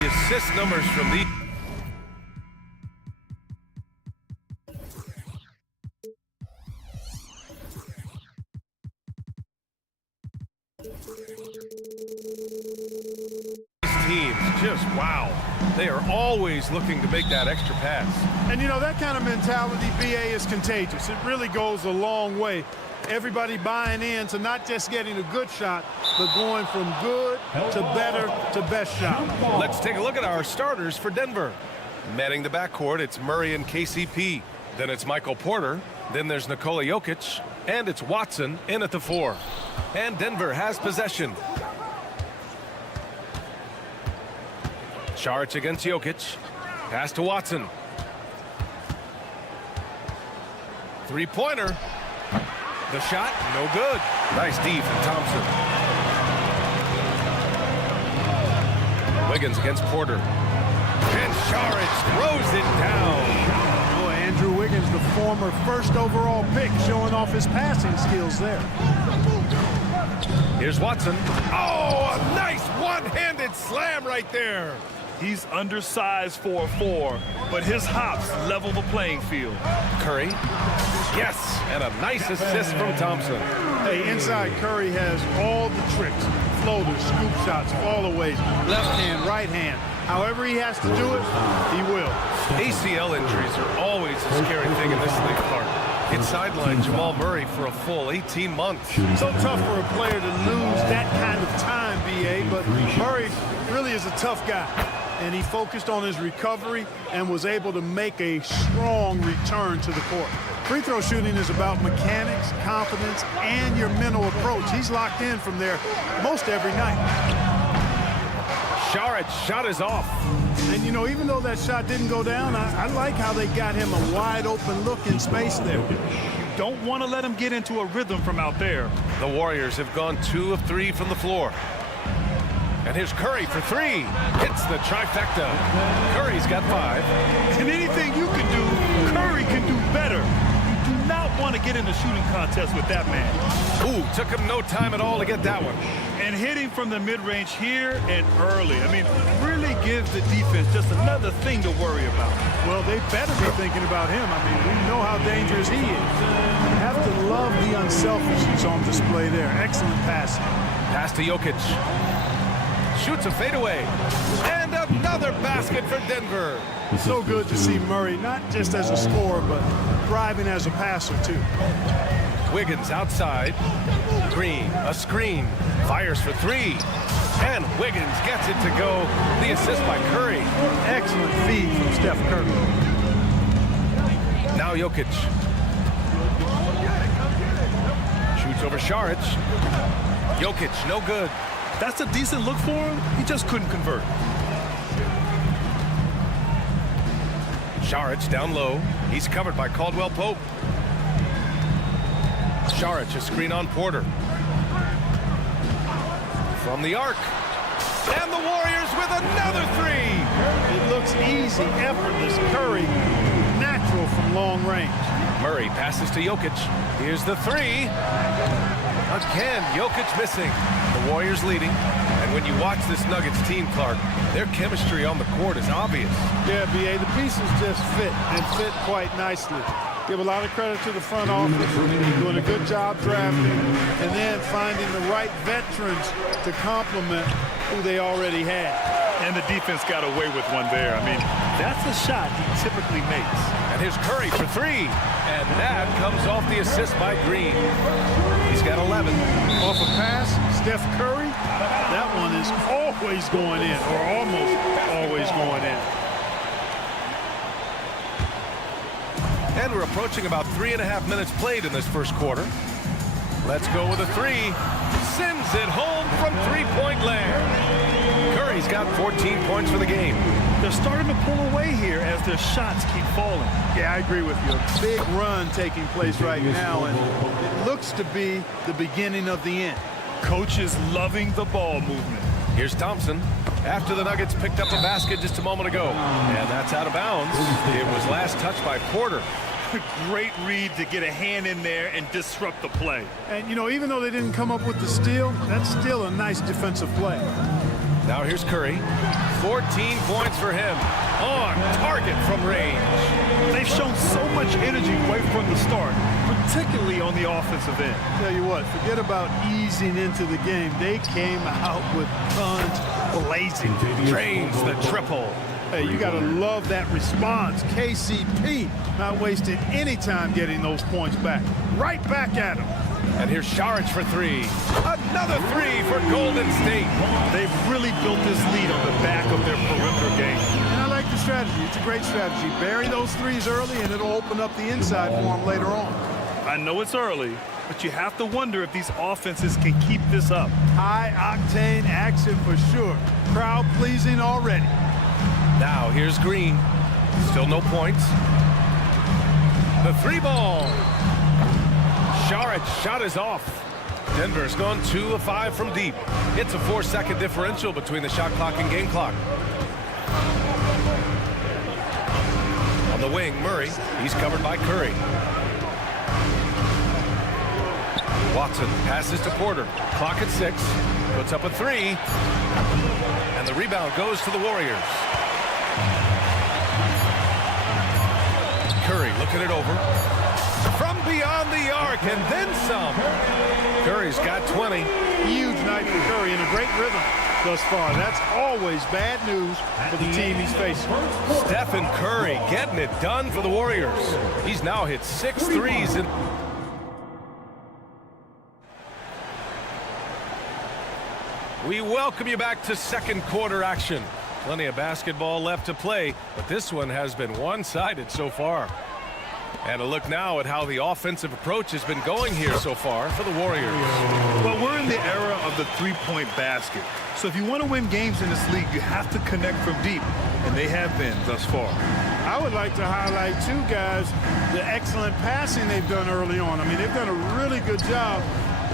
Assist numbers from the teams. Just wow. They are always looking to make that extra pass. And you know, that kind of mentality, BA, is contagious. It really goes a long way. Everybody buying in to not just getting a good shot, but going from good to better to best shot. Let's take a look at our starters for Denver. Manning the backcourt, it's Murray and KCP. Then it's Michael Porter. Then there's Nikola Jokic. And it's Watson in at the 4. And Denver has possession. Saric against Jokic. Pass to Watson. Three-pointer. The shot, no good. Nice D from Thompson. Wiggins against Porter. And Saric throws it down. Oh, Andrew Wiggins, the former first overall pick, showing off his passing skills there. Here's Watson. Oh, a nice one-handed slam right there. He's undersized for a 4, but his hops level the playing field. Curry. Yes, and a nice assist from Thompson. Hey, inside Curry has all the tricks. Floaters, scoop shots, fallaways, left hand, right hand. However he has to do it, he will. ACL injuries are always a scary thing in this league, Clark. It sidelined Jamal Murray for a full 18 months. So tough for a player to lose that kind of time, BA, but Murray really is a tough guy. And he focused on his recovery and was able to make a strong return to the court. Free throw shooting is about mechanics, confidence, and your mental approach. He's locked in from there most every night. Saric shot is off. And, you know, even though that shot didn't go down, I like how they got him a wide-open look in space there. You don't want to let him get into a rhythm from out there. The Warriors have gone 2 of 3 from the floor. And here's Curry for 3. Hits the trifecta. Curry's got 5. And anything you can do, Curry can do better. You do not want to get in a shooting contest with that man. Ooh, took him no time at all to get that one. And hitting from the mid-range here and early. I mean, really gives the defense just another thing to worry about. Well, they better be thinking about him. I mean, we know how dangerous he is. You have to love the unselfishness on display there. Excellent pass. Pass to Jokic. Shoots a fadeaway. And another basket for Denver. So good to see Murray, not just as a scorer, but thriving as a passer, too. Wiggins outside. Green, a screen. Fires for 3. And Wiggins gets it to go. The assist by Curry. Excellent feed from Steph Curry. Now Jokic. Shoots over Saric. Jokic, no good. That's a decent look for him. He just couldn't convert. Saric down low. He's covered by Caldwell Pope. Saric, a screen on Porter. From the arc. And the Warriors with another 3. It looks easy, effortless. Curry, natural from long range. Murray passes to Jokic. Here's the 3. Again, Jokic missing. The Warriors leading. And when you watch this Nuggets team, Clark, their chemistry on the court is obvious. Yeah, BA, the pieces just fit, and fit quite nicely. Give a lot of credit to the front office, doing a good job drafting, and then finding the right veterans to complement who they already had. And the defense got away with one there. I mean, that's a shot he typically makes. And here's Curry for 3. And that comes off the assist by Green. He's got 11. Off a pass, Steph Curry, that one is always going in, or almost always going in. And we're approaching about 3.5 minutes played in this first quarter. Let's go with a 3. Sends it home from three-point land. Curry's got 14 points for the game. They're starting to pull away here as their shots keep falling. Yeah, I agree with you. A big run taking place right now, and it looks to be the beginning of the end. Coach is loving the ball movement. Here's Thompson. After the Nuggets picked up a basket just a moment ago. And that's out of bounds. It was last touched by Porter. Great read to get a hand in there and disrupt the play. And, you know, even though they didn't come up with the steal, that's still a nice defensive play. Now here's Curry. 14 points for him. On target from range. They've shown so much energy right from the start, particularly on the offensive end. Tell you what, forget about easing into the game. They came out with guns blazing. Drains the triple. Hey, you got to love that response. KCP not wasting any time getting those points back. Right back at him. And here's Saric for three. Another three for Golden State. They've really built this lead on the back of their perimeter game. And I like the strategy. It's a great strategy. Bury those threes early, and it'll open up the inside for them later on. I know it's early, but you have to wonder if these offenses can keep this up. High-octane action for sure. Crowd-pleasing already. Now here's Green. Still no points. The three ball. Saric shot is off. Denver's gone 2 of 5 from deep. It's a 4-second differential between the shot clock and game clock. On the wing, Murray. He's covered by Curry. Watson passes to Porter. Clock at 6. Puts up a 3. And the rebound goes to the Warriors. Curry looking it over. From beyond the arc and then some. Curry's got 20. Huge night for Curry and a great rhythm thus far. That's always bad news for the team he's facing. Stephen Curry getting it done for the Warriors. He's now hit 6 threes. We welcome you back to second quarter action. Plenty of basketball left to play, but this one has been one-sided so far. And a look now at how the offensive approach has been going here so far for the Warriors. Well, we're in the era of the three-point basket. So if you want to win games in this league, you have to connect from deep, and they have been thus far. I would like to highlight two guys, the excellent passing they've done early on. I mean, they've done a really good job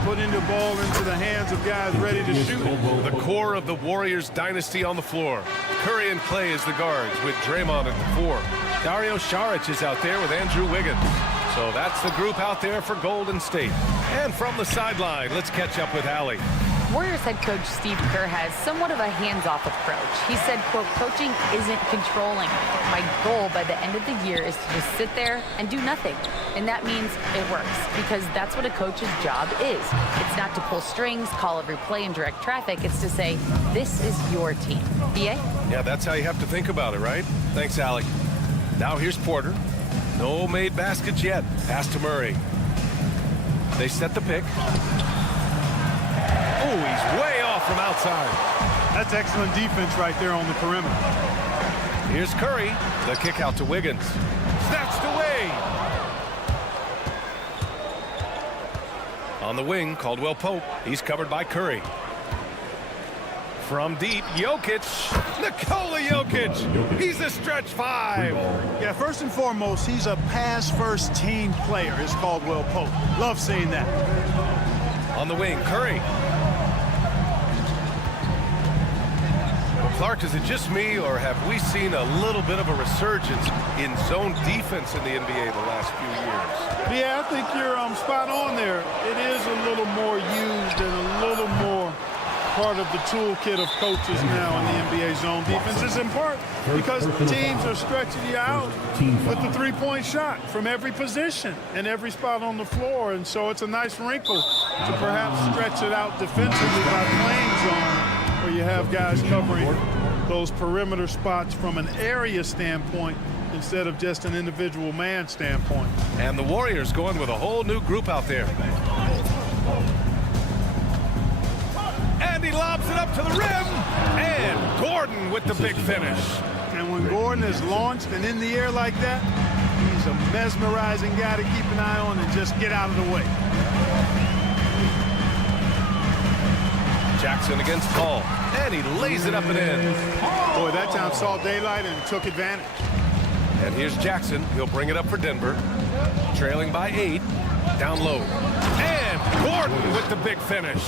putting the ball into the hands of guys ready to shoot. The core of the Warriors dynasty on the floor. Curry and Clay as the guards with Draymond at the 4. Dario Saric is out there with Andrew Wiggins. So that's the group out there for Golden State. And from the sideline, let's catch up with Allie. Warriors head coach Steve Kerr has somewhat of a hands-off approach. He said, quote, coaching isn't controlling. My goal by the end of the year is to just sit there and do nothing. And that means it works because that's what a coach's job is. It's not to pull strings, call every play, and direct traffic. It's to say, this is your team. BA? Yeah, that's how you have to think about it, right? Thanks, Allie. Now here's Porter. No made baskets yet. Pass to Murray. They set the pick. Oh, he's way off from outside. That's excellent defense right there on the perimeter. Here's Curry. The kick out to Wiggins. Snatched away. On the wing, Caldwell Pope. He's covered by Curry. From deep, Jokic. Nikola Jokic. He's a stretch 5. Yeah, first and foremost, he's a pass-first team player, is Caldwell Pope. Love seeing that. On the wing, Curry. Clark, is it just me, or have we seen a little bit of a resurgence in zone defense in the NBA the last few years? Yeah, I think you're spot on there. It is a little more used and a little more part of the toolkit of coaches now in the NBA zone defense. Is in part because teams are stretching you out with the three-point shot from every position and every spot on the floor. And so it's a nice wrinkle to perhaps stretch it out defensively by playing zone, where you have guys covering those perimeter spots from an area standpoint instead of just an individual man standpoint. And the Warriors going with a whole new group out there. And he lobs it up to the rim. And Gordon with the big finish. And when Gordon is launched and in the air like that, he's a mesmerizing guy to keep an eye on and just get out of the way. Jackson against Paul. And he lays it up and in. Boy, that time saw daylight and took advantage. And here's Jackson. He'll bring it up for Denver. Trailing by 8. Down low. And Gordon with the big finish.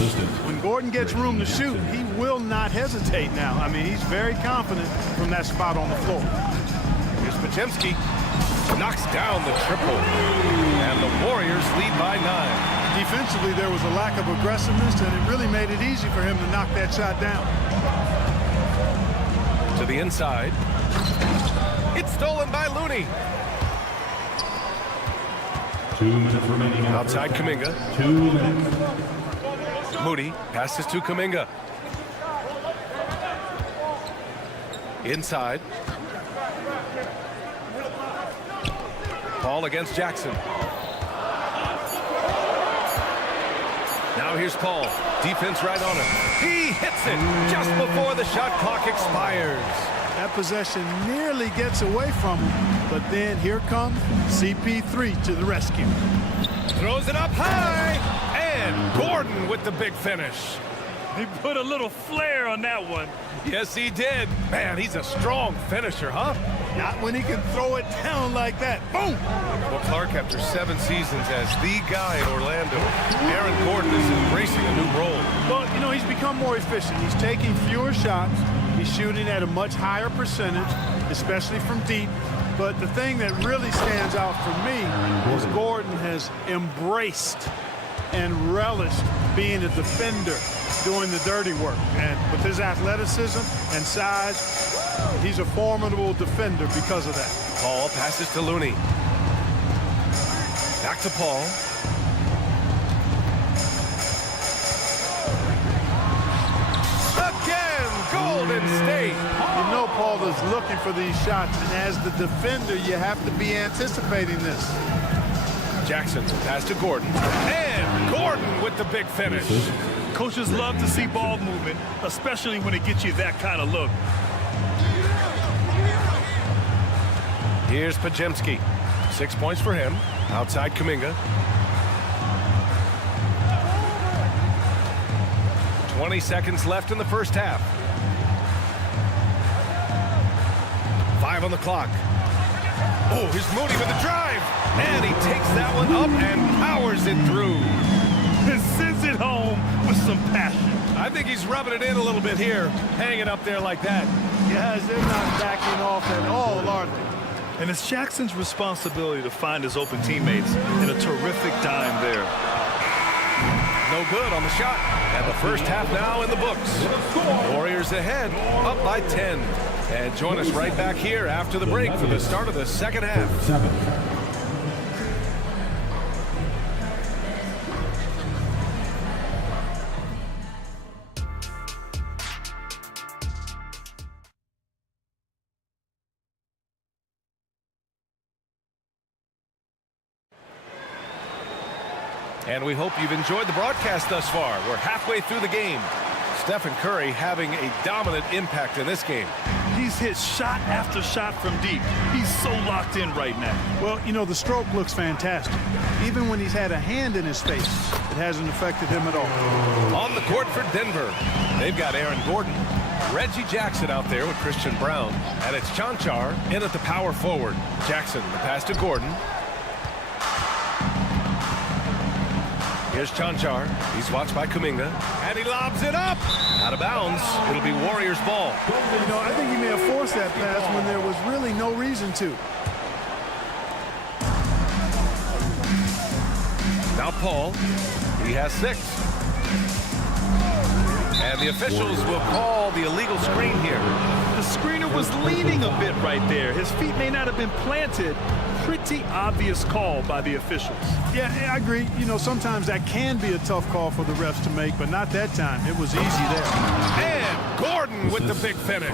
When Gordon gets room to shoot, he will not hesitate now. I mean, he's very confident from that spot on the floor. Here's Podziemski. knocks down the triple. And the Warriors lead by 9. Defensively, there was a lack of aggressiveness, and it really made it easy for him to knock that shot down. To the inside. It's stolen by Looney. 2 minutes remaining. Outside Kuminga. 2 minutes. Moody passes to Kuminga. Inside. Paul against Jackson. Now here's Paul. Defense right on him. He hits it just before the shot clock expires. That possession nearly gets away from him, but then here comes CP3 to the rescue. Throws it up high, and Gordon with the big finish. He put a little flair on that one. Yes, he did. Man, he's a strong finisher, huh? Not when he can throw it down like that. Boom! Well, Clark, after 7 seasons as the guy in Orlando, Aaron Gordon is embracing a new role. Well, you know, he's become more efficient. He's taking fewer shots. He's shooting at a much higher percentage, especially from deep. But the thing that really stands out for me is Gordon has embraced and relished being a defender, doing the dirty work. And with his athleticism and size, he's a formidable defender because of that. Paul passes to Looney. Back to Paul. Again, Golden State. You know Paul is looking for these shots, and as the defender, you have to be anticipating this. Jackson pass to Gordon. And Gordon with the big finish. Coaches love to see ball movement, especially when it gets you that kind of look. Here's Pajemski. 6 points for him. Outside Kuminga. 20 seconds left in the first half. 5 on the clock. Oh, here's Moody with the drive. And he takes that one up and powers it through. And sends it home with some passion. I think he's rubbing it in a little bit here, hanging up there like that. Guys, they're not backing off at all, are they? And it's Jackson's responsibility to find his open teammates, and a terrific dime there. No good on the shot. And the first half now in the books. Warriors ahead, up by 10. And join us right back here after the break for the start of the second half. 7. And we hope you've enjoyed the broadcast thus far. We're halfway through the game. Stephen Curry having a dominant impact in this game. He's hit shot after shot from deep. He's so locked in right now. Well, you know, the stroke looks fantastic. Even when he's had a hand in his face, it hasn't affected him at all. On the court for Denver, they've got Aaron Gordon, Reggie Jackson out there with Christian Brown, and it's Chanchar in at the power forward. Jackson, the pass to Gordon. Here's Chanchar. He's watched by Kuminga. And he lobs it up. Out of bounds. It'll be Warriors ball. You know, I think he may have forced that pass when there was really no reason to. Now Paul. He has 6. And the officials will call the illegal screen here. The screener was leaning a bit right there. His feet may not have been planted. Pretty obvious call by the officials. Yeah, I agree. You know, sometimes that can be a tough call for the refs to make, but not that time. It was easy there. And Gordon with the big finish.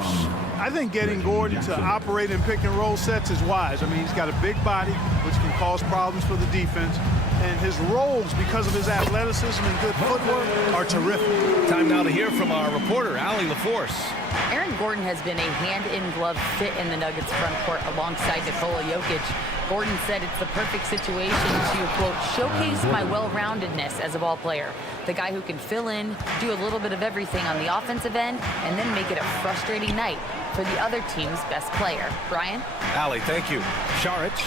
I think getting Gordon to operate in pick and roll sets is wise. I mean, he's got a big body, which can cause problems for the defense. And his rolls, because of his athleticism and good footwork, are terrific. Time now to hear from our reporter, Allie LaForce. Aaron Gordon has been a hand-in-glove fit in the Nuggets front court alongside Nikola Jokic. Gordon said it's the perfect situation to, quote, showcase my well-roundedness as a ball player. The guy who can fill in, do a little bit of everything on the offensive end, and then make it a frustrating night for the other team's best player. Brian? Allie, thank you. Šarić.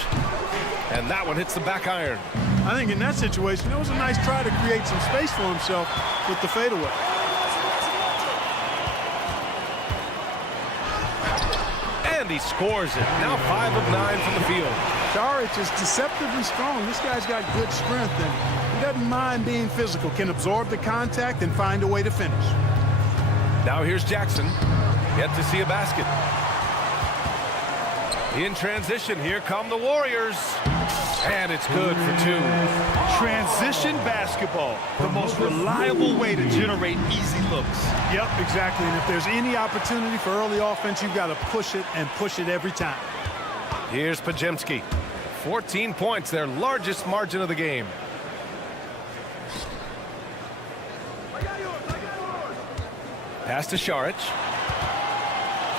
And that one hits the back iron. I think in that situation, it was a nice try to create some space for himself with the fadeaway. And he scores it. Now 5 of 9 from the field. Saric is deceptively strong. This guy's got good strength, and he doesn't mind being physical, can absorb the contact and find a way to finish. Now here's Jackson. Yet to see a basket. In transition, here come the Warriors. And it's good for 2. Transition basketball, the most reliable way to generate easy looks. Yep, exactly. And if there's any opportunity for early offense, you've got to push it and push it every time. Here's Pajemski. 14 points, their largest margin of the game. Pass to Saric.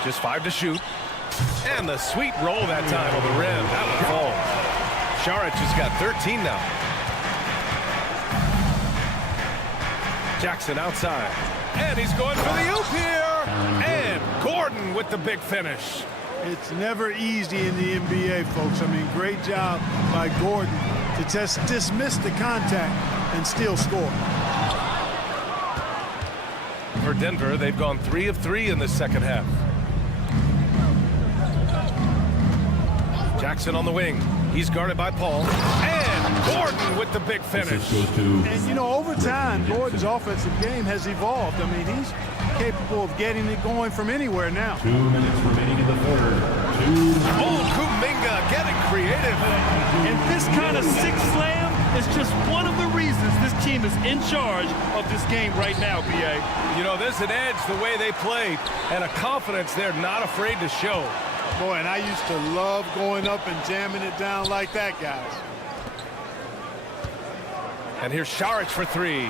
Just 5 to shoot. And the sweet roll that time on the rim. That would fall. Saric has got 13 now. Jackson outside. And he's going for the oop here. And Gordon with the big finish. It's never easy in the NBA, folks. I mean, great job by Gordon to just dismiss the contact and still score. For Denver, they've gone 3 of 3 in the second half. Jackson on the wing. He's guarded by Paul. And Gordon with the big finish. And, you know, over time, Gordon's offensive game has evolved. I mean, he's capable of getting it going from anywhere now. 2 minutes remaining in the third. Oh, Kuminga getting creative. And this kind of six slam is just one of the reasons this team is in charge of this game right now, B.A. You know, there's an edge the way they play and a confidence they're not afraid to show. Boy, and I used to love going up and jamming it down like that, guys. And here's Saric for 3.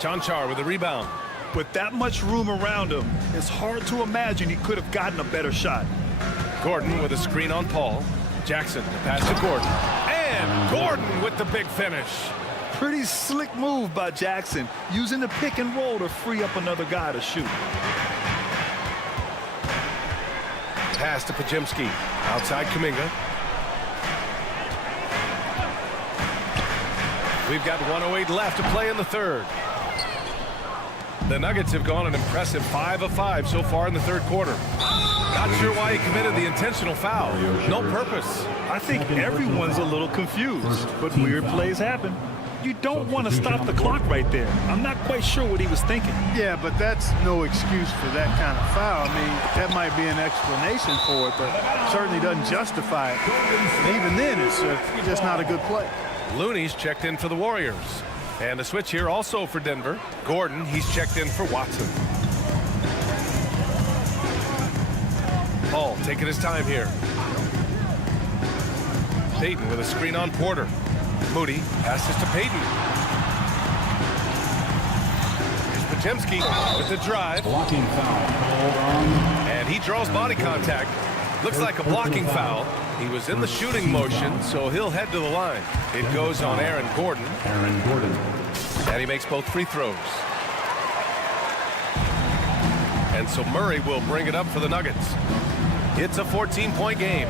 Chanchar with the rebound. With that much room around him, it's hard to imagine he could have gotten a better shot. Gordon with a screen on Paul. Jackson, the pass to Gordon. And Gordon with the big finish. Pretty slick move by Jackson, using the pick and roll to free up another guy to shoot. Pass to Pajemski. Outside Kuminga. We've got 1:08 left to play in the third. The Nuggets have gone an impressive 5 of 5 so far in the third quarter. Not sure why he committed the intentional foul. No purpose. I think everyone's a little confused, but weird plays happen. You don't want to stop the clock right there. I'm not quite sure what he was thinking. Yeah, but that's no excuse for that kind of foul. I mean, that might be an explanation for it, but certainly doesn't justify it. And even then, it's just not a good play. Looney's checked in for the Warriors. And a switch here also for Denver. Gordon, he's checked in for Watson. Paul taking his time here. Payton with a screen on Porter. Moody passes to Payton. Here's Pajemski with the drive. Blocking foul. And he draws body contact. Looks like a blocking foul. He was in the shooting motion, so he'll head to the line. It goes on Aaron Gordon. And he makes both free throws. And so Murray will bring it up for the Nuggets. It's a 14-point game.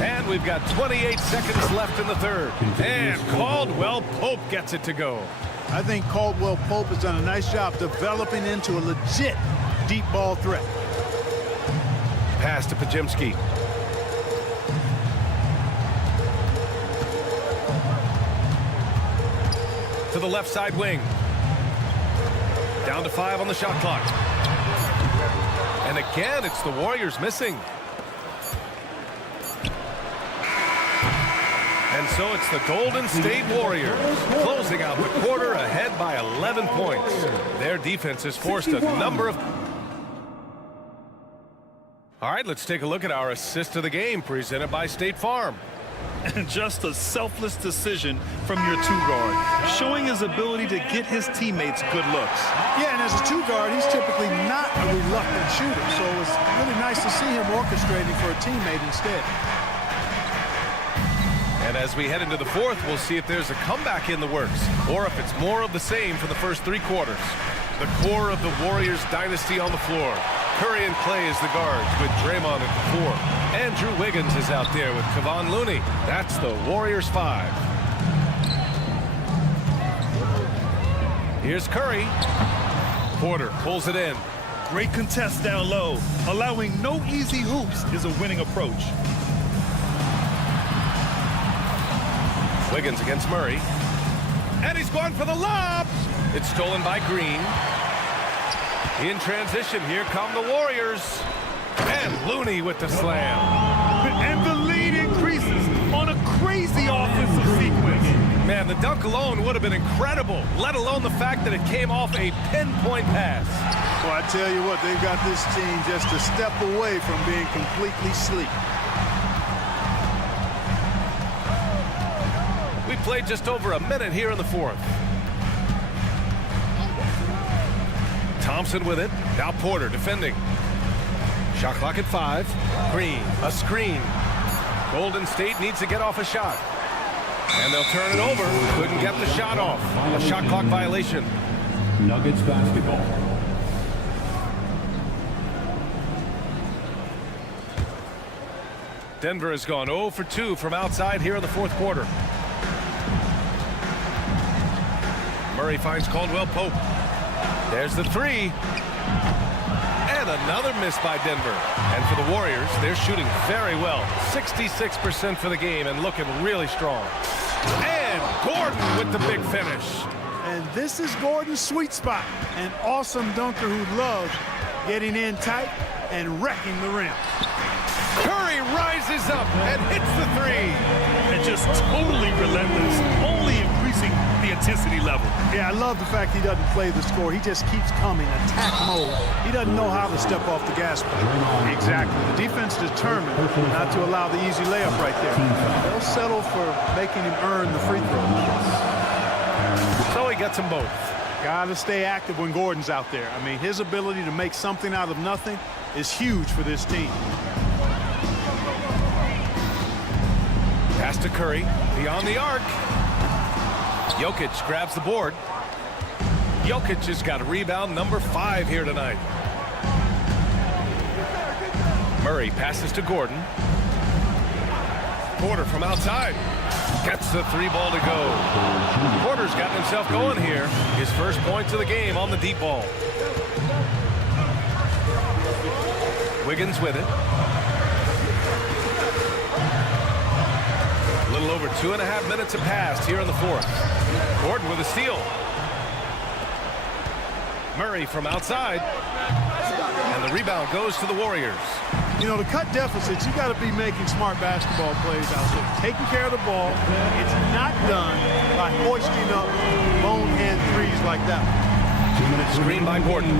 And we've got 28 seconds left in the third. And Caldwell Pope gets it to go. I think Caldwell Pope has done a nice job developing into a legit deep ball threat. Pass to Pajemski. To the left side wing. Down to 5 on the shot clock. And again, it's the Warriors missing. And so it's the Golden State Warriors closing out the quarter ahead by 11 points. Their defense has forced a number of... All right, let's take a look at our assist of the game presented by State Farm. And just a selfless decision from your two-guard, showing his ability to get his teammates good looks. Yeah, and as a two-guard, he's typically not a reluctant shooter, so it's really nice to see him orchestrating for a teammate instead. And as we head into the fourth, we'll see if there's a comeback in the works or if it's more of the same for the first 3 quarters. The core of the Warriors dynasty on the floor. Curry and Clay as the guards with Draymond at the 4. Andrew Wiggins is out there with Kevon Looney. That's the Warriors 5. Here's Curry. Porter pulls it in. Great contest down low. Allowing no easy hoops is a winning approach. Wiggins against Murray. And he's going for the lob. It's stolen by Green. In transition, here come the Warriors. And Looney with the slam. And the lead increases on a crazy offensive sequence. Man, the dunk alone would have been incredible, let alone the fact that it came off a pinpoint pass. Well, I tell you what, they've got this team just a step away from being completely asleep. We played just over a minute here in the fourth. Thompson with it. Now Porter defending. Shot clock at 5. Green, a screen. Golden State needs to get off a shot. And they'll turn it over. Couldn't get the shot off. A shot clock violation. Nuggets basketball. Denver has gone 0 for 2 from outside here in the fourth quarter. Murray finds Caldwell Pope. There's the 3. And another miss by Denver. And for the Warriors, they're shooting very well. 66% for the game and looking really strong. And Gordon with the big finish. And this is Gordon's sweet spot. An awesome dunker who loves getting in tight and wrecking the rim. Curry rises up and hits the 3. And just totally relentless, only increasing the intensity level. Yeah, I love the fact he doesn't play the score. He just keeps coming, attack mode. He doesn't know how to step off the gas pedal. Exactly. The defense determined not to allow the easy layup right there. They'll settle for making him earn the free throw. So he gets them both. Got to stay active when Gordon's out there. I mean, his ability to make something out of nothing is huge for this team. Pass to Curry, beyond the arc. Jokic grabs the board. Jokic has got rebound number 5 here tonight. Murray passes to Gordon. Porter from outside. Gets the 3 ball to go. Porter's gotten himself going here. His first points of the game on the deep ball. Wiggins with it. A little over 2.5 minutes have passed here in the fourth. Gordon with a steal. Murray from outside. And the rebound goes to the Warriors. You know, to cut deficits, you got to be making smart basketball plays out there. Taking care of the ball. It's not done by hoisting up bonehead threes like that. Screen by Gordon.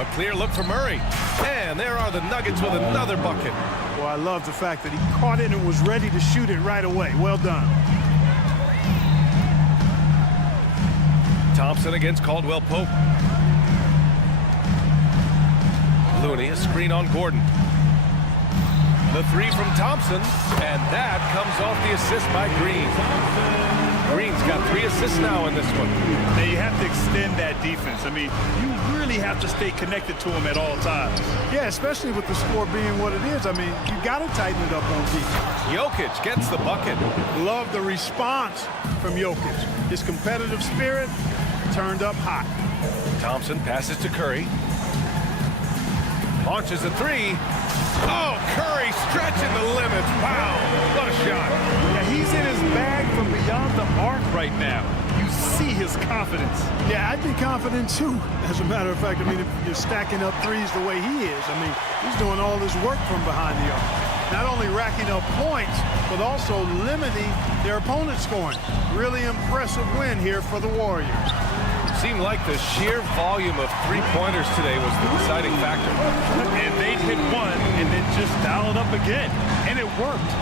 A clear look for Murray. And there are the Nuggets with another bucket. Well, I love the fact that he caught it and was ready to shoot it right away. Well done. Thompson against Caldwell Pope. Looney, a screen on Gordon. The 3 from Thompson, and that comes off the assist by Green. Green's got 3 assists now in this one. Now you have to extend that defense. I mean, you really have to stay connected to him at all times. Yeah, especially with the score being what it is. I mean, you got to tighten it up on defense. Jokic gets the bucket. Love the response from Jokic. His competitive spirit turned up hot. Thompson passes to Curry. Launches a 3. Oh, Curry stretching the limits. Wow, what a shot. Yeah, he's in his bag from beyond the arc right now. You see his confidence. Yeah, I'd be confident too. As a matter of fact, I mean, if you're stacking up threes the way he is, I mean, he's doing all this work from behind the arc. Not only racking up points, but also limiting their opponent's scoring. Really impressive win here for the Warriors. Seemed like the sheer volume of 3-pointers today was the deciding factor. And they'd hit one and then just dial it up again. And it worked.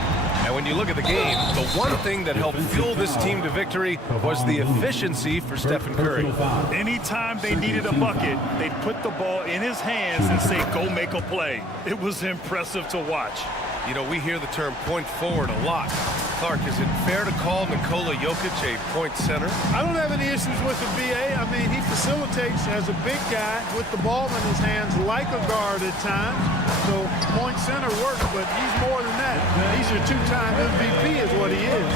And when you look at the game, the one thing that helped fuel this team to victory was the efficiency for Stephen Curry. Anytime they needed a bucket, they'd put the ball in his hands and say, go make a play. It was impressive to watch. You know, we hear the term point forward a lot. Clark, is it fair to call Nikola Jokic a point center? I don't have any issues with the BA. I mean, he facilitates as a big guy with the ball in his hands like a guard at times. So point center works, but he's more than that. He's your 2-time MVP is what he is.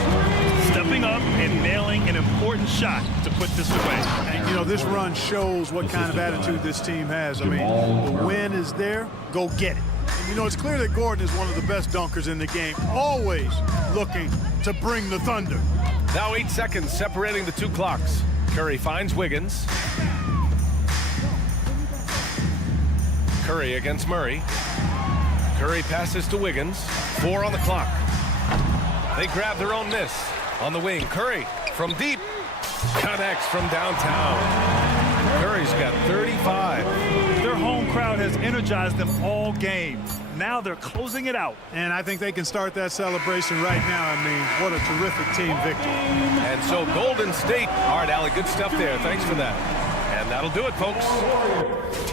Step stepping up and nailing an important shot to put this away. And, you know, this run shows what kind of attitude this team has. I mean, the win is there. Go get it. And, you know, it's clear that Gordon is one of the best dunkers in the game, always looking to bring the thunder. Now 8 seconds separating the two clocks. Curry finds Wiggins. Curry against Murray. Curry passes to Wiggins. 4 on the clock. They grab their own miss. On the wing, Curry from deep. Connects from downtown. Curry's got 35. Their home crowd has energized them all game. Now they're closing it out. And I think they can start that celebration right now. I mean, what a terrific team victory. And so Golden State. All right, Allie, good stuff there. Thanks for that. And that'll do it, folks. Go.